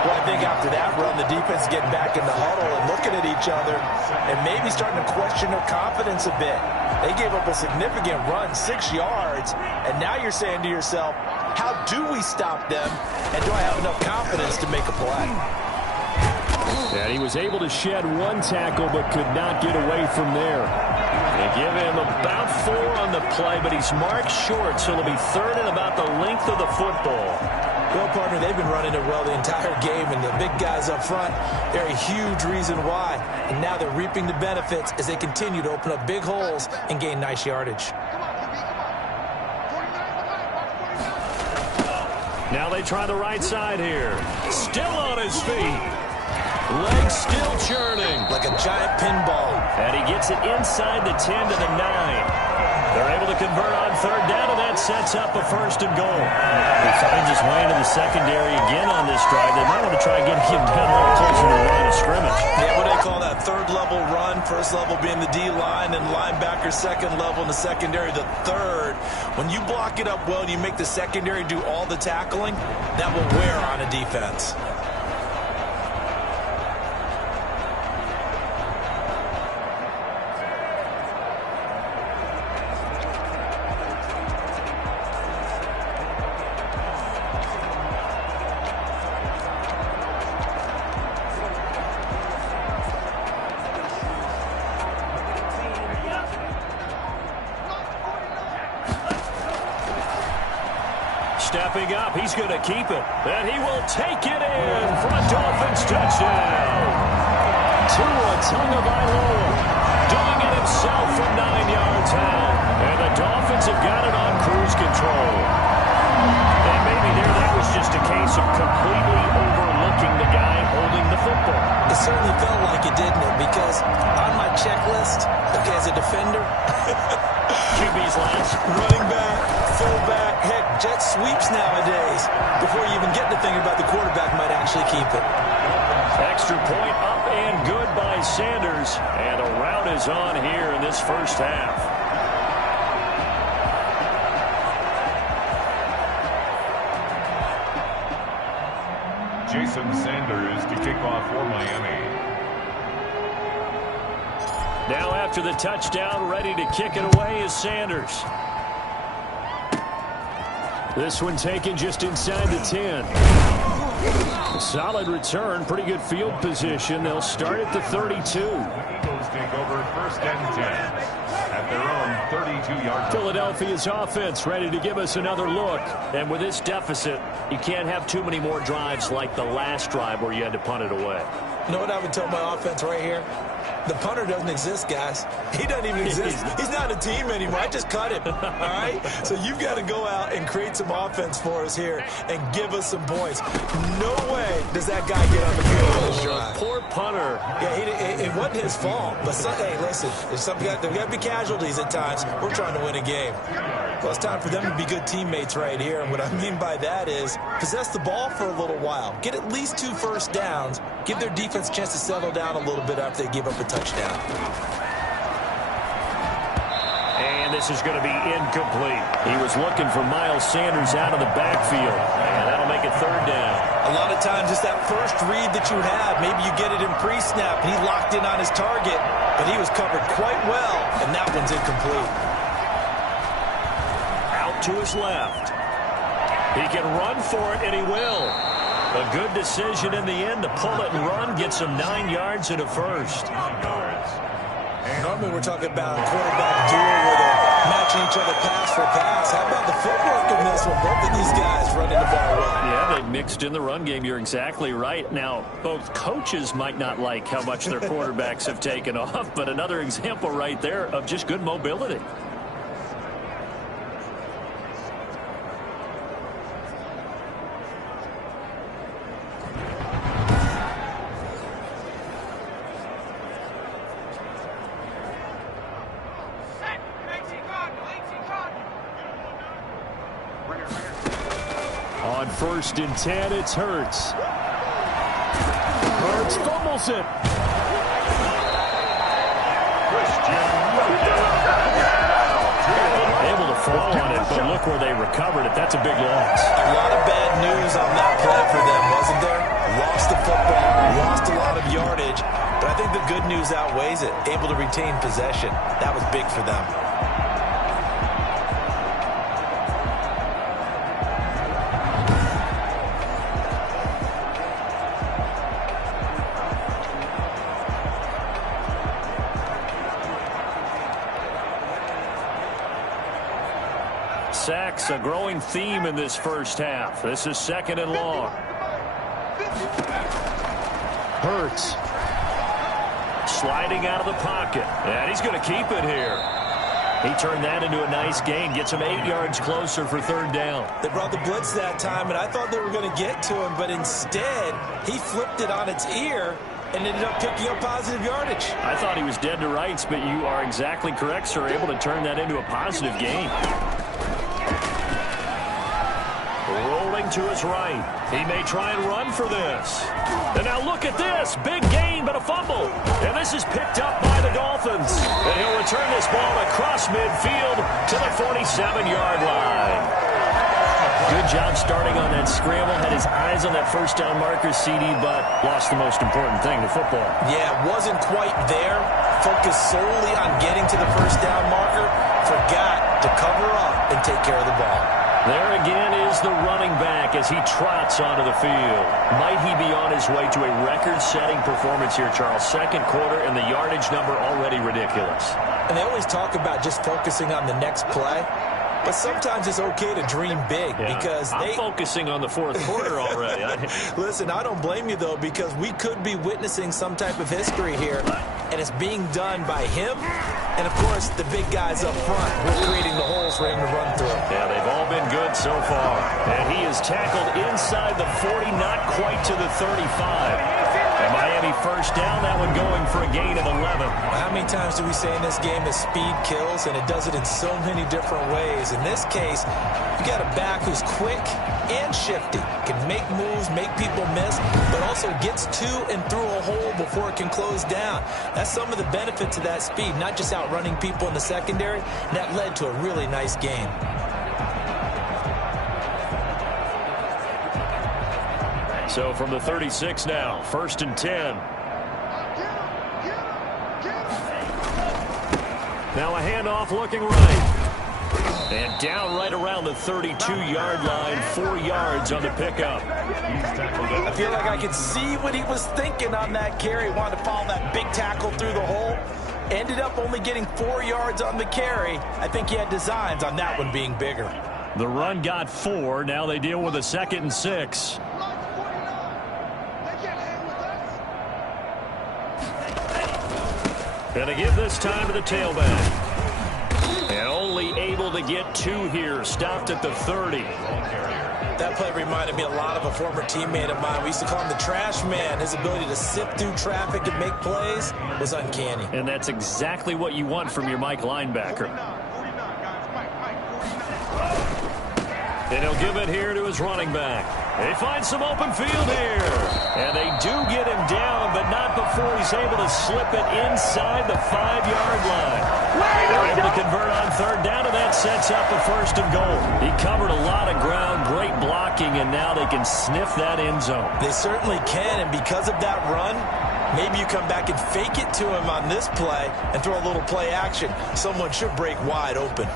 Well, I think after that run, the defense is getting back in the huddle and looking at each other and maybe starting to question their confidence a bit. They gave up a significant run, 6 yards, and now you're saying to yourself, how do we stop them, and do I have enough confidence to make a play? And he was able to shed 1 tackle but could not get away from there. They give him about 4 on the play, but he's marked short, so it'll be 3rd and about the length of the football. Well, partner, they've been running it well the entire game, and the big guys up front, they're a huge reason why. And now they're reaping the benefits as they continue to open up big holes and gain nice yardage. Now they try the right side here. Still on his feet. Legs still churning. Like a giant pinball. And he gets it inside the 10 to the 9. They're able to convert on third down, and that sets up a first and goal. He finds his way into the secondary again on this drive. They might want to try getting him down a little closer to the line of scrimmage. Yeah, what do they call that? Third level run. First level being the D-line, and linebacker second level in the secondary the third. When you block it up well and you make the secondary do all the tackling, that will wear on a defense. Stepping up, he's going to keep it. And he will take it in for a Dolphins touchdown. Tua Tagovailoa doing it himself from 9 yards out. And the Dolphins have got it on cruise control. And maybe that was just a case of completely overlooking the guy holding the football. It certainly felt like it, didn't it? Because on my checklist, okay, as a defender, QB's last. running back, fullback, heck, jet sweeps nowadays. Before you even get to thinking about the quarterback might actually keep it. Extra point up and good by Sanders. And a rout is on here in this first half. Jason Sanders to kick off for Miami. Now after the touchdown, ready to kick it away is Sanders. This one taken just inside the 10. Solid return, pretty good field position. They'll start at the 32. Eagles take over first and 10 at their own 32-yard. Philadelphia's offense ready to give us another look. And with this deficit, you can't have too many more drives like the last drive where you had to punt it away. You know what I would tell my offense right here? The punter doesn't exist, guys. He doesn't even exist. He's not a team anymore. I just cut him, all right? So you've got to go out and create some offense for us here and give us some points. No way does that guy get on the field for this drive. Poor punter. Yeah, it wasn't his fault. But, hey, listen, there's got to be casualties at times. We're trying to win a game. Well, it's time for them to be good teammates right here. And what I mean by that is possess the ball for a little while. Get at least 2 first downs. Give their defense a chance to settle down a little bit after they give up a touchdown. And this is going to be incomplete. He was looking for Miles Sanders out of the backfield. And that'll make it third down. A lot of times it's that first read that you have. Maybe you get it in pre-snap. He locked in on his target, but he was covered quite well, and that one's incomplete. To his left. He can run for it, and he will. A good decision in the end to pull it and run, gets him 9 yards and a first. Normally we're talking about a quarterback duel where they're matching each other pass for pass. How about the footwork in this one? Both of these guys running the ball well. Yeah, they mixed in the run game. You're exactly right. Now, both coaches might not like how much their quarterbacks have taken off, but another example right there of just good mobility. On 1st and 10, it's Hurts. Hurts fumbles it. Able to fall on it, but look where they recovered it. That's a big loss. A lot of bad news on that play for them, wasn't there? Lost the football, lost a lot of yardage, but I think the good news outweighs it. Able to retain possession. That was big for them. Sacks, a growing theme in this first half. This is 2nd and long. Hurts. Sliding out of the pocket. And he's going to keep it here. He turned that into a nice gain. Gets him 8 yards closer for 3rd down. They brought the blitz that time, and I thought they were going to get to him, but instead, he flipped it on its ear and ended up picking up positive yardage. I thought he was dead to rights, but you are exactly correct, sir. Able to turn that into a positive gain. Rolling to his right. He may try and run for this. And now look at this. Big gain, but a fumble. And this is picked up by the Dolphins. And he'll return this ball across midfield to the 47-yard line. Good job starting on that scramble. Had his eyes on that first down marker, CD, but lost the most important thing, the football. Yeah, wasn't quite there. Focused solely on getting to the first down marker. Forgot to cover up and take care of the ball. There again is the running back as he trots onto the field. Might he be on his way to a record-setting performance here, Charles? Second quarter, and the yardage number already ridiculous. And they always talk about just focusing on the next play. But sometimes it's okay to dream big because I'm focusing on the fourth quarter already. Listen, I don't blame you, though, because we could be witnessing some type of history here, and it's being done by him and, of course, the big guys up front who are creating the holes for him to run through. Yeah, they've all been good so far. And he is tackled inside the 40, not quite to the 35. And Miami first down, that one going for a gain of 11. How many times do we say in this game that speed kills, and it does it in so many different ways? In this case, you got a back who's quick and shifty, can make moves, make people miss, but also gets to and through a hole before it can close down. That's some of the benefits of that speed, not just outrunning people in the secondary. And that led to a really nice game. So from the 36 now, 1st and 10. Now a handoff looking right. And down right around the 32-yard line, 4 yards on the pickup. I feel like I could see what he was thinking on that carry. Wanted to follow that big tackle through the hole. Ended up only getting 4 yards on the carry. I think he had designs on that one being bigger. The run got 4. Now they deal with a 2nd and 6. And they give this time to the tailback. And only able to get 2 here. Stopped at the 30. That play reminded me a lot of a former teammate of mine. We used to call him the trash man. His ability to sift through traffic and make plays was uncanny. And that's exactly what you want from your Mike linebacker. And he'll give it here to his running back. They find some open field here. And they do get him down, but not before he's able to slip it inside the 5-yard line. They're able to convert on 3rd down, and that sets up a 1st and goal. He covered a lot of ground, great blocking, and now they can sniff that end zone. They certainly can, and because of that run, maybe you come back and fake it to him on this play and throw a little play action. Someone should break wide open.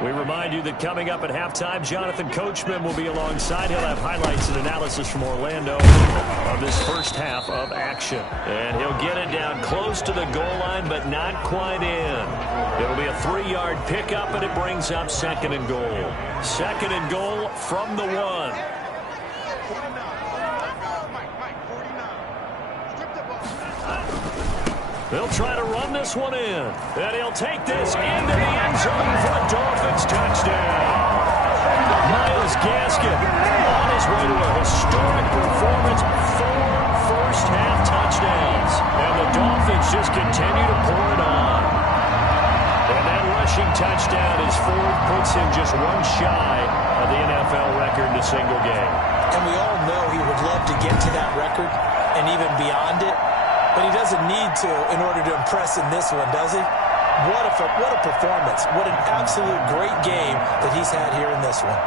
We remind you that coming up at halftime, Jonathan Coachman will be alongside. He'll have highlights and analysis from Orlando of this first half of action. And he'll get it down close to the goal line, but not quite in. It'll be a 3-yard pickup, and it brings up 2nd and goal. 2nd and goal from the 1. They'll try to run this one in. And he'll take this into the end zone for a Dolphins touchdown. Myles Gaskin on his way to a historic performance. 4 first-half touchdowns. And the Dolphins just continue to pour it on. And that rushing touchdown as Ford puts him just 1 shy of the NFL record in a single game. And we all know he would love to get to that record and even beyond it. But he doesn't need to in order to impress in this one, does he? What a performance. What an absolute great game that he's had here in this one.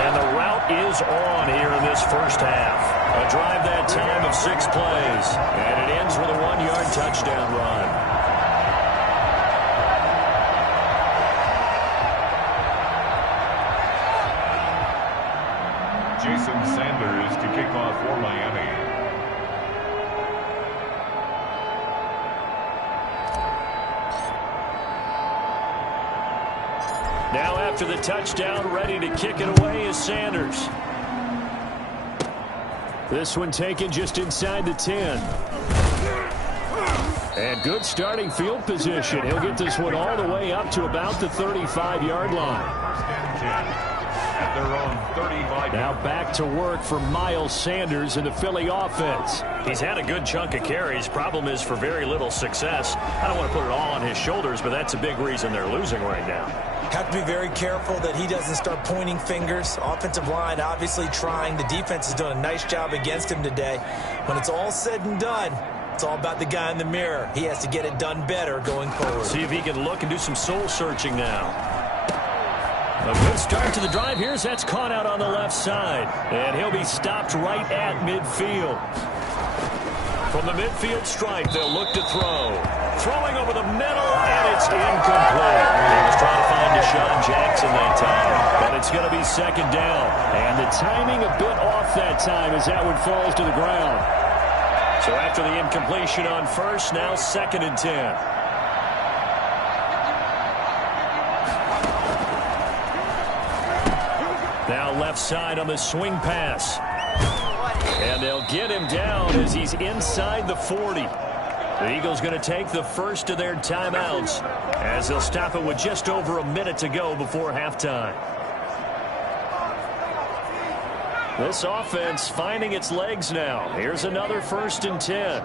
And the route is on here in this first half. A drive that time of 6 plays. And it ends with a 1-yard touchdown run. Jason Sanders to kick off for Miami. Now after the touchdown. Ready to kick it away is Sanders. This one taken just inside the 10. And good starting field position. He'll get this one all the way up to about the 35-yard line. At their own 35. Now back to work for Miles Sanders in the Philly offense. He's had a good chunk of carries. Problem is for very little success. I don't want to put it all on his shoulders, but that's a big reason they're losing right now. Have to be very careful that he doesn't start pointing fingers. Offensive line obviously trying. The defense has done a nice job against him today. When it's all said and done, it's all about the guy in the mirror. He has to get it done better going forward. See if he can look and do some soul searching now. A good start to the drive here as that's caught out on the left side. And he'll be stopped right at midfield. From the midfield stripe, they'll look to throw. Throwing over the middle, and it's incomplete. He was trying to find Deshaun Jackson that time, but it's going to be second down. And the timing a bit off that time as that one falls to the ground. So after the incompletion on first, now 2nd and 10. Now left side on the swing pass. And they'll get him down as he's inside the 40. The Eagles going to take the first of their timeouts as they'll stop it with just over a minute to go before halftime. This offense finding its legs now. Here's another 1st and 10.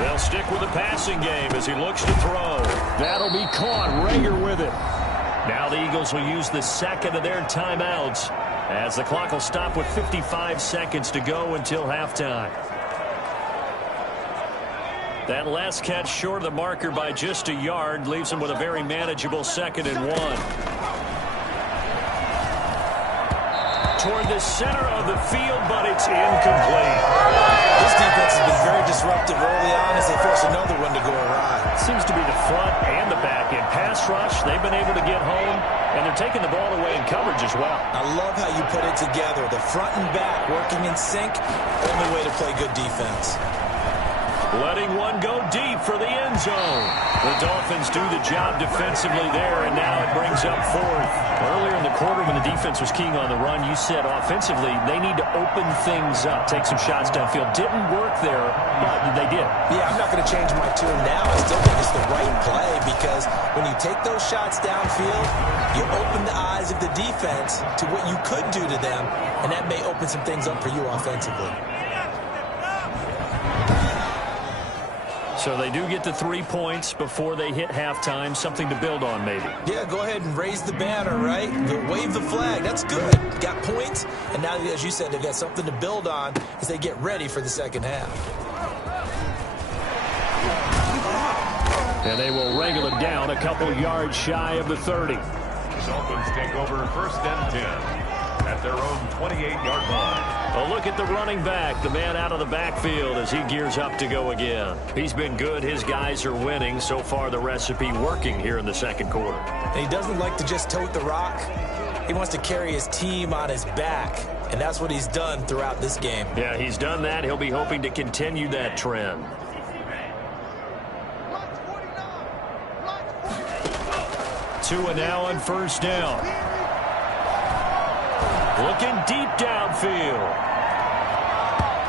They'll stick with the passing game as he looks to throw. That'll be caught. Rager with it. Now the Eagles will use the second of their timeouts as the clock will stop with 55 seconds to go until halftime. That last catch short of the marker by just a yard leaves them with a very manageable 2nd and 1. Toward the center of the field, but it's incomplete. This defense has been very disruptive early on as they force another one to go awry. Seems to be the front and the back end. Pass rush, they've been able to get home, and they're taking the ball away in coverage as well. I love how you put it together. The front and back working in sync, only way to play good defense. Letting one go deep for the end zone. The Dolphins do the job defensively there, and now it brings up 4th. Earlier in the quarter when the defense was keying on the run, you said offensively they need to open things up, take some shots downfield. Didn't work there, but they did. Yeah, I'm not going to change my tune now. I still think it's the right play because when you take those shots downfield, you open the eyes of the defense to what you could do to them, and that may open some things up for you offensively. So they do get the 3 points before they hit halftime. Something to build on, maybe. Yeah, go ahead and raise the banner, right? Wave the flag. That's good. Got points, and now, as you said, they've got something to build on as they get ready for the second half. And they will wrangle it down a couple yards shy of the 30. Dolphins take over 1st and 10 at their own 28-yard line. A look at the running back, the man out of the backfield as he gears up to go again. He's been good. His guys are winning. So far, the recipe working here in the 2nd quarter. And he doesn't like to just tote the rock. He wants to carry his team on his back, and that's what he's done throughout this game. Yeah, he's done that. He'll be hoping to continue that trend. 2 and now on 1st down. Looking deep downfield.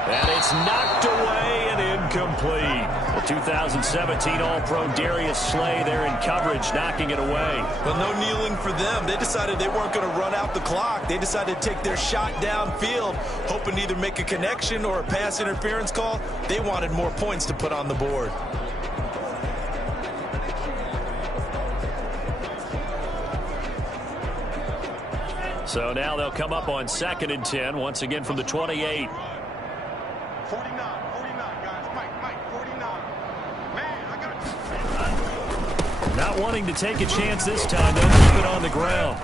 And it's knocked away and incomplete. The 2017 All-Pro Darius Slay there in coverage, knocking it away. Well, no kneeling for them. They decided they weren't going to run out the clock. They decided to take their shot downfield, hoping to either make a connection or a pass interference call. They wanted more points to put on the board. So now they'll come up on 2nd and 10, once again from the 28. 49, guys. Mike, 49. Man, I got Not wanting to take a chance this time, they'll keep it on the ground.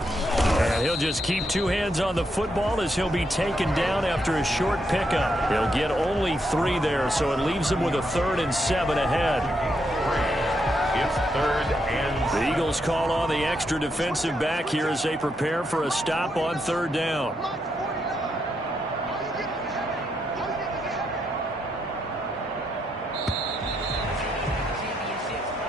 And he'll just keep 2 hands on the football as he'll be taken down after a short pickup. He'll get only 3 there, so it leaves him with a 3rd and 7 ahead. It's 3rd and The Eagles call on the extra defensive back here as they prepare for a stop on 3rd down.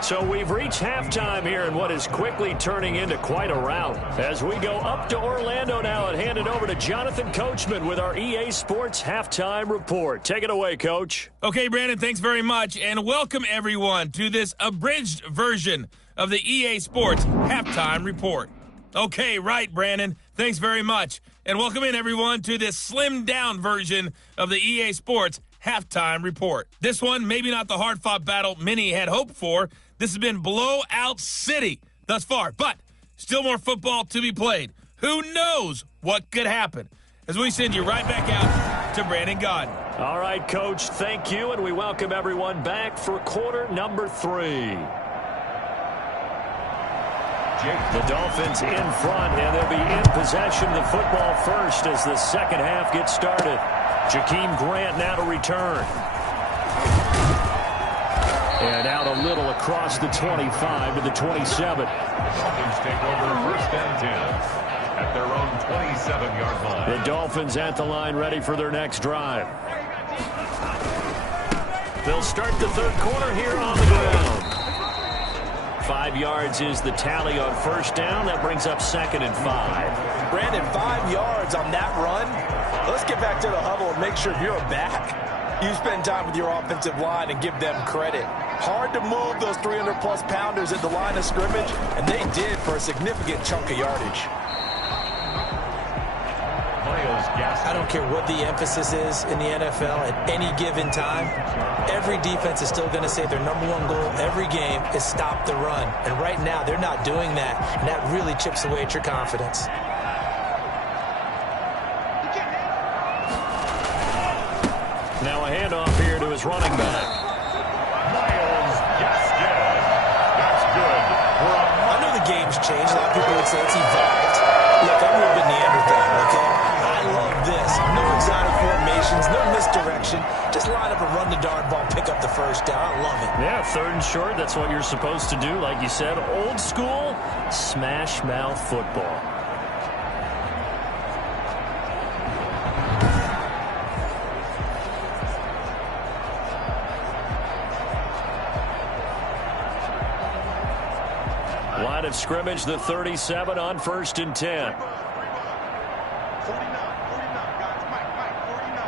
So we've reached halftime here in what is quickly turning into quite a rout. As we go up to Orlando now and hand it over to Jonathan Coachman with our EA Sports Halftime Report. Take it away, Coach. Okay, Brandon, thanks very much, and welcome everyone to this abridged version of the EA Sports Halftime Report. Okay, right, Brandon, thanks very much, and welcome in everyone to this slimmed-down version of the EA Sports Halftime Report. This one, maybe not the hard-fought battle many had hoped for. This has been blowout city thus far, but still more football to be played. Who knows what could happen? As we send you right back out to Brandon Gaudin. All right, Coach, thank you, and we welcome everyone back for quarter number 3. The Dolphins in front, and they'll be in possession of the football first as the second half gets started. Jakeem Grant now to return. And out a little across the 25 to the 27. Dolphins take over first and 10 at their own 27-yard line. The Dolphins at the line ready for their next drive. They'll start the third quarter here on the ground. 5 yards is the tally on first down. That brings up 2nd and 5. Brandon, 5 yards on that run. Let's get back to the huddle and make sure if you're a back, you spend time with your offensive line and give them credit. Hard to move those 300-plus pounders at the line of scrimmage, and they did for a significant chunk of yardage. I don't care what the emphasis is in the NFL at any given time. Every defense is still going to say their number one goal every game is stop the run. And right now, they're not doing that, and that really chips away at your confidence. Now a handoff here to his running back. I know the game's changed. A lot of people would say it's evolved. Look, I'm a little bit Neanderthal, okay? I love this. No exotic formations, no misdirection. Just line up and run the darn ball, pick up the first down. I love it. Yeah, 3rd and short, that's what you're supposed to do. Like you said, old school, smash mouth football. Line of scrimmage, the 37 on 1st and 10. 49, 49, guys. Mike, 49.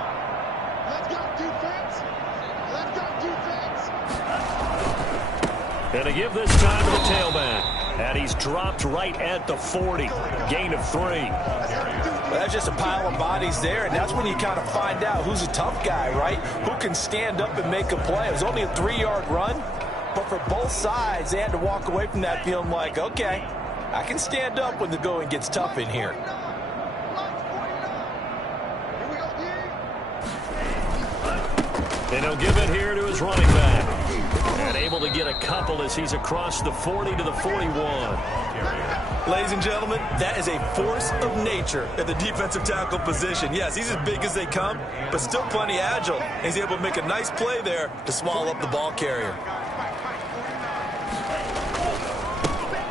Let's go, defense. Let's go, defense. And to give this time to the tailback. And he's dropped right at the 40. Gain of 3. Well, that's just a pile of bodies there, and that's when you kind of find out who's a tough guy, right? Who can stand up and make a play. It was only a 3-yard run. But for both sides, they had to walk away from that feeling like, okay, I can stand up when the going gets tough in here. And he'll give it here to his running back. And able to get a couple as he's across the 40 to the 41. Ladies and gentlemen, that is a force of nature at the defensive tackle position. Yes, he's as big as they come, but still plenty agile. He's able to make a nice play there to swallow up the ball carrier.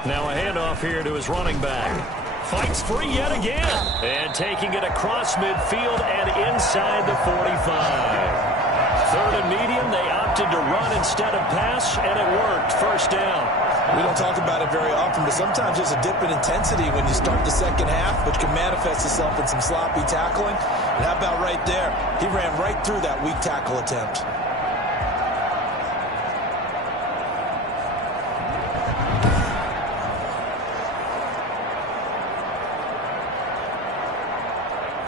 Now a handoff here to his running back. Fights free yet again. And taking it across midfield and inside the 45. 3rd and medium, they opted to run instead of pass, and it worked. First down. We don't talk about it very often, but sometimes there's a dip in intensity when you start the second half, which can manifest itself in some sloppy tackling. And how about right there? He ran right through that weak tackle attempt.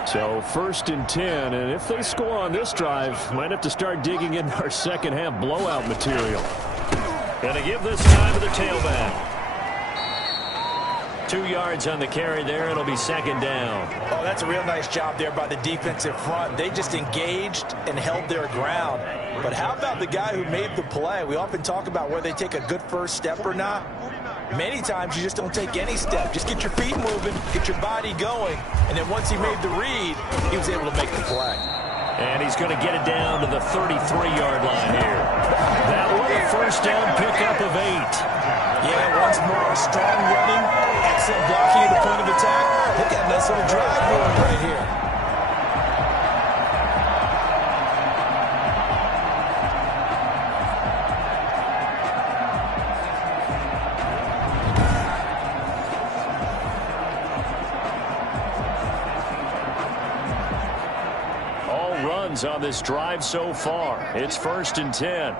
So 1st and 10, and if they score on this drive, might have to start digging into our second half blowout material. And to give this time to the tailback. 2 yards on the carry there. It'll be 2nd down. Oh, that's a real nice job there by the defensive front. They just engaged and held their ground. But how about the guy who made the play? We often talk about whether they take a good first step or not. Many times you just don't take any step. Just get your feet moving, get your body going, and then once he made the read, he was able to make the play. And he's going to get it down to the 33-yard line here. That was a first down pickup of 8. Yeah, once more, strong running, excellent blocking at the point of attack. Look at that little drive going right here. runs on this drive so far. It's 1st and 10.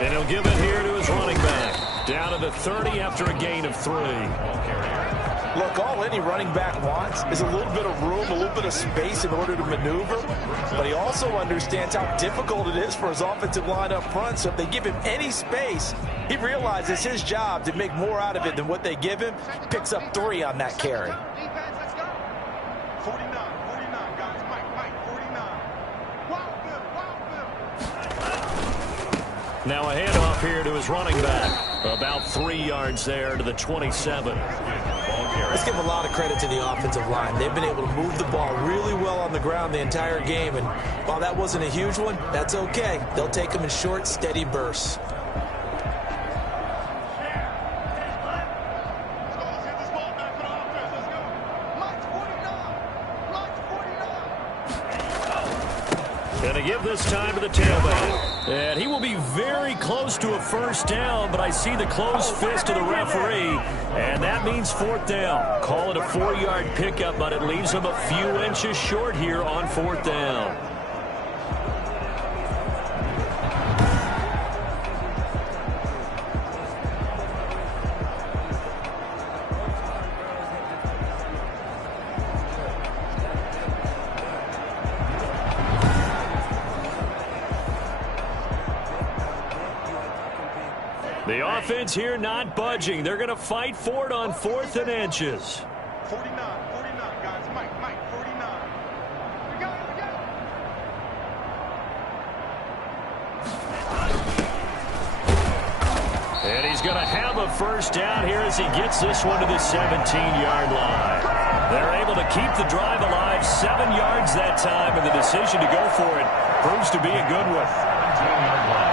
And he'll give it here to his running back. Down to the 30 after a gain of 3. Look, all any running back wants is a little bit of room, a little bit of space in order to maneuver. But he also understands how difficult it is for his offensive line up front. So if they give him any space, he realizes it's his job to make more out of it than what they give him. Picks up 3 on that carry. 49, guys. Mike, 49. Now a handoff here to his running back. About 3 yards there to the 27. Let's give a lot of credit to the offensive line. They've been able to move the ball really well on the ground the entire game. And while that wasn't a huge one, that's okay. They'll take them in short, steady bursts. Going to give this time to the tailback. And he will be very close to a first down, but I see the closed fist of the referee, and that means 4th down. Call it a 4-yard pickup, but it leaves him a few inches short here on 4th down. The offense here not budging. They're going to fight for it on 4th and inches. 49, guys. Mike, 49. We got it. And he's going to have a first down here as he gets this one to the 17-yard line. They're able to keep the drive alive, 7 yards that time, and the decision to go for it proves to be a good one. 17-yard line.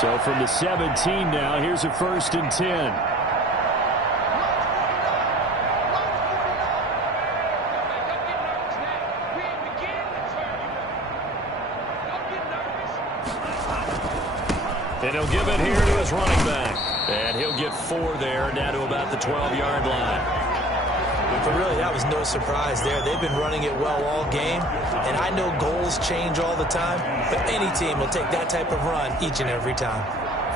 So from the 17 now, here's a 1st and 10. And he'll give it here to his running back. And he'll get 4 there, down to about the 12-yard line. But really, that was no surprise there. They've been running it well all game. And I know goals change all the time, but any team will take that type of run each and every time.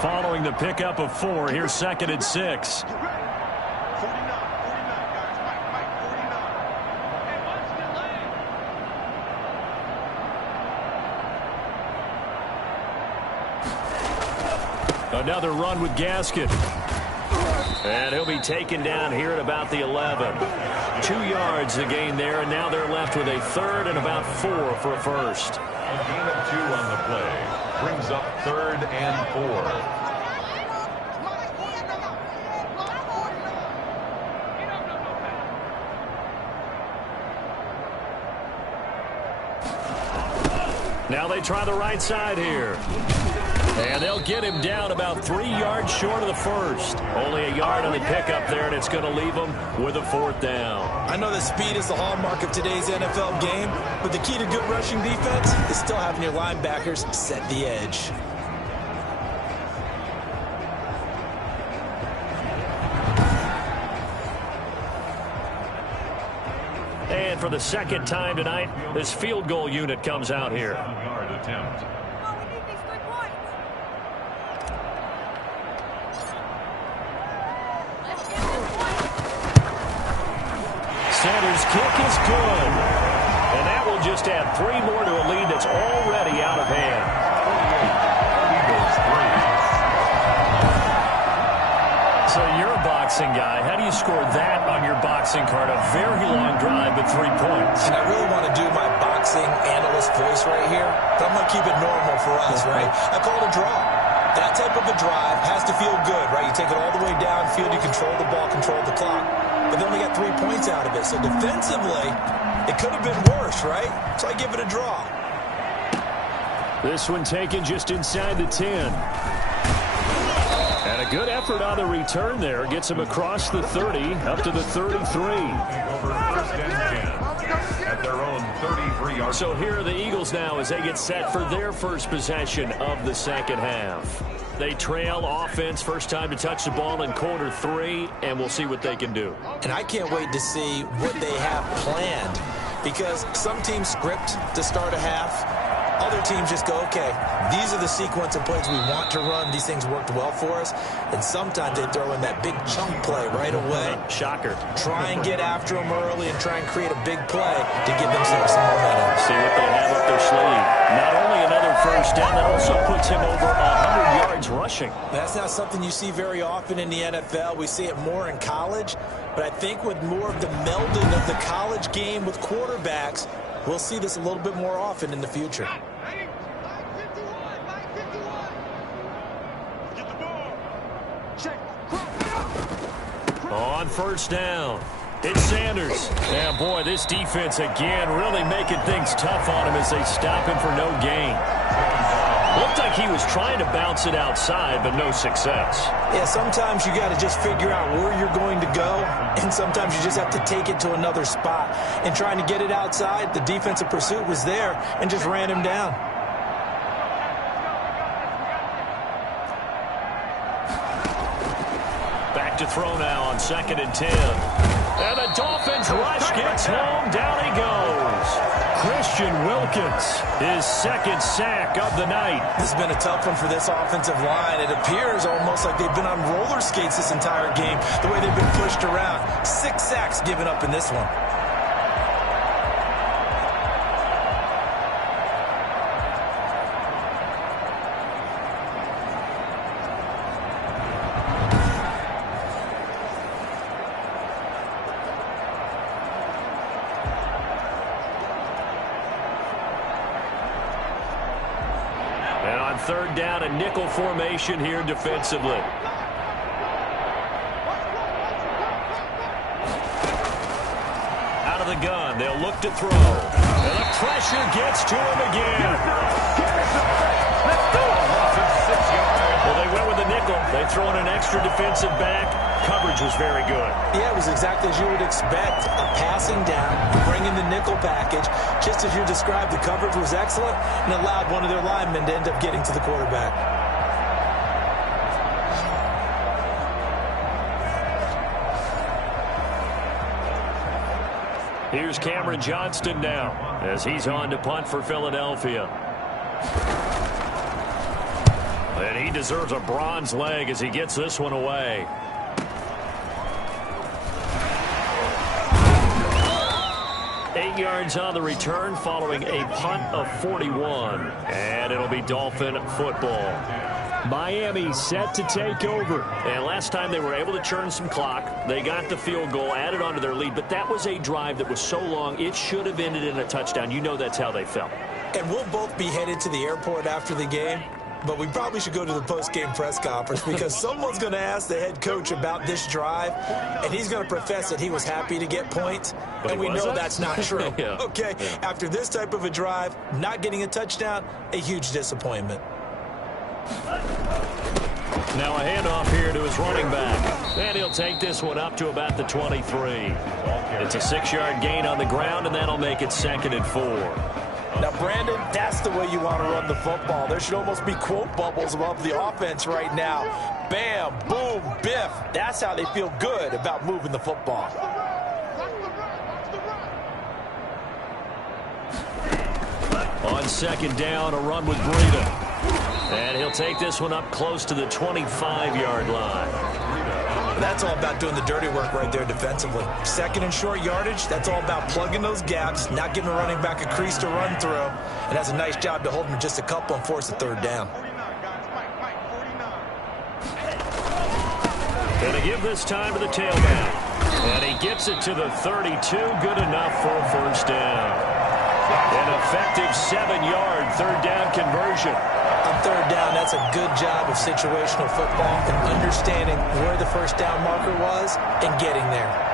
Following the pickup of 4, here's 2nd and 6. 49, guys. Mike, 49. Hey, watch the lane. Another run with Gaskin. And he'll be taken down here at about the 11. 2 yards the gain there, and now they're left with a 3rd and about 4 for a first. A gain of 2 on the play. Brings up 3rd and 4. Now they try the right side here. And they'll get him down about 3 yards short of the first. Only a yard on the pickup there, and it's going to leave him with a 4th down. I know that speed is the hallmark of today's NFL game, but the key to good rushing defense is still having your linebackers set the edge. And for the 2nd time tonight, this field goal unit comes out here. Center's kick is good. And that will just add 3 more to a lead that's already out of hand. So you're a boxing guy. How do you score that on your boxing card? A very long drive, but 3 points. And I really want to do my boxing analyst voice right here, but I'm going to keep it normal for us, right? I call it a draw. That type of a drive has to feel good, right? You take it all the way downfield, you control the ball, control the clock. But they only got 3 points out of it. So defensively, it could have been worse, right? So I give it a draw. This one taken just inside the 10. And a good effort on the return there. Gets him across the 30, up to the 33. Over 1st and 10 at their own 33-yard. So here are the Eagles now as they get set for their first possession of the 2nd half. They trail offense, first time to touch the ball in quarter 3, and we'll see what they can do. And I can't wait to see what they have planned because some teams script to start a half. Other teams just go, okay, these are the sequence of plays we want to run. These things worked well for us. And sometimes they throw in that big chunk play right away. Shocker. Try and get after them early and try and create a big play to give themselves some momentum. See what they have up their sleeve. Not only another first down, that also puts him over 100 yards rushing. That's not something you see very often in the NFL. We see it more in college. But I think with more of the melding of the college game with quarterbacks, we'll see this a little bit more often in the future. On first down, it's Sanders. Yeah, boy, this defense again really making things tough on him as they stop him for no gain. Looked like he was trying to bounce it outside, but no success. Yeah, sometimes you got to just figure out where you're going to go, and sometimes you just have to take it to another spot. And trying to get it outside, the defensive pursuit was there and just ran him down. Back to throw now on 2nd and 10. And the Dolphins rush gets home. Down he goes. Christian Wilkins, his 2nd sack of the night. This has been a tough one for this offensive line. It appears almost like they've been on roller skates this entire game, the way they've been pushed around. 6 sacks given up in this one. And on 3rd down, a nickel formation here defensively. Out of the gun, they'll look to throw. And the pressure gets to him again. Well, they went with the nickel. They throw in an extra defensive back. Coverage was very good. Yeah, it was exactly as you would expect. A passing down, bring in the nickel package. Just as you described, the coverage was excellent and allowed one of their linemen to end up getting to the quarterback. Here's Cameron Johnston now as he's on to punt for Philadelphia. And he deserves a bronze leg as he gets this one away. Eight yards on the return following a punt of 41. And it'll be Dolphin football. Miami set to take over. And last time they were able to churn some clock. They got the field goal, added onto their lead. But that was a drive that was so long, it should have ended in a touchdown. You know that's how they felt. And we'll both be headed to the airport after the game. But we probably should go to the post-game press conference because someone's going to ask the head coach about this drive, and he's going to profess that he was happy to get points, and we know that's not true. Yeah. Okay, after this type of a drive, not getting a touchdown, a huge disappointment. Now a handoff here to his running back, and he'll take this one up to about the 23. It's a 6-yard gain on the ground, and that'll make it 2nd and 4. Now, Brandon, that's the way you want to run the football. There should almost be quote bubbles above the offense right now. Bam, boom, biff. That's how they feel good about moving the football. On 2nd down, a run with Breida. And he'll take this one up close to the 25-yard line. That's all about doing the dirty work right there defensively. 2nd and short yardage, that's all about plugging those gaps, not giving a running back a crease to run through. And has a nice job to hold him just a couple and force a 3rd down. Gonna give this time to the tailback. And he gets it to the 32. Good enough for a first down. An effective 7-yard 3rd down conversion. On 3rd down, that's a good job of situational football and understanding where the first down marker was and getting there.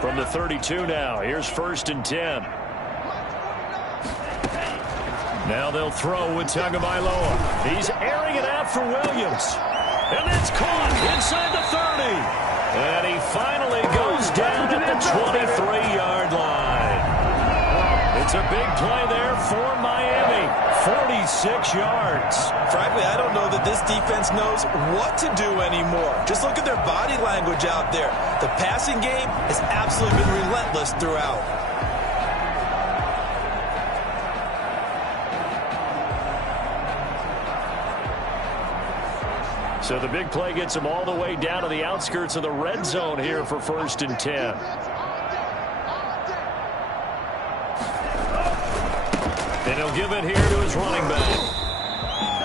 From the 32 now, here's 1st and 10. Now they'll throw with Tagovailoa. He's airing it out for Williams. And it's caught inside the 30. And he finally goes down at the 23-yard line. It's a big play there for Miami. 46 yards. Frankly, I don't know that this defense knows what to do anymore. Just look at their body language out there. The passing game has absolutely been relentless throughout. So the big play gets him all the way down to the outskirts of the red zone here for 1st and 10. And he'll give it here to his running back.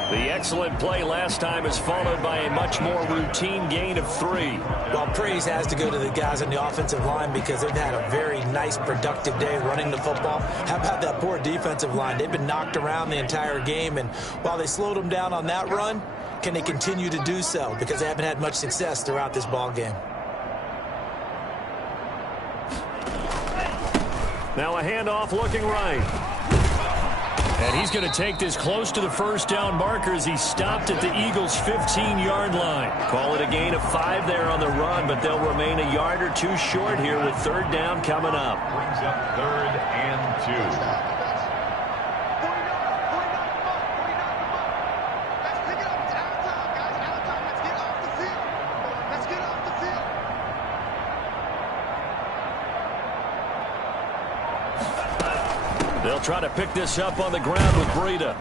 The excellent play last time is followed by a much more routine gain of 3. Well, praise has to go to the guys on the offensive line because they've had a very nice, productive day running the football. How about that poor defensive line? They've been knocked around the entire game, and while they slowed them down on that run, can they continue to do so? Because they haven't had much success throughout this ball game. Now a handoff looking right. And he's going to take this close to the first down marker as he stopped at the Eagles' 15-yard line. Call it a gain of 5 there on the run, but they'll remain a yard or 2 short here with 3rd down coming up. Brings up 3rd and 2. They'll try to pick this up on the ground with Breida.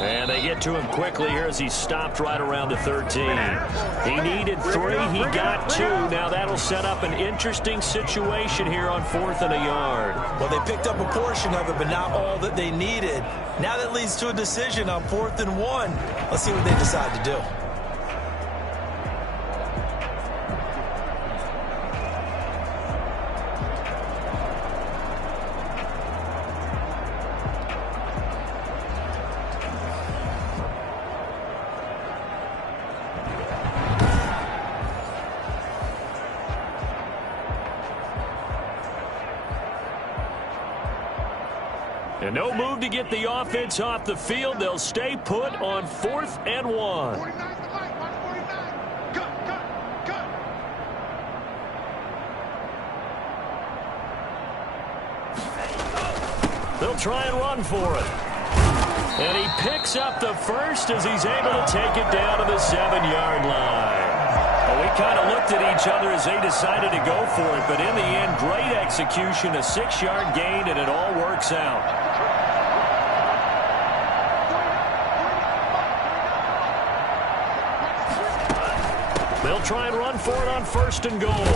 And they get to him quickly here as he stopped right around the 13. He needed 3. He got 2. Now that'll set up an interesting situation here on 4th and a yard. Well, they picked up a portion of it, but not all that they needed. Now that leads to a decision on 4th and 1. Let's see what they decide to do. And no move to get the offense off the field. They'll stay put on 4th and 1. They'll try and run for it. And he picks up the first as he's able to take it down to the 7-yard line. Well, we kind of looked at each other as they decided to go for it, but in the end, great execution, a 6-yard gain, and it all works out. They'll try and run for it on 1st and goal.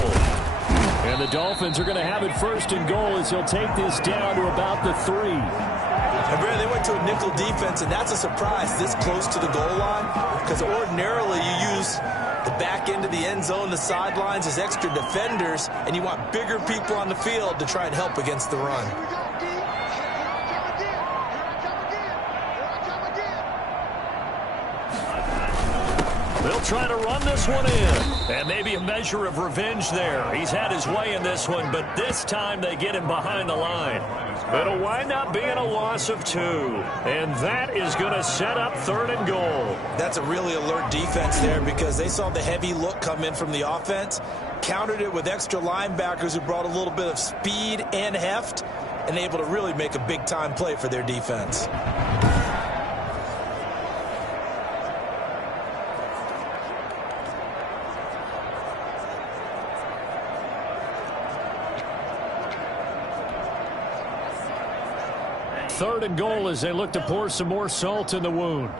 And the Dolphins are going to have it 1st and goal as he'll take this down to about the 3. And Brad, they went to a nickel defense, and that's a surprise this close to the goal line, because ordinarily you use the back end of the end zone, the sidelines as extra defenders, and you want bigger people on the field to try and help against the run. They'll try to run this one in. And maybe a measure of revenge there. He's had his way in this one, but this time they get him behind the line. It'll wind up being a loss of 2. And that is going to set up 3rd and goal. That's a really alert defense there because they saw the heavy look come in from the offense, countered it with extra linebackers who brought a little bit of speed and heft, and able to really make a big-time play for their defense. Third and goal as they look to pour some more salt in the wound.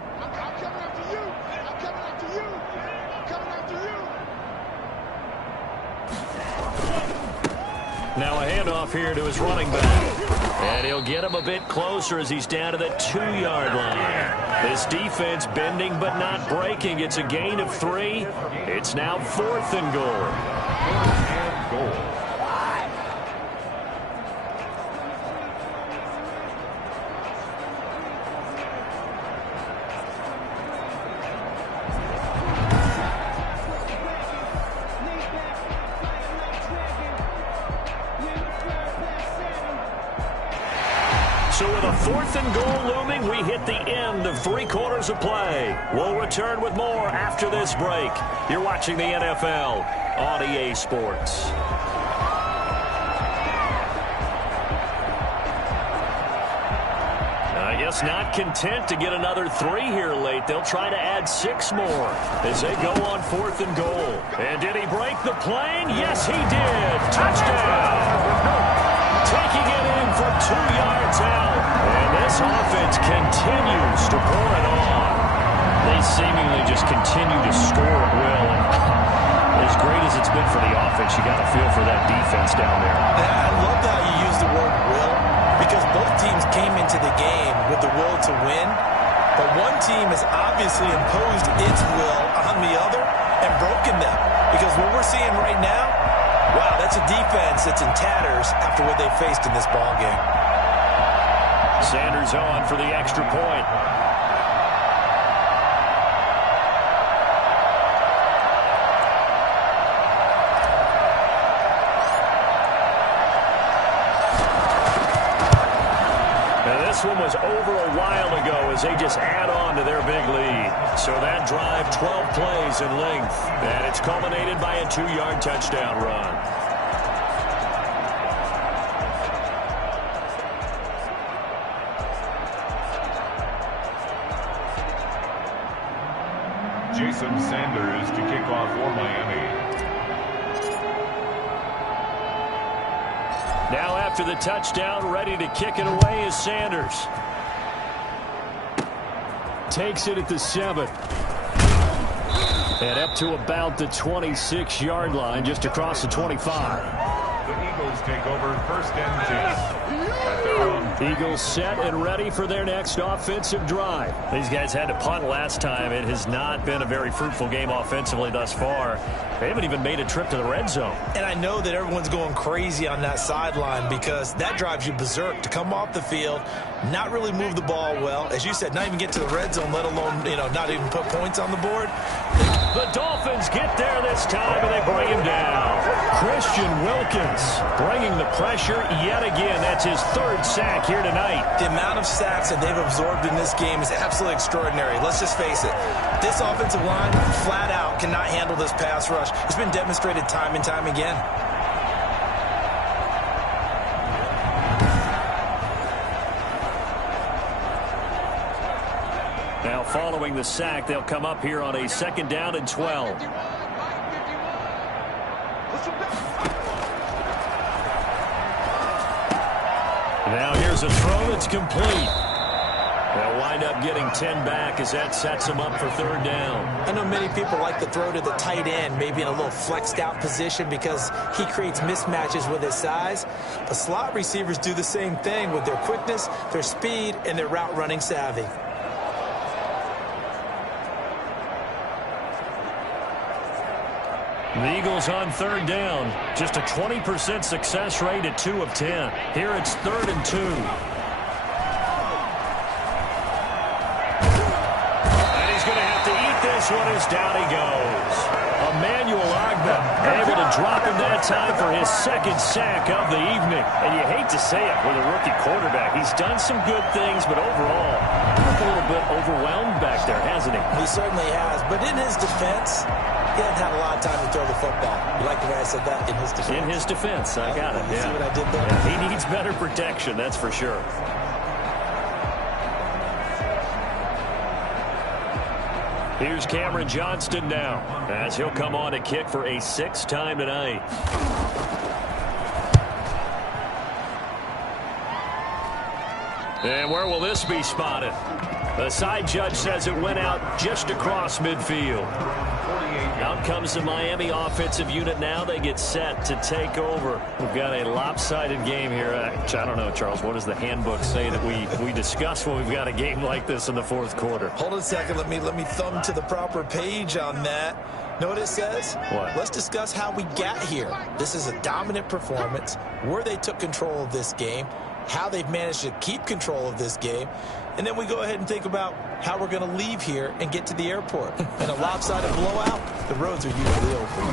Now a handoff here to his running back. And he'll get him a bit closer as he's down to the 2-yard line. This defense bending but not breaking. It's a gain of 3. It's now 4th and goal. 4th and goal. So with a 4th and goal looming. We hit the end of 3 quarters of play. We'll return with more after this break. You're watching the NFL on EA Sports. I guess not content to get another 3 here late. They'll try to add 6 more as they go on 4th and goal. And did he break the plane? Yes, he did. Touchdown. Taking it in for 2 yards out. And this offense continues to pour it on. They seemingly just continue to score at will. And as great as it's been for the offense, you got to feel for that defense down there. Yeah, I love how you use the word will, because both teams came into the game with the will to win, but one team has obviously imposed its will on the other and broken them. Because what we're seeing right now, wow, that's a defense that's in tatters after what they faced in this ball game. Sanders on for the extra point. This one was over a while ago as they just add on to their big lead. So that drive, 12 plays in length. And it's culminated by a 2-yard touchdown run. Jason Sanders to kick off for Miami. Now after the touchdown, ready to kick it away is Sanders. Takes it at the 7. And up to about the 26-yard line, just across the 25. The Eagles take over 1st and 10. Eagles set and ready for their next offensive drive. These guys had to punt last time. It has not been a very fruitful game offensively thus far. They haven't even made a trip to the red zone. And I know that everyone's going crazy on that sideline because that drives you berserk to come off the field, not really move the ball well. As you said, not even get to the red zone, let alone, not even put points on the board. The Dolphins get there this time, and they bring him down. Christian Wilkins bringing the pressure yet again. That's his 3rd sack here tonight. The amount of sacks that they've absorbed in this game is absolutely extraordinary. Let's just face it. This offensive line, flat out, cannot handle this pass rush. It's been demonstrated time and time again. Now following the sack, they'll come up here on a 2nd down and 12. Now here's a throw that's complete. They'll wind up getting 10 back as that sets them up for 3rd down. I know many people like to throw to the tight end, maybe in a little flexed out position because he creates mismatches with his size. But slot receivers do the same thing with their quickness, their speed, and their route running savvy. The Eagles on 3rd down. Just a 20% success rate at 2 of 10. Here it's 3rd and 2. And he's going to have to eat this one as down he goes. Emmanuel Ogbah able to drop him that time for his 2nd sack of the evening. And you hate to say it with a rookie quarterback. He's done some good things, but overall, a little bit overwhelmed back there, hasn't he? He certainly has. But in his defense, he hasn't had a lot of time to throw the football. You like the way I said that? In his defense. In his defense. I got it. You see what I did there? Yeah, he needs better protection, that's for sure. Here's Cameron Johnston now, as he'll come on to kick for a 6th time tonight. And where will this be spotted? The side judge says it went out just across midfield. Out comes the Miami offensive unit now. They get set to take over. We've got a lopsided game here. I don't know, Charles, what does the handbook say that we discuss when we've got a game like this in the 4th quarter? Hold on a second. Let me thumb to the proper page on that. Know what it says? What? Let's discuss how we got here. This is a dominant performance, where they took control of this game, how they've managed to keep control of this game, and then we go ahead and think about how we're going to leave here and get to the airport. In a lopsided blowout, the roads are usually open.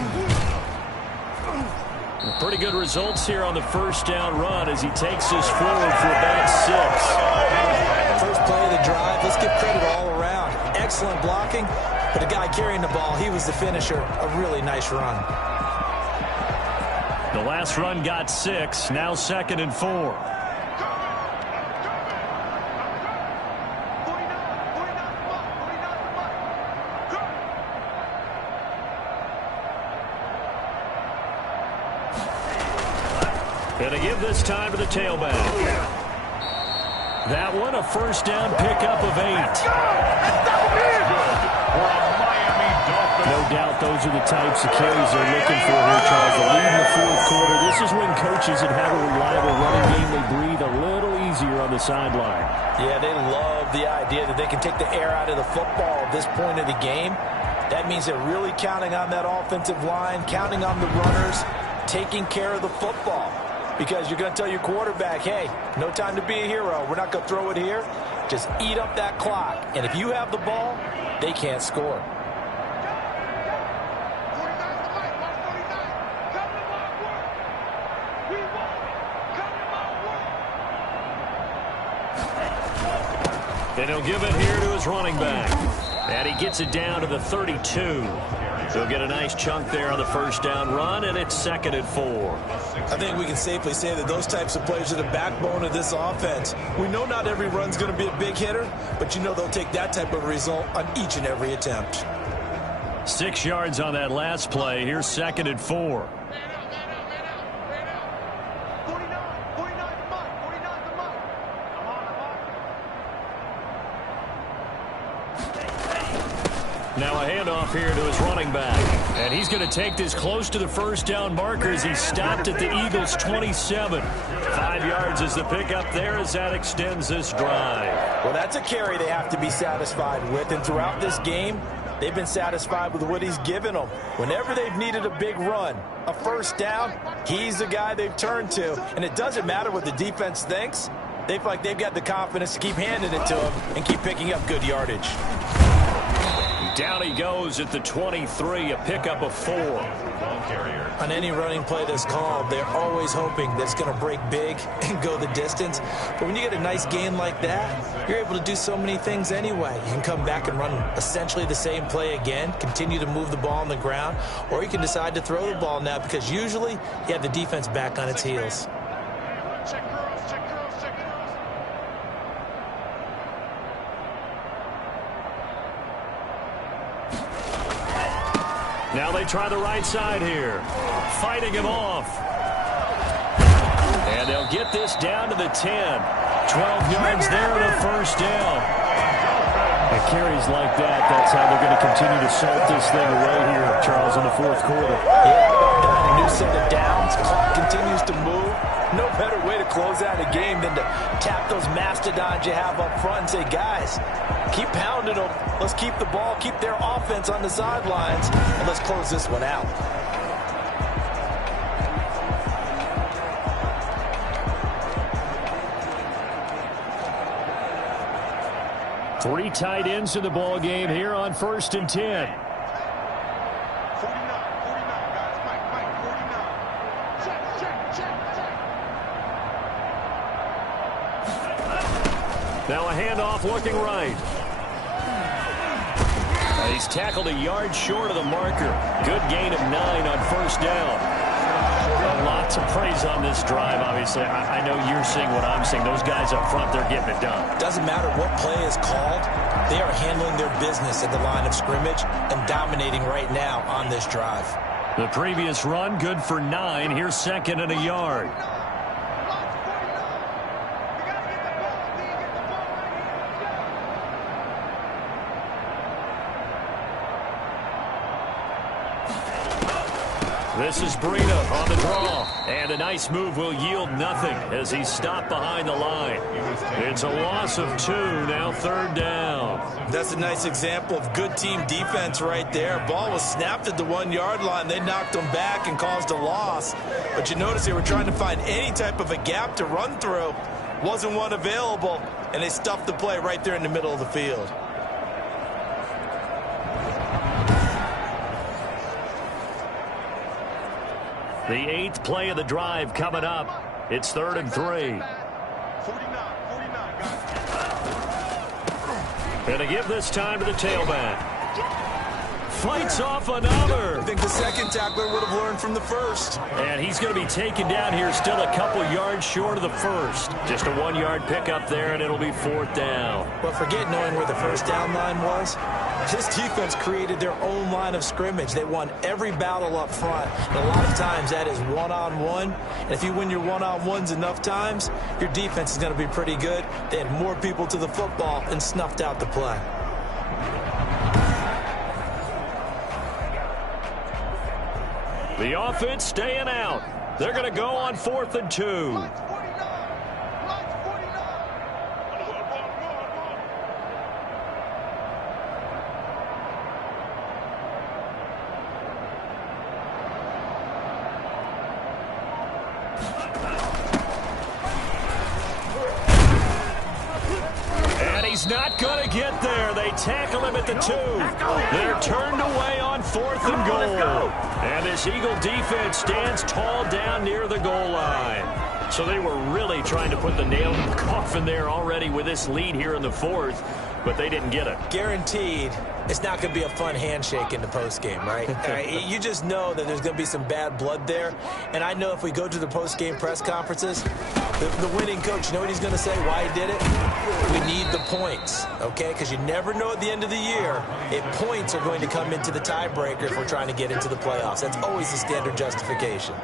Pretty good results here on the first down run as he takes us forward for about 6. First play of the drive, let's give credit all around. Excellent blocking, but the guy carrying the ball, he was the finisher. A really nice run. The last run got 6, now 2nd and 4. And to give this time to the tailback. That one, a first down pickup of 8. No doubt those are the types of carries they're looking for here, Charles. The lead in the fourth quarter. This is when coaches that have a reliable running game, they breathe a little easier on the sideline. Yeah, they love the idea that they can take the air out of the football at this point of the game. That means they're really counting on that offensive line, counting on the runners, taking care of the football. Because you're going to tell your quarterback, hey, no time to be a hero. We're not going to throw it here. Just eat up that clock. And if you have the ball, they can't score. And he'll give it here to his running back. And he gets it down to the 32. He'll get a nice chunk there on the first down run, and it's 2nd and 4. I think we can safely say that those types of plays are the backbone of this offense. We know not every run's going to be a big hitter, but you know they'll take that type of result on each and every attempt. 6 yards on that last play. Here's 2nd and 4. Now a handoff here to his running back. And he's going to take this close to the first down marker as he stopped at the Eagles' 27. 5 yards is the pickup there as that extends this drive. Well, that's a carry they have to be satisfied with. And throughout this game, they've been satisfied with what he's given them. Whenever they've needed a big run, a first down, he's the guy they've turned to. And it doesn't matter what the defense thinks. They feel like they've got the confidence to keep handing it to him and keep picking up good yardage. Down he goes at the 23, a pickup of 4. On any running play that's called, they're always hoping that it's going to break big and go the distance. But when you get a nice gain like that, you're able to do so many things anyway. You can come back and run essentially the same play again, continue to move the ball on the ground, or you can decide to throw the ball now because usually you have the defense back on its heels. Now they try the right side here. Fighting him off. And they'll get this down to the 10. 12 yards there and a first down. And carries like that, that's how they're going to continue to salt this thing away here, Charles, in the fourth quarter. Yeah, a new set of downs. Clock continues to move. No better way to close out a game than to tap those mastodons you have up front and say, guys, keep pounding them. Let's keep the ball, keep their offense on the sidelines, and let's close this one out. Three tight ends in the ball game here on 1st and 10. 49, guys. Mike, 49. Check. Now a handoff looking right. He's tackled a yard short of the marker. Good gain of 9 on first down. Lots of praise on this drive, obviously. I know you're seeing what I'm seeing. Those guys up front, they're getting it done. Doesn't matter what play is called. They are handling their business at the line of scrimmage and dominating right now on this drive. The previous run, good for 9. Here's 2nd and a yard. This is Breida on the draw. And a nice move will yield nothing as he's stopped behind the line. It's a loss of 2, now 3rd down. That's a nice example of good team defense right there. Ball was snapped at the 1-yard line. They knocked them back and caused a loss. But you notice they were trying to find any type of a gap to run through. Wasn't one available, and they stuffed the play right there in the middle of the field. The 8th play of the drive coming up. It's 3rd and 3. 49, guys. And to give this time to the tailback. Fights off another. I think the second tackler would have learned from the first. And he's going to be taken down here, still a couple yards short of the first. Just a 1-yard pickup there, and it'll be 4th down. But forget knowing where the first down line was. This defense created their own line of scrimmage. They won every battle up front. And a lot of times that is one-on-one. And if you win your one-on-ones enough times, your defense is going to be pretty good. They had more people to the football and snuffed out the play. The offense staying out. They're going to go on 4th and 2. He's not going to get there. They tackle him at the 2. They're turned away on 4th and goal. And this Eagle defense stands tall down near the goal line. So they were really trying to put the nail in the coffin there already with this lead here in the 4th, but they didn't get it. Guaranteed, it's not going to be a fun handshake in the postgame, right? You just know that there's going to be some bad blood there. And I know if we go to the postgame press conferences, the winning coach, you know what he's going to say, why he did it? We need the points, okay? Because you never know at the end of the year if points are going to come into the tiebreaker if we're trying to get into the playoffs. That's always the standard justification.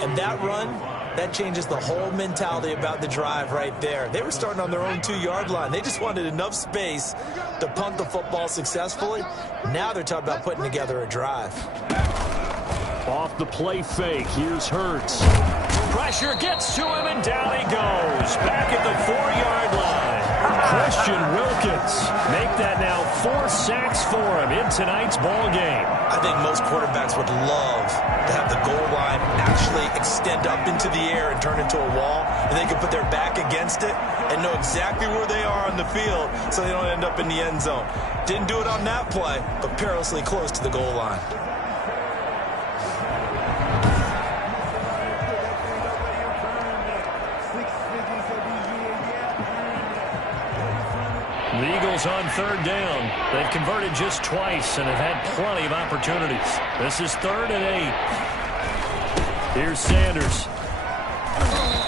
And that run, that changes the whole mentality about the drive right there. They were starting on their own 2-yard line. They just wanted enough space to punt the football successfully. Now they're talking about putting together a drive. Off the play fake, here's Hurts. Pressure gets to him, and down he goes. Back at the 4-yard line. Christian Wilkins make that now 4 sacks for him in tonight's ball game. I think most quarterbacks would love to have the goal line actually extend up into the air and turn into a wall, and they can put their back against it and know exactly where they are on the field so they don't end up in the end zone. Didn't do it on that play, but perilously close to the goal line. The Eagles on 3rd down. They've converted just twice and have had plenty of opportunities. This is 3rd and 8. Here's Sanders.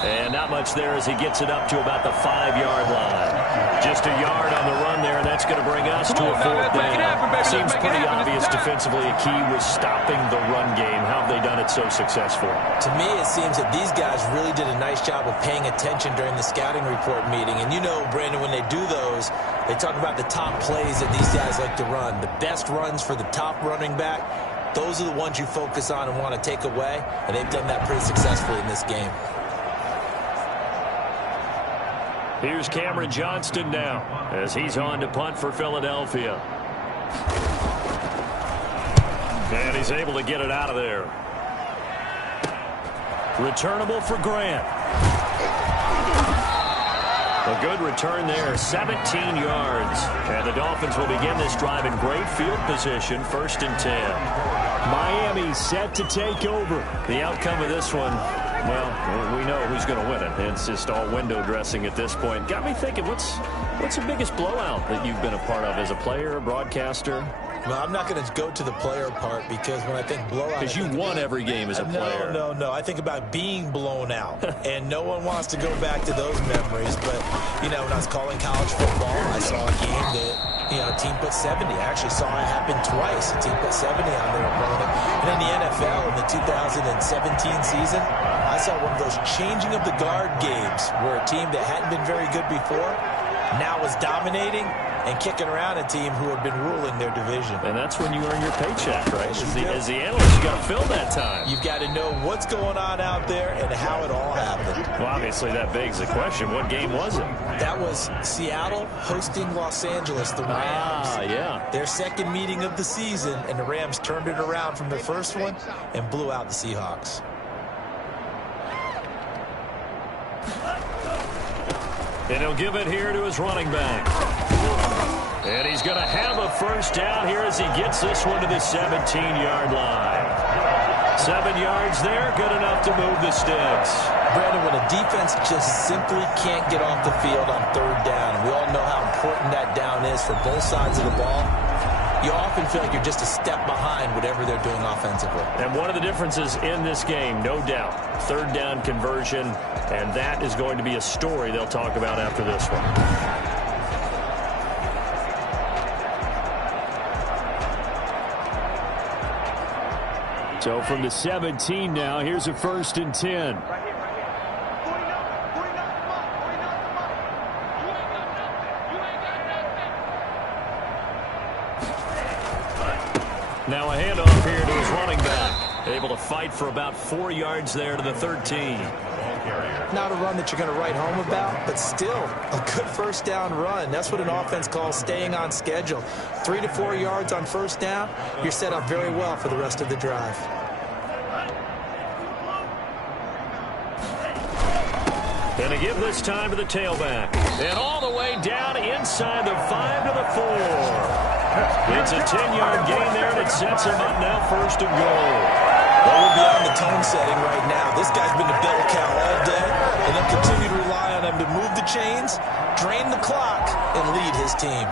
And not much there as he gets it up to about the 5-yard line. Just a yard on the run there, and that's going to bring us to a 4th down. Seems pretty obvious defensively a key was stopping the run game. How have they done it so successful? To me, it seems that these guys really did a nice job of paying attention during the scouting report meeting. And you know, Brandon, when they do those, they talk about the top plays that these guys like to run. The best runs for the top running back, those are the ones you focus on and want to take away. And they've done that pretty successfully in this game. Here's Cameron Johnston now as he's on to punt for Philadelphia. And he's able to get it out of there. Returnable for Grant. A good return there, 17 yards. And the Dolphins will begin this drive in great field position, 1st and 10. Miami set to take over. The outcome of this one, well, we know who's going to win it. It's just all window dressing at this point. Got me thinking, what's the biggest blowout that you've been a part of as a player, a broadcaster? Well, I'm not going to go to the player part because when I think blowout... Because you won every game as a player. No. I think about being blown out. And no one wants to go back to those memories. But, you know, when I was calling college football, I saw a game that, you know, a team put 70. I actually saw it happen twice. A team put 70 on their opponent. And in the NFL, in the 2017 season, I saw one of those changing of the guard games where a team that hadn't been very good before now was dominating and kicking around a team who had been ruling their division. And that's when you earn your paycheck, right? As the analyst, you got to fill that time. You've got to know what's going on out there and how it all happened. Well, obviously that begs the question, what game was it? That was Seattle hosting Los Angeles, the Rams. Yeah. Their second meeting of the season, and the Rams turned it around from their first one and blew out the Seahawks. And he'll give it here to his running back. And he's going to have a 1st down here as he gets this one to the 17-yard line. 7 yards there, good enough to move the sticks. Brandon, when a defense just simply can't get off the field on third down, we all know how important that down is for both sides of the ball, you often feel like you're just a step behind whatever they're doing offensively. And one of the differences in this game, no doubt, third down conversion, and that is going to be a story they'll talk about after this one. So from the 17 now, here's a 1st and 10. Now a handoff here to his running back. Able to fight for about 4 yards there to the 13. Not a run that you're going to write home about, but still a good first down run. That's what an offense calls staying on schedule. 3 to 4 yards on first down, you're set up very well for the rest of the drive. And to give this time to the tailback. And all the way down inside the 5 to the 4. It's a 10-yard gain there, and it sets him up now 1st and goal. Well, we're beyond the tone setting right now. This guy's been a bell cow all day, and they'll continue to rely on him to move the chains, drain the clock, and lead his team.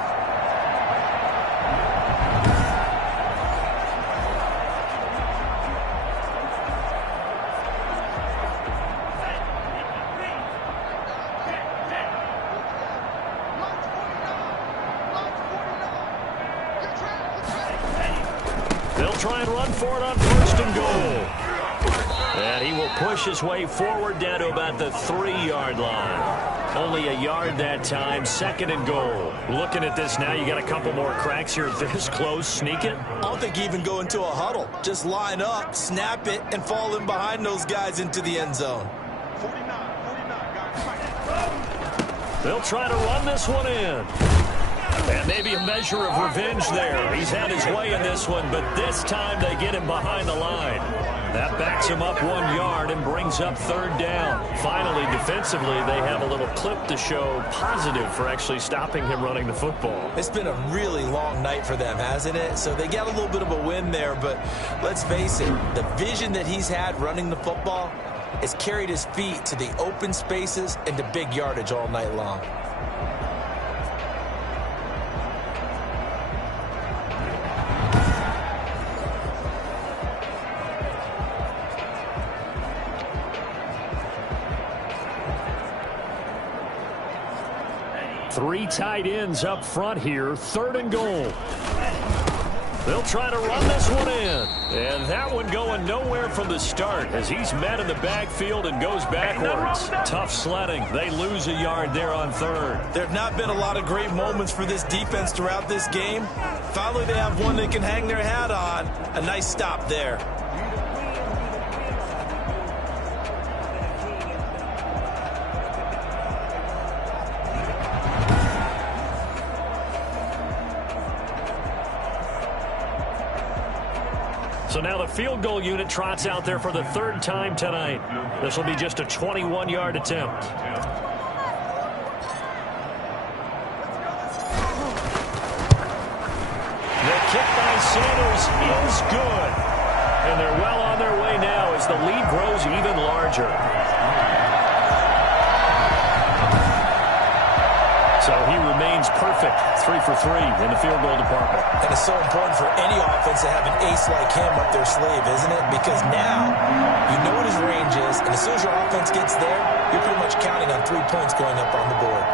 Try and run for it on 1st and goal. And he will push his way forward down to about the 3-yard line. Only a yard that time, 2nd and goal. Looking at this now, you got a couple more cracks here this close. Sneak it? I don't think you even go into a huddle. Just line up, snap it, and fall in behind those guys into the end zone. They'll try to run this one in. And maybe a measure of revenge there. He's had his way in this one, but this time they get him behind the line. That backs him up 1 yard and brings up 3rd down. Finally, defensively, they have a little clip to show positive for actually stopping him running the football. It's been a really long night for them, hasn't it? So they got a little bit of a win there, but let's face it, the vision that he's had running the football has carried his feet to the open spaces and to big yardage all night long. Three tight ends up front here, 3rd and goal. They'll try to run this one in. And that one going nowhere from the start as he's met in the backfield and goes backwards. Tough sledding. They lose a yard there on 3rd. There have not been a lot of great moments for this defense throughout this game. Finally, they have one they can hang their hat on. A nice stop there. So now the field goal unit trots out there for the 3rd time tonight. This will be just a 21-yard attempt. The kick by Sanders is good. And they're well on their way now as the lead grows even larger. So he remains perfect, 3 for 3 in the field goal department. And it's so important for any offense to have an ace like him up their sleeve, isn't it? Because now you know what his range is, and as soon as your offense gets there, you're pretty much counting on 3 points going up on the board.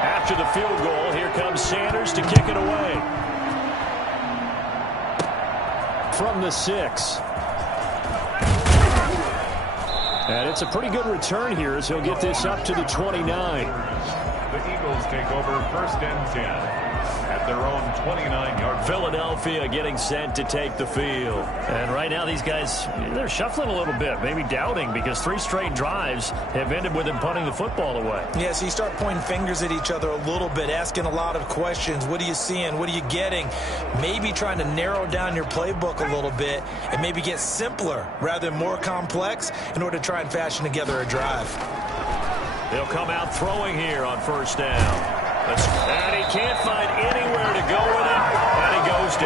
After the field goal, here comes Sanders to kick it away. From the 6. And it's a pretty good return here as he'll get this up to the 29. The Eagles take over 1st and 10 at their own 29-yard. Philadelphia getting set to take the field. And right now these guys, they're shuffling a little bit, maybe doubting, because 3 straight drives have ended with them punting the football away. Yeah, so you start pointing fingers at each other a little bit, asking a lot of questions. What are you seeing? What are you getting? Maybe trying to narrow down your playbook a little bit and maybe get simpler rather than more complex in order to try and fashion together a drive. They'll come out throwing here on 1st down. And he can't find anywhere to go with it, and he goes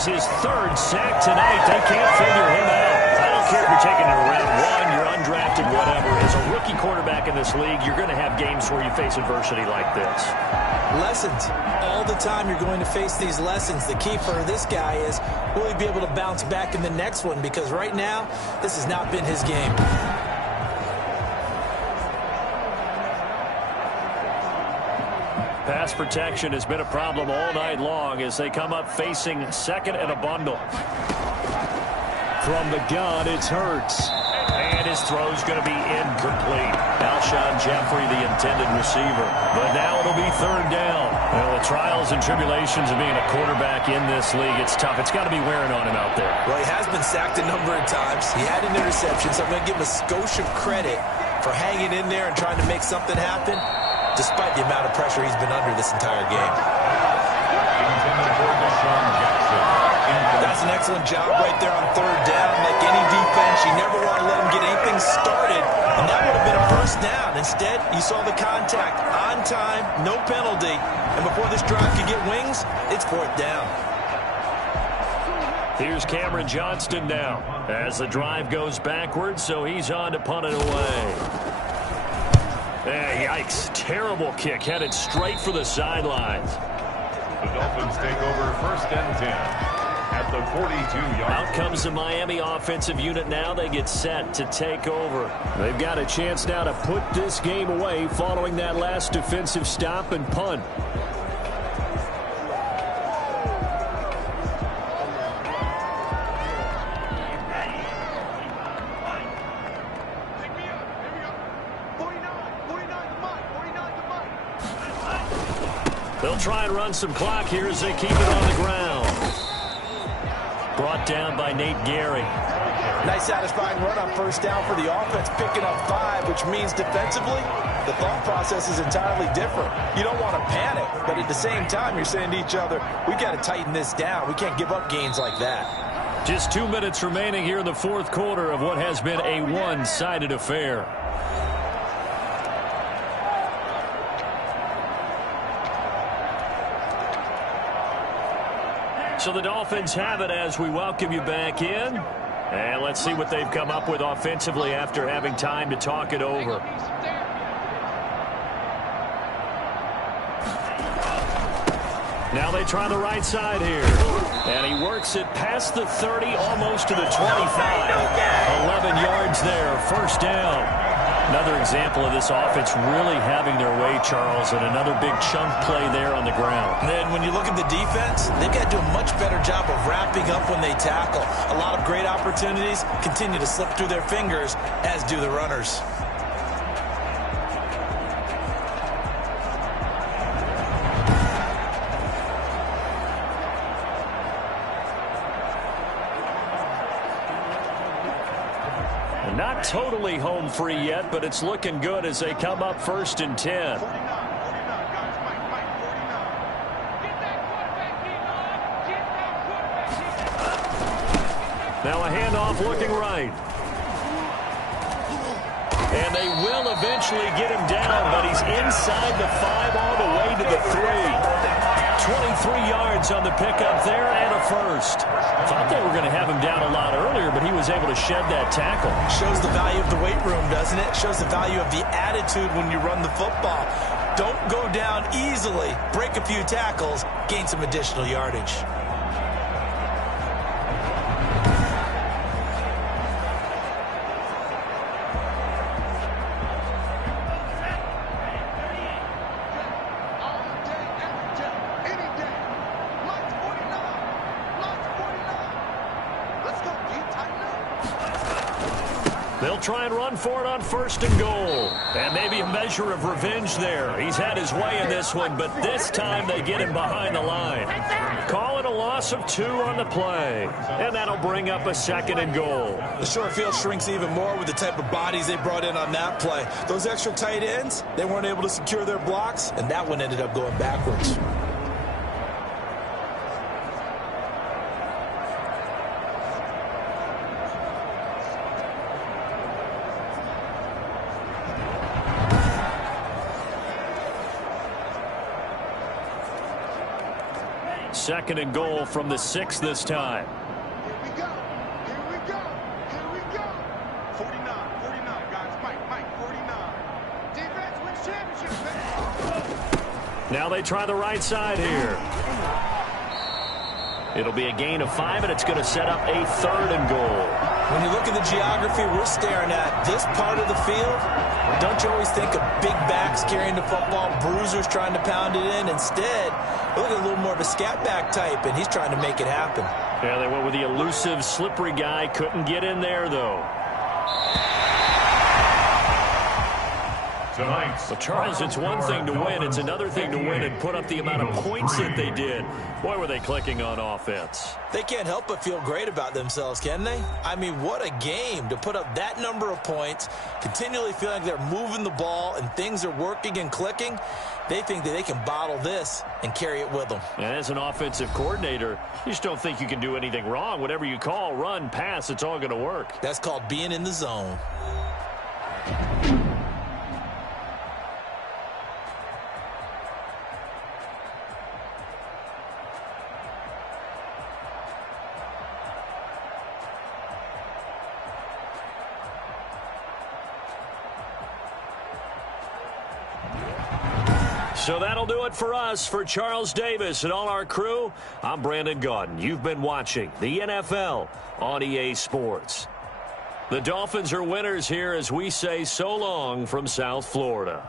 is his third sack tonight. They can't figure him out. I don't care if you're taking it around one, you're undrafted, whatever. As a rookie quarterback in this league, you're going to have games where you face adversity like this. Lessons. All the time you're going to face these lessons. The key for this guy is, will he be able to bounce back in the next one? Because right now, this has not been his game. Pass protection has been a problem all night long as they come up facing second and a bundle. From the gun, it's Hurts. And his throw's going to be incomplete. Alshon Jeffrey, the intended receiver. But now it'll be third down. Well, the trials and tribulations of being a quarterback in this league, it's tough. It's got to be wearing on him out there. Well, he has been sacked a number of times. He had an interception, so I'm going to give him a skosh of credit for hanging in there and trying to make something happen, despite the amount of pressure he's been under this entire game. That's an excellent job right there on third down. Like any defense, you never want to let him get anything started, and that would have been a first down. Instead, you saw the contact on time, no penalty, and before this drive could get wings, it's fourth down. Here's Cameron Johnston now as the drive goes backwards, so he's on to punt it away. Yikes. Terrible kick headed straight for the sidelines. The Dolphins take over first and 10 at the 42-yard. Out comes the Miami offensive unit now. They get set to take over. They've got a chance now to put this game away following that last defensive stop and punt. They'll try and run some clock here as they keep it on the ground. Brought down by Nate Gary. Nice satisfying run on first down for the offense, picking up 5, which means defensively, the thought process is entirely different. You don't want to panic, but at the same time, you're saying to each other, we've got to tighten this down. We can't give up gains like that. Just 2 minutes remaining here in the fourth quarter of what has been a one-sided affair. So the Dolphins have it as we welcome you back in. And let's see what they've come up with offensively after having time to talk it over. Now they try the right side here. And he works it past the 30, almost to the 25. 11 yards there, first down. Another example of this offense really having their way, Charles, and another big chunk play there on the ground. And then when you look at the defense, they've got to do a much better job of wrapping up when they tackle. A lot of great opportunities continue to slip through their fingers, as do the runners. Not totally home free yet, but it's looking good as they come up first and 10. Now a handoff looking right. And they will eventually get him down, but he's inside the 5 all the way to the 3. 23 yards on the pickup there and a first. Thought they were going to have him down a lot earlier, but he was able to shed that tackle. Shows the value of the weight room, doesn't it? Shows the value of the attitude when you run the football. Don't go down easily. Break a few tackles. Gain some additional yardage. They'll try and run for it on first and goal. And maybe a measure of revenge there. He's had his way in this one, but this time they get him behind the line. Call it a loss of 2 on the play. And that'll bring up a second and goal. The short field shrinks even more with the type of bodies they brought in on that play. Those extra tight ends, they weren't able to secure their blocks, and that one ended up going backwards. 2nd and goal from the 6 this time. Here we go. Here we go. Here we go. 49, guys. Mike, 49. Defense wins championship, man. Now they try the right side here. It'll be a gain of 5, and it's going to set up a 3rd and goal. When you look at the geography we're staring at, this part of the field, don't you always think of big backs carrying the football, bruisers trying to pound it in? Instead, look at a little more of a scat back type, and he's trying to make it happen. Yeah, they went with the elusive, slippery guy. Couldn't get in there, though. Well, Charles, it's one thing to win. It's another thing to win and put up the amount of points that they did. Boy, were they clicking on offense. They can't help but feel great about themselves, can they? I mean, what a game to put up that number of points, continually feeling like they're moving the ball and things are working and clicking. They think that they can bottle this and carry it with them. And as an offensive coordinator, you just don't think you can do anything wrong. Whatever you call, run, pass, it's all going to work. That's called being in the zone. So that'll do it for us. For Charles Davis and all our crew, I'm Brandon Gaudin. You've been watching the NFL on EA Sports. The Dolphins are winners here as we say so long from South Florida.